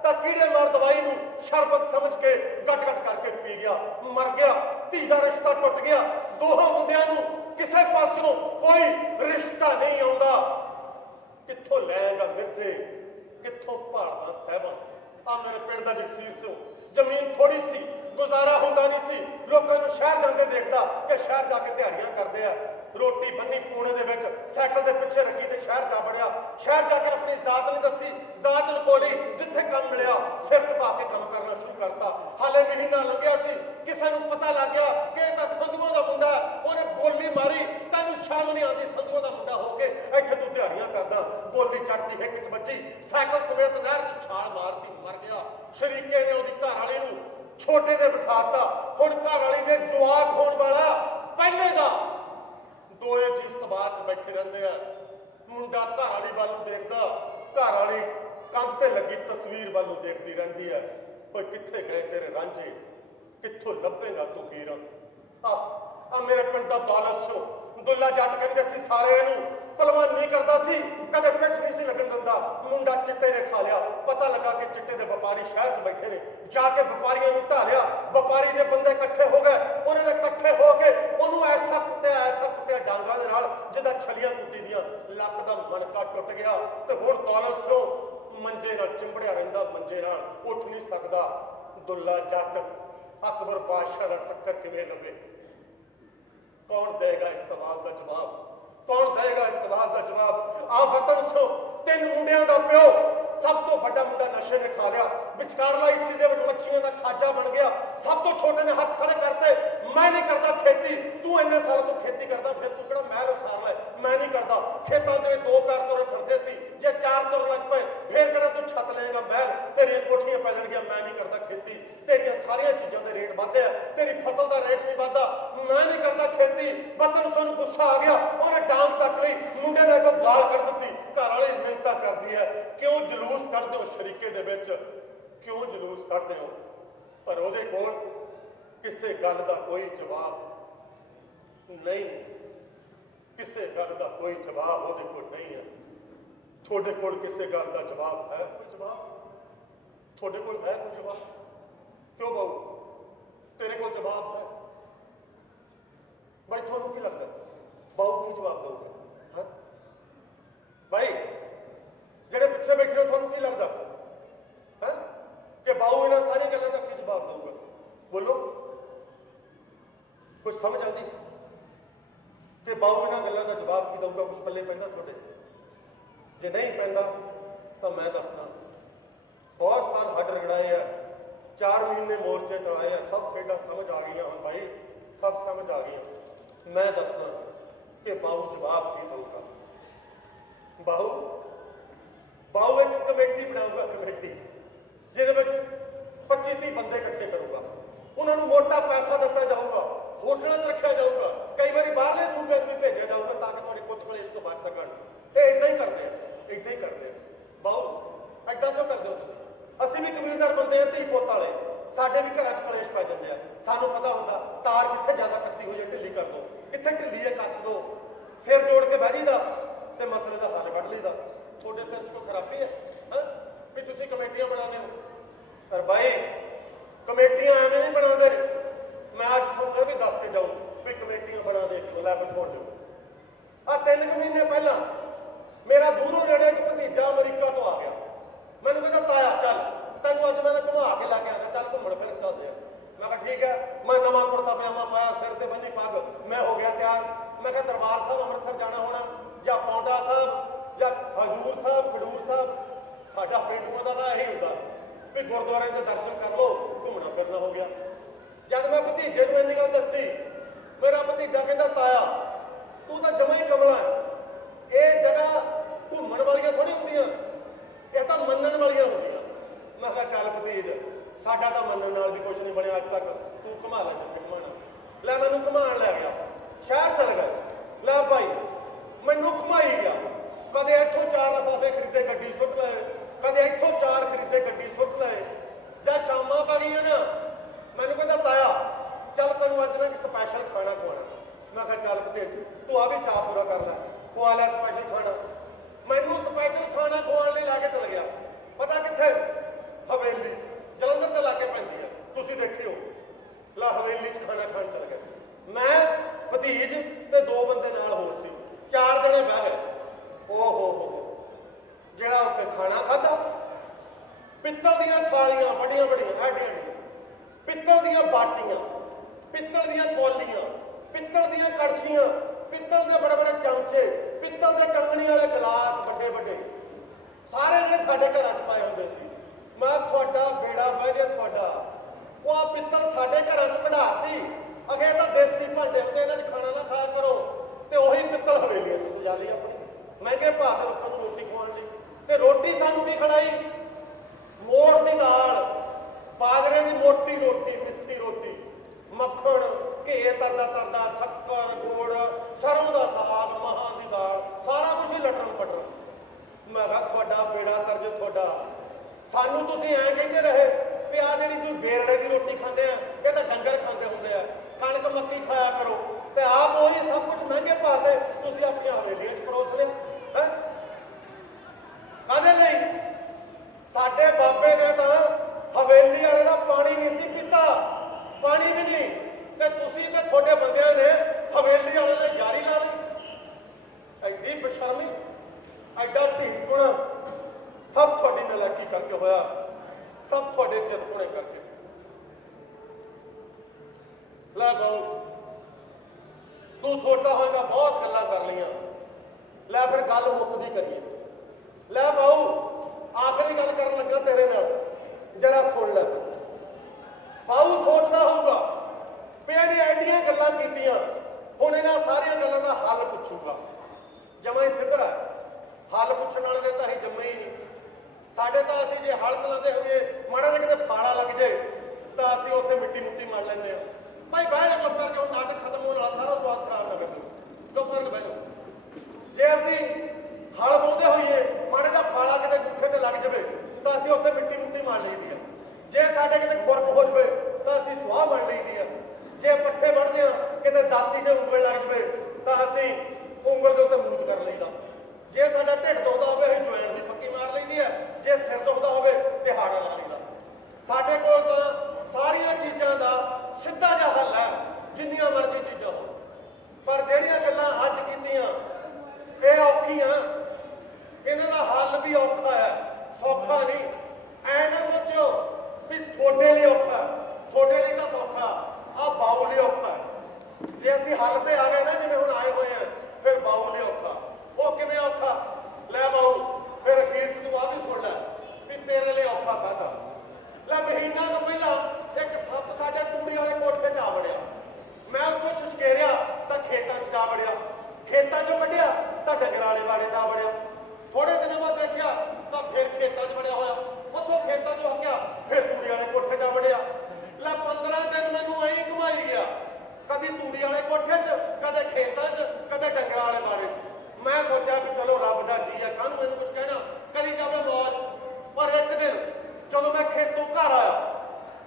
ਤਾਂ ਕੀੜੇ ਮਾਰ ਦਵਾਈ ਨੂੰ ਸ਼ਰਬਤ ਸਮਝ ਕੇ ਗਟ-ਗਟ ਕਰਕੇ ਪੀ ਗਿਆ ਮਰ ਗਿਆ ਧੀ ਦਾ ਰਿਸ਼ਤਾ ਟੁੱਟ ਗਿਆ ਦੋਹਾਂ ਮੁੰਡਿਆਂ ਨੂੰ ਕਿਸੇ ਪਾਸੋਂ ਕੋਈ ਰਿਸ਼ਤਾ ਨਹੀਂ ਆਉਂਦਾ ਕਿੱਥੋਂ ਲੈਗਾ ਮਿਰਜ਼ੇ ਕਿੱਥੋਂ ਭਾਲਦਾ ਸਾਹਿਬਾਂ ਮੇਰੇ ਪਿੰਡ ਦਾ ਜਗਸੀਰ ਸਿੰਘ ਜ਼ਮੀਨ ਥੋੜੀ ਸੀ ਗੁਜ਼ਾਰਾ ਹੁੰਦਾ ਨਹੀਂ ਸੀ ਲੋਕਾਂ ਨੂੰ ਸ਼ਹਿਰ ਜਾਂਦੇ ਦੇਖਦਾ ਕਿ ਸ਼ਹਿਰ ਜਾ ਕੇ ਦਿਹਾੜੀਆਂ ਕਰਦੇ ਆ ਰੋਟੀ ਬੰਨੀ ਪੂਣੇ ਦੇ ਵਿੱਚ ਸਾਈਕਲ ਦੇ ਪਿੱਛੇ ਰੱਖੀ ਤੇ ਸ਼ਹਿਰ ਜਾ ਵੜਿਆ ਸ਼ਹਿਰ ਜਾ ਕੇ ਆਪਣੀ ਜ਼ਾਤ ਨਹੀਂ ਦੱਸੀ ਜ਼ਾਤ ਲੁਕੋਲੀ ਜਿੱਥੇ ਕੰਮ ਮਿਲਿਆ ਸਿਰ ਝੁਕਾ ਕੇ ਕੰਮ ਕਰਨਾ ਸ਼ੁਰੂ ਕਰਤਾ ਹਾਲੇ ਮਹੀਨਾ ਲੰਘਿਆ ਸੀ ਕਿਸੇ ਨੂੰ ਪਤਾ ਲੱਗ ਗਿਆ ਕਿ ਇਹ ਤਾਂ ਸੰਧੂਆਂ ਦਾ ਮੁੰਡਾ ਉਹਨੇ ਗੋਲੀ ਮਾਰੀ ਤੈਨੂੰ ਸ਼ਰਮ ਨਹੀਂ ਆਉਂਦੀ ਸੰਧੂਆਂ ਦਾ ਮੁੰਡਾ ਹੋ ਕੇ ਇੱਥੇ ਤੂੰ ਦਿਹਾੜੀਆਂ ਕਰਦਾ ਗੋਲੀ ਚੱਕਦੀ ਹਿੱਕ 'ਚ ਵੱਜੀ ਸਾਈਕਲ ਸਮੇਤ ਨਹਿਰ 'ਚ ਛਾਲ ਮਾਰਦੀ ਮਰ ਗਿਆ ਸ਼ਰੀਕੇ ਨੇ ਉਹਦੀ ਘਰ ਵਾਲੀ ਨੂੰ ਛੋਟੇ ਦੇ ਬਿਠਾਤਾ ਹੁਣ ਘਰ ਵਾਲੀ ਦੇ ਜਵਾਕ ਹੋਣ ਵਾਲਾ ਪਹਿਲੇ ਦਾ ਦੋਏ ਜੀ ਸਭਾ 'ਚ ਬੈਠੇ ਰਹਿੰਦੇ ਆ ਮੁੰਡਾ ਘਰ ਵਾਲੀ ਵੱਲ ਨੂੰ ਦੇਖਦਾ ਘਰ ਵਾਲੀ ਕੰਧ ਤੇ ਲੱਗੀ ਤਸਵੀਰ ਵੱਲ ਨੂੰ ਦੇਖਦੀ ਰਹਿੰਦੀ ਹੈ ਓਏ ਕਿੱਥੇ ਗਏ ਤੇਰੇ ਰਾਂਝੇ ਕਿੱਥੋਂ ਲੱਭੇਗਾ ਤੂੰ ਵੀਰ ਮੇਰੇ ਪਿੰਡ ਦਾ ਦੌਲਤ ਸਿੰਘ ਦੁੱਲਾ ਜੱਟ ਕਹਿੰਦੇ ਸੀ ਸਾਰੇ ਇਹਨੂੰ ਭਲਵਾਨ ਨਹੀਂ ਕਰਦਾ ਸੀ ਕਦੇ ਪਿੱਛ ਨਹੀਂ ਸੀ ਲੱਗਣ ਦਿੰਦਾ ਮੁੰਡਾ ਚਿੱਟੇ ਨੇ ਖਾ ਲਿਆ ਪਤਾ ਲੱਗਾ ਕਿ ਚਿੱਟੇ ਦੇ ਵਪਾਰੀ ਸ਼ਹਿਰ 'ਚ ਬੈਠੇ ਨੇ ਜਾ ਕੇ ਵਪਾਰੀਆਂ ਨੂੰ ਢਾਲਿਆ ਵਪਾਰੀ ਦੇ ਬੰਦੇ ਇਕੱਠੇ ਹੋ ਗਏ ਉਹਨਾਂ ਨੇ ਇਕੱਠੇ ਹੋ ਕੇ ਉਹਨੂੰ ਐਸਾ ਕੁੱਟਿਆ ਡਾਂਗਾਂ ਦੇ ਨਾਲ ਜਿੱਦਾਂ ਛਲੀਆਂ ਟੁੱਟੀ ਦੀਆਂ ਲੱਕ ਦਾ ਮਣਕਾ ਟੁੱਟ ਗਿਆ ਤੇ ਹੁਣ ਦੌਲਤ ਸਿੰਘ ਮੰਜੇ ਨਾਲ ਚਿੰਬੜਿਆ ਰਹਿੰਦਾ ਮੰਜੇ ਨਾਲ ਉੱਠ ਨਹੀਂ ਸਕਦਾ ਦੁੱਲਾ ਜੱਟ ਅਕਬਰ ਬਾਦਸ਼ਾਹ ਦਾ ਟੱਕਰ ਕਿਵੇਂ ਲਵੇ ਕੌਣ ਦੇਗਾ ਇਸ ਸਵਾਲ ਦਾ ਜਵਾਬ ਕੌਣ ਦੇਗਾ ਇਸ ਸਵਾਲ ਦਾ ਜਵਾਬ ਵਤਨ ਸੋ 3 ਮੁੰਡਿਆਂ ਦਾ ਪਿਓ ਸਭ ਤੋਂ ਵੱਡਾ ਮੁੰਡਾ ਨਸ਼ੇ ਨੇ ਖਾ ਲਿਆ ਵਿਚਕਾਰਲਾ ਇਟਲੀ ਦੇ ਵਿੱਚ ਮੱਛੀਆਂ ਦਾ ਖਾਜਾ ਬਣ ਗਿਆ ਸਭ ਤੋਂ ਛੋਟੇ ਨੇ ਹੱਥ ਖੜੇ ਕਰਤੇ ਮੈਂ ਨਹੀਂ ਕਰਦਾ ਖੇਤੀ ਤੂੰ ਇੰਨੇ ਸਾਲਾਂ ਤੋਂ ਖੇਤੀ ਕਰਦਾ ਫਿਰ ਤੂੰ ਕਿਹੜਾ ਮਹਿਲ ਉਸਾਰ ਲੈ ਮੈਂ ਨਹੀਂ ਕਰਦਾ ਖੇਤਾਂ ਦੇ 2 ਪੈਰ ਤੁਰੇ ਫਿਰਦੇ ਸੀ ਜੇ 4 ਤੁਰਨ ਲੱਗ ਪਏ ਫਿਰ ਕਿਹੜਾ ਤੂੰ ਛੱਤ ਲਏਗਾ ਮਹਿਲ ਤੇਰੀਆਂ ਕੋਠੀਆਂ ਪੈ ਜਾਣਗੀਆਂ ਮੈਂ ਨਹੀਂ ਕਰਦਾ ਖੇਤੀ ਤੇਰੀਆਂ ਸਾਰੀਆਂ ਚੀਜ਼ਾਂ ਦੇ ਰੇਟ ਵਧਦੇ ਆ ਤੇਰੀ ਫਸਲ ਦਾ ਰੇਟ ਨਹੀਂ ਵਧਦਾ ਮੈਂ ਨਹੀਂ ਕਰਦਾ ਖੇਤੀ ਵਤਨ ਸੋ ਨੂੰ ਗੁੱਸਾ ਆ ਗਿਆ ਉਹਨੇ ਡਾਂਗ ਚੱਕ ਲਈ ਮੁੰਡੇ ਨੇ ਇੱਕ ਗਾਲ ਕੱਢ ਦਿੱਤੀ ਘਰ ਵਾਲੀ ਮਿੰਨਤਾਂ ਕਰਦੀ ਹੈ ਕਿਉਂ ਜਲੂਸ ਕੱਢਦੇ ਹੋ ਸ਼ਰੀਕੇ ਦੇ ਵਿੱਚ ਕਿਉਂ ਜਲੂਸ ਕੱਢਦੇ ਹੋ ਪਰ ਉਹਦੇ ਕੋਲ ਕਿਸੇ ਗੱਲ ਦਾ ਕੋਈ ਜਵਾਬ ਨਹੀਂ ਕਿਸੇ ਗੱਲ ਦਾ ਕੋਈ ਜਵਾਬ ਉਹਦੇ ਕੋਲ ਨਹੀਂ ਹੈ ਤੁਹਾਡੇ ਕੋਲ ਕਿਸੇ ਗੱਲ ਦਾ ਜਵਾਬ ਹੈ ਕੋਈ ਜਵਾਬ ਤੁਹਾਡੇ ਕੋਲ ਹੈ ਕੋਈ ਜਵਾਬ ਕਿਉਂ ਬਾਊ ਤੇਰੇ ਕੋਲ ਜਵਾਬ ਹੈ ਭਾਈ ਤੁਹਾਨੂੰ ਕੀ ਲੱਗਦਾ ਬਾਊ ਕੀ ਜਵਾਬ ਦਊਗਾ ਹਾਂ ਭਾਈ ਜਿਹੜੇ ਪਿੱਛੇ ਬੈਠੇ ਹੋ ਤੁਹਾਨੂੰ ਕੀ ਲੱਗਦਾ ਹੈ ਕਿ ਬਾਊ ਇਹਨਾਂ ਸਾਰੀਆਂ ਗੱਲਾਂ ਦਾ ਕੀ ਜਵਾਬ ਦਊਗਾ ਬੋਲੋ ਕੁਝ ਸਮਝ ਆਉਂਦੀ ਕਿ ਬਾਊ ਇਹਨਾਂ ਗੱਲਾਂ ਦਾ ਜਵਾਬ ਕੀ ਦਊਗਾ ਕੁਝ ਪੱਲੇ ਪੈਂਦਾ ਤੁਹਾਡੇ ਜੇ ਨਹੀਂ ਪੈਂਦਾ ਤਾਂ ਮੈਂ ਦੱਸਦਾ ਬਹੁਤ ਸਾਲ ਹੱਡ ਰਗੜਾਏ ਆ 4 ਮਹੀਨੇ ਮੋਰਚੇ ਚਲਾਏ ਆ ਸਭ ਖੇਡਾਂ ਸਮਝ ਆ ਗਈਆਂ ਹੁਣ ਭਾਈ ਸਭ ਸਮਝ ਆ ਗਈਆਂ ਮੈਂ ਦੱਸਦਾ ਕਿ ਬਾਊ ਜਵਾਬ ਕੀ ਦਊਗਾ ਬਾਊ ਇੱਕ ਕਮੇਟੀ ਬਣਾਊਗਾ ਕਮੇਟੀ ਜਿਹਦੇ ਵਿੱਚ 25-30 ਬੰਦੇ ਇਕੱਠੇ ਕਰੂਗਾ ਉਹਨਾਂ ਨੂੰ ਮੋਟਾ ਪੈਸਾ ਦਿੱਤਾ ਜਾਊਗਾ ਹੋਟਲਾਂ 'ਚ ਰੱਖਿਆ ਜਾਊਗਾ ਕਈ ਵਾਰੀ ਬਾਹਰਲੇ ਸੂਬਿਆਂ 'ਚ ਵੀ ਭੇਜਿਆ ਜਾਊਗਾ ਤਾਂ ਕਿ ਤੁਹਾਡੇ ਪੁੱਤ ਕਲੇਸ਼ ਤੋਂ ਬਚ ਸਕਣ ਇਹ ਇੱਦਾਂ ਹੀ ਕਰਦੇ ਆ ਬਾਊ ਇੱਦਾਂ ਕਿਉਂ ਕਰਦੇ ਹੋ ਤੁਸੀਂ ਅਸੀਂ ਵੀ ਕਬੀਲਦਾਰ ਬੰਦੇ ਆ ਧੀ ਪੁੱਤ ਵਾਲੇ ਸਾਡੇ ਵੀ ਘਰਾਂ 'ਚ ਕਲੇਸ਼ ਪੈ ਜਾਂਦੇ ਆ ਸਾਨੂੰ ਪਤਾ ਹੁੰਦਾ ਤਾਰ ਕਿੱਥੇ ਜ਼ਿਆਦਾ ਕੱਸੀ ਹੋਈ ਹੈ ਢਿੱਲੀ ਕਰ ਦਿਓ ਕਿੱਥੇ ਢਿੱਲੀ ਹੈ ਕੱਸ ਦਿਓ ਸਿਰ ਜੋੜ ਕੇ ਬਹਿ ਜਾਈਦਾ ਤੇ ਮਸਲੇ ਦਾ ਹੱਲ ਕੱਢ ਲਈਦਾ ਤੁਹਾਡੇ ਸਿਰ 'ਚ ਕੋਈ ਖਰਾਬੀ ਹੈ ਵੀ ਤੁਸੀਂ ਕਮੇਟੀਆਂ ਬਣਾਉਂਦੇ ਹੋ ਪਰ ਭਾਈ ਕਮੇਟੀਆਂ ਐਵੇਂ ਨਹੀਂ ਬਣਾਉਂਦੇ ਮੈਂ ਅੱਜ ਤੁਹਾਨੂੰ ਇਹ ਵੀ ਦੱਸ ਕੇ ਜਾਊਂ ਵੀ ਕਮੇਟੀਆਂ ਬਣਾ ਦੇ ਲੈ ਬਚਾਉਣ ਦਿਓ 3 ਮਹੀਨੇ ਪਹਿਲਾਂ ਮੇਰਾ ਦੂਰੋਂ ਨੇੜੇ ਇੱਕ ਭਤੀਜਾ ਅਮਰੀਕਾ ਤੋਂ ਆ ਗਿਆ ਮੈਨੂੰ ਕਹਿੰਦਾ ਤਾਇਆ ਚੱਲ ਤੈਨੂੰ ਅੱਜ ਮੈਂ ਘੁਮਾ ਕੇ ਲਾ ਕੇ ਆਉਂਦਾ ਚੱਲ ਘੁੰਮਣ ਫਿਰ ਚੱਲਦੇ ਆ ਮੈਂ ਕਿਹਾ ਠੀਕ ਹੈ ਮੈਂ ਨਵਾਂ ਕੁੜਤਾ ਪਜਾਮਾ ਪਾਇਆ ਸਿਰ ਤੇ ਬੰਨੀ ਪੱਗ ਮੈਂ ਹੋ ਗਿਆ ਤਿਆਰ ਮੈਂ ਕਿਹਾ ਦਰਬਾਰ ਸਾਹਿਬ ਅੰਮ੍ਰਿਤਸਰ ਜਾਣਾ ਹੋਣਾ ਜਾਂ ਪੌਂਟਾ ਸਾਹਿਬ ਜਾਂ ਹਜ਼ੂਰ ਸਾਹਿਬ ਖਡੂਰ ਸਾਹਿਬ ਸਾਡਾ ਪਿੰਡ ਦਾ ਤਾਂ ਇਹੀ ਹੁੰਦਾ ਵੀ ਗੁਰਦੁਆਰੇ ਦੇ ਦਰਸ਼ਨ ਕਰ ਲਓ ਘੁੰਮਣਾ ਫਿਰਨਾ ਹੋ ਗਿਆ ਜਦ ਮੈਂ ਭਤੀਜੇ ਨੂੰ ਇੰਨੀ ਗੱਲ ਦੱਸੀ मेरा भतीजा कहता ताया तू तो जमा ही कमला है, ये जगह घूमन वालियां थोड़ी होंदियां, ये तो मनन वालियां होंदियां। मैं कहा चल भतीज साडा तो मनन नाल भी कुछ नहीं बनया अज तक, तू घुमा लै जिथे घुमाना। लै मैनू घुमान लै गया, शहर चल गए। लै भाई मैनू घुमाई गया, कदे इत्थों 4 लिफाफे खरीदे गड्डी सुट लाए, कदे इत्थों 4 खरीदे गड्डी सुट लाए। जब शामां पै गईयां ना मैनू कहता ताया चल तेन अज ना स्पैशल खाना खवाना। मैं कहा चल भतीज तू आ भी चाह पूरा कर लै, खवा लै स्पैशल खाना। मैनू स्पैशल खाना खवाने लई लैके चल गया, पता कित्थे? हवेली जलंधर के लागे पैंदी है, तुसीं देखियो। ला हवेली खाना खाण चल गए, मैं भतीज ते 2 बंदे नाल होर सी, 4 जने बह गए। ओ हो जिहड़ा उत्थे खाना खाधा, पित्तल दीयां थालियां बड़ियां बड़ियां एडियां एडियां, पित्तल दीयां बाटियां, पित्तल दीयां कौलियां, पित्तल दीयां कड़छियां, पित्तल दे बड़े बड़े चमचे, पित्तल दे कंगणी वाले गिलास बड़े बड़े, सारे ਜਿਹੜੇ ਸਾਡੇ ਘਰਾਂ 'ਚ ਪਾਏ ਹੁੰਦੇ ਸੀ। मैं ਤੁਹਾਡਾ बेड़ा बह जाए ਤੁਹਾਡਾ, ਉਹ ਆ ਪਿੱਤਲ ਸਾਡੇ ਘਰਾਂ 'ਚ ਕਢਾਤੀ। ਅਗੇ ਤਾਂ ਦੇਸੀ ਭਾਂਡੇ ਹੁੰਦੇ, ਇਹਨਾਂ 'ਚ ਖਾਣਾ ਨਾ ਖਾਇਆ ਕਰੋ, ਤੇ ਉਹੀ ਪਿੱਤਲ ਹਵੇਲੀਆਂ 'ਚ ਸਜਾ ਲਈ ਆਪਣੀ ਮਹਿੰਗੇ ਭਾਅ ਦੇ ਲੋਕਾਂ ਨੂੰ ਰੋਟੀ ਖਵਾਉਣ ਲਈ। ਤੇ ਰੋਟੀ ਸਾਨੂੰ ਕੀ ਖਿਲਾਈ? ਮੋੜ ਦੀ ਦਾਲ, ਬਾਜਰੇ ਦੀ ਮੋਟੀ ਰੋਟੀ, ਮਿੱਸੀ ਰੋਟੀ, ਮੱਖਣ, ਘੇ ਤਰਦਾ ਤਰਦਾ, ਸ਼ੱਕਰ, ਗੁੜ, ਸਰੋਂ ਦਾ ਸਾਗ, ਮਹਾਂ ਦੀ ਦਾਲ, ਸਾਰਾ ਕੁਝ ਹੀ ਲਟਰਮ ਪਟਰਮ। मैं कहा ਤੁਹਾਡਾ बेड़ा तरज ਤੁਹਾਡਾ, ਸਾਨੂੰ ਤੁਸੀਂ ਐਂ ਕਹਿੰਦੇ ਰਹੇ ਵੀ ਆ ਜਿਹੜੀ ਤੂੰ ਬੇਰੜੇ ਦੀ ਰੋਟੀ ਖਾਂਦੇ ਆ ਇਹ ਤਾਂ ਡੰਗਰ ਖਾਂਦੇ ਹੁੰਦੇ ਆ, ਕਣਕ ਮੱਕੀ ਖਾਇਆ ਕਰੋ। ਤੇ ਆਪ ਉਹੀ ਸਭ ਕੁਝ ਮਹਿੰਗੇ ਭਾਅ ਤੇ ਤੁਸੀਂ ਆਪਣੀਆਂ ਹਵੇਲੀਆਂ 'ਚ ਪਰੋਸ ਲਿਆ ਹੈ। ਕਾਹਦੇ ਲਈ? ਸਾਡੇ ਬਾਬੇ ਨੇ ਤਾਂ ਹਵੇਲੀ ਵਾਲੇ ਦਾ ਪਾਣੀ ਨਹੀਂ ਸੀ ਪੀਤਾ, ਪਾਣੀ ਵੀ ਨਹੀਂ, ਤੇ ਤੁਸੀਂ ਤੇ ਤੁਹਾਡੇ ਬੰਦਿਆਂ ਨੇ ਹਵੇਲੀ ਵਾਲੇ ਨੇ ਜਾਰੀ ਲਾ ਲਈ। ਐਡੀ ਬੇਸ਼ਰਮੀ, ਐਡਾ ਢੀਕੁਣ, ਸਭ ਤੁਹਾਡੀ ਨਲਾਇਕੀ ਕਰਕੇ ਹੋਇਆ, ਸਭ ਤੁਹਾਡੇ ਚਿੱਤਪੁਣੇ ਕਰਕੇ। ਲੈ ਬਾਊ ਤੂੰ ਸੋਚਦਾ ਹੋਏਗਾ ਬਹੁਤ ਗੱਲਾਂ ਕਰ ਲਈਆਂ, ਲੈ ਫਿਰ ਗੱਲ ਮੁੱਕਦੀ ਕਰੀਏ। ਲੈ ਬਾਊ ਆਖਰੀ ਗੱਲ ਕਰਨ ਲੱਗਾ ਤੇਰੇ ਨਾਲ, ਜਰਾ ਸੁਣ ਲੈ। ਬਾਊ ਸੋਚਦਾ ਹੋਊਗਾ ਵੀ ਇਹਨੇ ਐਡੀਆਂ ਗੱਲਾਂ ਕੀਤੀਆਂ, ਹੁਣ ਇਹਨਾਂ ਸਾਰੀਆਂ ਗੱਲਾਂ ਦਾ ਹੱਲ ਪੁੱਛੂਗਾ। ਜਮਾਂ ਹੀ ਸਿੱਧਰਾ ਹੱਲ ਪੁੱਛਣ ਵਾਲੇ ਦੇ ਤਾਂ ਅਸੀਂ ਜੰਮੇ ਹੀ ਨਹੀਂ। ਸਾਡੇ ਤਾਂ ਅਸੀਂ ਜੇ ਹਲ ਚਲਾਉਂਦੇ ਹੋਈਏ, ਮਾੜਾ ਜਿਹਾ ਕਿਤੇ ਫਾੜਾ ਲੱਗ ਜੇ ਤਾਂ ਅਸੀਂ ਉੱਥੇ ਮਿੱਟੀ ਮੁੱਟੀ ਮਾਰ ਲੈਂਦੇ ਹਾਂ। ਭਾਈ ਬਹਿ ਜਾ ਚੁੱਪ ਕਰਕੇ, ਹੁਣ ਨਾਟਕ ਖਤਮ ਹੋਣ ਵਾਲਾ, ਸਾਰਾ ਸਵਾਦ ਖਰਾਬ ਨਾ ਕਰ, ਚੁੱਪ ਕਰਕੇ ਬਹਿ ਜਾਓ। ਜੇ ਅਸੀਂ ਹਲ ਵਾਹੁੰਦੇ ਹੋਈਏ, ਮਾੜਾ ਜਿਹਾ ਫਾੜਾ ਕਿਤੇ ਗੁੱਠੇ ਤੇ ਲੱਗ ਜਾਵੇ ਤਾਂ ਅਸੀਂ ਉੱਥੇ ਮਿੱਟੀ ਮੁੱਟੀ ਮਾਰ ਲਈਦੀ ਆ। ਜੇ ਸਾਡੇ ਕਿਤੇ ਖੁਰਕ ਹੋ ਜਾਵੇ ਤਾਂ ਅਸੀਂ ਸੁਆਹ ਬਣ ਲਈਦੀ ਆ। ਜੇ ਪੱਠੇ ਵੱਢਦੇ ਆ, ਕਿਤੇ ਦਾਤੀ ਤੇ ਉਂਗਲ ਲੱਗ ਜਾਵੇ ਤਾਂ ਅਸੀਂ ਉਂਗਲ ਦੇ ਉੱਤੇ ਮੂਤ ਕਰ ਲਈਦਾ। ਜੇ ਸਾਡਾ ਢਿੱਡ ਦੁਖਦਾ ਹੋਵੇ ਅਸੀਂ ਜਵੈਣ ਦੀ ਫੱਕੀ ਮਾਰ ਲਈਦੀ ਹੈ, ਜੇ ਸਿਰ ਦੁਖਦਾ ਹੋਵੇ ਤੇ ਹਾੜਾ ਲਾ ਲਈਦਾ। ਸਾਡੇ ਕੋਲ ਤਾਂ ਸਾਰੀਆਂ ਚੀਜ਼ਾਂ ਦਾ ਸਿੱਧਾ ਜਿਹਾ ਹੱਲ ਹੈ, ਜਿੰਨੀਆਂ ਮਰਜ਼ੀ ਚੀਜ਼ਾਂ ਹੋਣ। ਪਰ ਜਿਹੜੀਆਂ ਗੱਲਾਂ ਅੱਜ ਕੀਤੀਆਂ ਇਹ ਔਖੀਆਂ, ਇਹਨਾਂ ਦਾ ਹੱਲ ਵੀ ਔਖਾ ਹੈ, ਸੌਖਾ ਨਹੀਂ। ਐ ਨਾ ਸੋਚਿਓ ਵੀ ਤੁਹਾਡੇ ਲਈ ਔਖਾ, ਤੁਹਾਡੇ ਲਈ ਤਾਂ ਸੌਖਾ, ਆਹ ਬਾਊ ਲਈ ਔਖਾ। ਜੇ ਅਸੀਂ ਹੱਲ ਤੇ ਆ ਗਏ ਨਾ, ਜਿਵੇਂ ਹੁਣ ਆਏ ਹੋਏ ਆ, ਫਿਰ ਬਾਊ ਲਈ ਔਖਾ। ਉਹ ਕਿਵੇਂ ਔਖਾ? ਲੈ ਬਾਊ ਫਿਰ ਅਖੀਰ ਤੂੰ ਆ ਵੀ ਸੁਣ ਲੈ ਵੀ ਤੇਰੇ ਲਈ ਔਖਾ ਕਾਹਦਾ। ਲੈ ਮਹੀਨਾ ਤੋਂ ਪਹਿਲਾਂ ਇੱਕ ਸੱਪ ਸਾਡੇ ਤੂੜੀ ਵਾਲੇ ਕੋਠੇ 'ਚ ਆ ਵੜਿਆ। ਮੈਂ ਉੱਥੋਂ ਸ਼ਸ਼ਕੇਰਿਆ ਤਾਂ ਖੇਤਾਂ 'ਚ ਜਾ ਵੜਿਆ, ਖੇਤਾਂ 'ਚੋਂ ਕੱਢਿਆ ਤਾਂ ਡੰਗਰਾਂ ਵਾਲੇ ਵਾੜੇ 'ਚ ਆ ਵੜਿਆ। ਥੋੜੇ ਦਿਨਾਂ ਬਾਅਦ ਦੇਖਿਆ ਤਾਂ ਫਿਰ ਖੇਤਾਂ 'ਚ ਵੜਿਆ ਹੋਇਆ, ਉੱਥੋਂ ਖੇਤਾਂ 'ਚੋਂ ਹੱਕਿਆ ਫਿਰ ਤੂੜੀ ਵਾਲੇ ਕੋਠੇ 'ਚ ਆ ਵੜਿਆ। ਲੈ 15 ਦਿਨ ਮੈਨੂੰ ਐਂ ਘੁਮਾਈ ਗਿਆ, ਕਦੀ ਤੂੜੀ ਵਾਲੇ ਕੋਠੇ 'ਚ, ਕਦੇ ਖੇਤਾਂ 'ਚ, ਕਦੇ ਡੰਗਰਾਂ ਵਾਲੇ ਵਾੜੇ 'ਚ। ਮੈਂ ਸੋਚਿਆ ਵੀ ਚਲੋ ਰੱਬ ਦਾ ਜੀ ਹੈ, ਕਾਹਨੂੰ ਮੈਨੂੰ ਕੁਝ ਕਹਿਣਾ, ਕਰੀ ਜਾਵੇ ਮੌਜ। ਪਰ ਇੱਕ ਦਿਨ ਜਦੋਂ ਮੈਂ ਖੇਤੋਂ ਘਰ ਆਇਆ,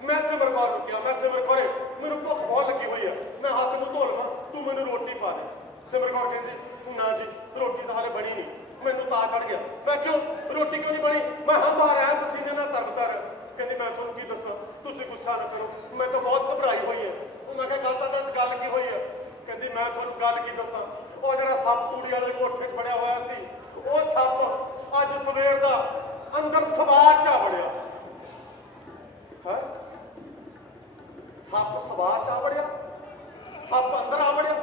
ਮੈਂ ਸਿਮਰ ਕੌਰ ਨੂੰ ਕਿਹਾ, ਮੈਂ ਸਿਮਰ ਕੌਰੇ ਮੈਨੂੰ ਭੁੱਖ ਬਹੁਤ ਲੱਗੀ ਹੋਈ ਹੈ, ਮੈਂ ਹੱਥ ਨੂੰ ਧੋ ਲਵਾਂ, ਤੂੰ ਮੈਨੂੰ ਰੋਟੀ ਪਾ ਦੇ। ਸਿਮਰ ਕੌਰ ਕਹਿੰਦੀ ਨਾ ਜੀ ਰੋਟੀ ਤਾਂ ਹਾਲੇ ਬਣੀ ਨਹੀਂ। ਮੈਨੂੰ ਤਾਂ ਚੜ ਗਿਆ, ਮੈਂ ਕਿਉਂ ਰੋਟੀ ਕਿਉਂ ਨਹੀਂ ਬਣੀ? ਮੈਂ ਹੰਭਾ ਰਿਹਾ ਪਸੀਨੇ ਨਾਲ ਤਰਬਤਰ। ਕਹਿੰਦੀ ਮੈਂ ਤੁਹਾਨੂੰ ਕੀ ਦੱਸਾਂ, ਤੁਸੀਂ ਗੁੱਸਾ ਨਾ ਕਰੋ, ਮੈਂ ਤਾਂ ਬਹੁਤ ਘਬਰਾਈ ਹੋਈ ਹੈ। ਮੈਂ ਕਿਹਾ ਗੱਲ ਤਾਂ ਦੱਸ, ਗੱਲ ਕੀ ਹੋਈ ਹੈ? ਕਹਿੰਦੀ ਮੈਂ ਤੁਹਾਨੂੰ ਗੱਲ ਕੀ ਦੱਸਾਂ, ਉਹ ਜਿਹੜਾ ਸੱਪ ਤੂੜੀ ਵਾਲੇ ਕੋਠੇ 'ਚ ਵੜਿਆ ਹੋਇਆ ਸੀ, ਉਹ ਸੱਪ ਅੱਜ ਸਵੇਰ ਦਾ ਅੰਦਰ ਸਵਾਹ 'ਚ ਆ ਵੜਿਆ। ਹੈ ਸੱਪ ਸਵਾਹ 'ਚ ਆ ਵੜਿਆ, ਸੱਪ ਅੰਦਰ ਆ ਵੜਿਆ।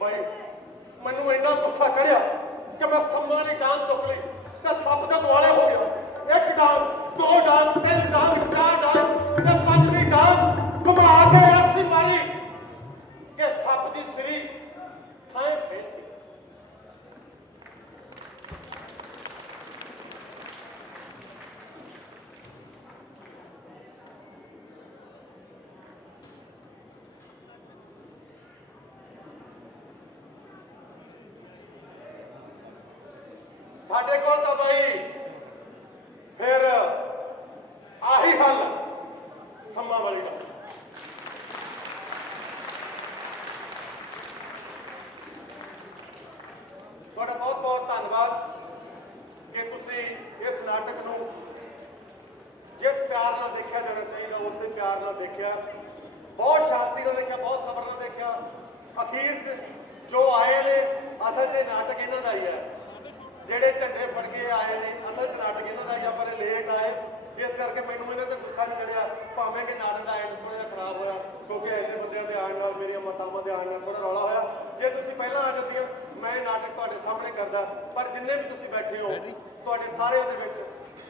ਬਾਈ ਮੈਨੂੰ ਇੰਨਾ ਗੁੱਸਾ ਚੜਿਆ ਕਿ ਮੈਂ ਸੰਮਾਂ ਦੀ ਡਾਂਗ ਚੁੱਕ ਲਈ ਤੇ ਸੱਪ ਦੇ ਦੁਆਲੇ ਹੋ ਗਿਆ। ਇੱਕ ਡਾਂਗ, 2 ਡਾਂਗ, 3 ਡਾਂਗ, 4 ਡਾਂਗ ਤੇ 5ਵੀਂ ਡਾਂਗ ਘੁਮਾ ਕੇ ਐਸੀ ਮਾਰੀ ਕਿ ਸਾਡੇ ਕੋਲ ਤਾਂ ਬਾਈ ਫਿਰ ਆਹੀ ਹੱਲ ਸੰਮਾਂ ਵਾਲੀ ਦਾ। ਤੁਹਾਡਾ ਬਹੁਤ ਬਹੁਤ ਧੰਨਵਾਦ ਕਿ ਤੁਸੀਂ ਇਸ ਨਾਟਕ ਨੂੰ ਜਿਸ ਪਿਆਰ ਨਾਲ ਦੇਖਿਆ ਜਾਣਾ ਚਾਹੀਦਾ ਉਸੇ ਪਿਆਰ ਨਾਲ ਦੇਖਿਆ, ਬਹੁਤ ਸ਼ਾਂਤੀ ਨਾਲ ਦੇਖਿਆ, ਬਹੁਤ ਸਬਰ ਨਾਲ ਦੇਖਿਆ। ਅਖੀਰ 'ਚ ਜੋ ਆਏ ਨੇ ਅਸਲ 'ਚ ਨਾਟਕ ਇਹਨਾਂ ਦਾ ਹੀ ਹੈ, ਜਿਹੜੇ ਝੰਡੇ ਫੜ ਕੇ ਆਏ ਨੇ ਅਸਲ 'ਚ ਨਾਟਕ ਇਹਨਾਂ ਦਾ ਹੀ, ਪਰ ਲੇਟ ਆਏ ਇਸ ਕਰਕੇ ਮੈਨੂੰ ਇਹਨਾਂ ਤੇ ਗੁੱਸਾ ਨਹੀਂ ਚੜਿਆ, ਭਾਵੇਂ ਕਿ ਨਾਟਕ ਦਾ ਐਂਡ ਥੋੜਾ ਜਿਹਾ ਖਰਾਬ ਹੋਇਆ ਕਿਉਂਕਿ ਇੰਨੇ ਬੰਦਿਆਂ ਦੇ ਆਉਣ ਨਾਲ ਮੇਰੀਆਂ ਮਾਤਾਵਾਂ ਦੇ ਆਉਣ ਨਾਲ ਥੋੜਾ ਰੌਲਾ ਹੋਇਆ। ਜੇ ਤੁਸੀਂ ਪਹਿਲਾਂ ਆ ਜਾਂਦੀਆਂ ਮੈਂ ਇਹ ਨਾਟਕ ਤੁਹਾਡੇ ਸਾਹਮਣੇ ਕਰਦਾ, ਪਰ ਜਿੰਨੇ ਵੀ ਤੁਸੀਂ ਬੈਠੇ ਹੋ ਤੁਹਾਡੇ ਸਾਰਿਆਂ ਦੇ ਵਿੱਚ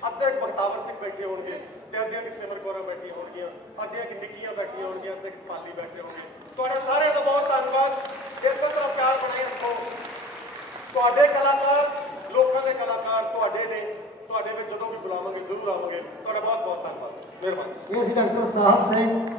ਅੱਧੇ ਬਖਤਾਵਰ ਸਿੰਘ ਬੈਠੇ ਹੋਣਗੇ ਤੇ ਅੱਧੀਆਂ ਕਿ ਸਿਮਰ ਕੌਰਾਂ ਬੈਠੀਆਂ ਹੋਣਗੀਆਂ, ਅੱਧੀਆਂ ਕਿ ਨਿੱਕੀਆਂ ਬੈਠੀਆਂ ਹੋਣਗੀਆਂ ਤੇ ਪਾਲੀ ਬੈਠੇ ਹੋਣਗੇ। ਤੁਹਾਡਾ ਸਾਰਿਆਂ ਦਾ ਬਹੁਤ ਧੰਨਵਾਦ। ਇਸੇ ਤਰ੍ਹਾਂ ਪਿਆਰ ਬਣਾਈ ਰੱਖੋ। ਤੁਹਾਡੇ ਕਲਾਕਾਰ ਲੋਕਾਂ ਦੇ ਕਲਾਕਾਰ ਤੁਹਾਡੇ ਨੇ, ਤੁਹਾਡੇ ਵਿੱਚ ਜਦੋਂ ਵੀ ਬੁਲਾਵਾਂਗੇ ਜ਼ਰੂਰ ਆਵਾਂਗੇ। ਤੁਹਾਡਾ ਬਹੁਤ ਬਹੁਤ ਧੰਨਵਾਦ, ਮਿਹਰਬਾਨੀ। ਇਹ ਸੀ ਡਾਕਟਰ ਸਾਹਿਬ ਸਿੰਘ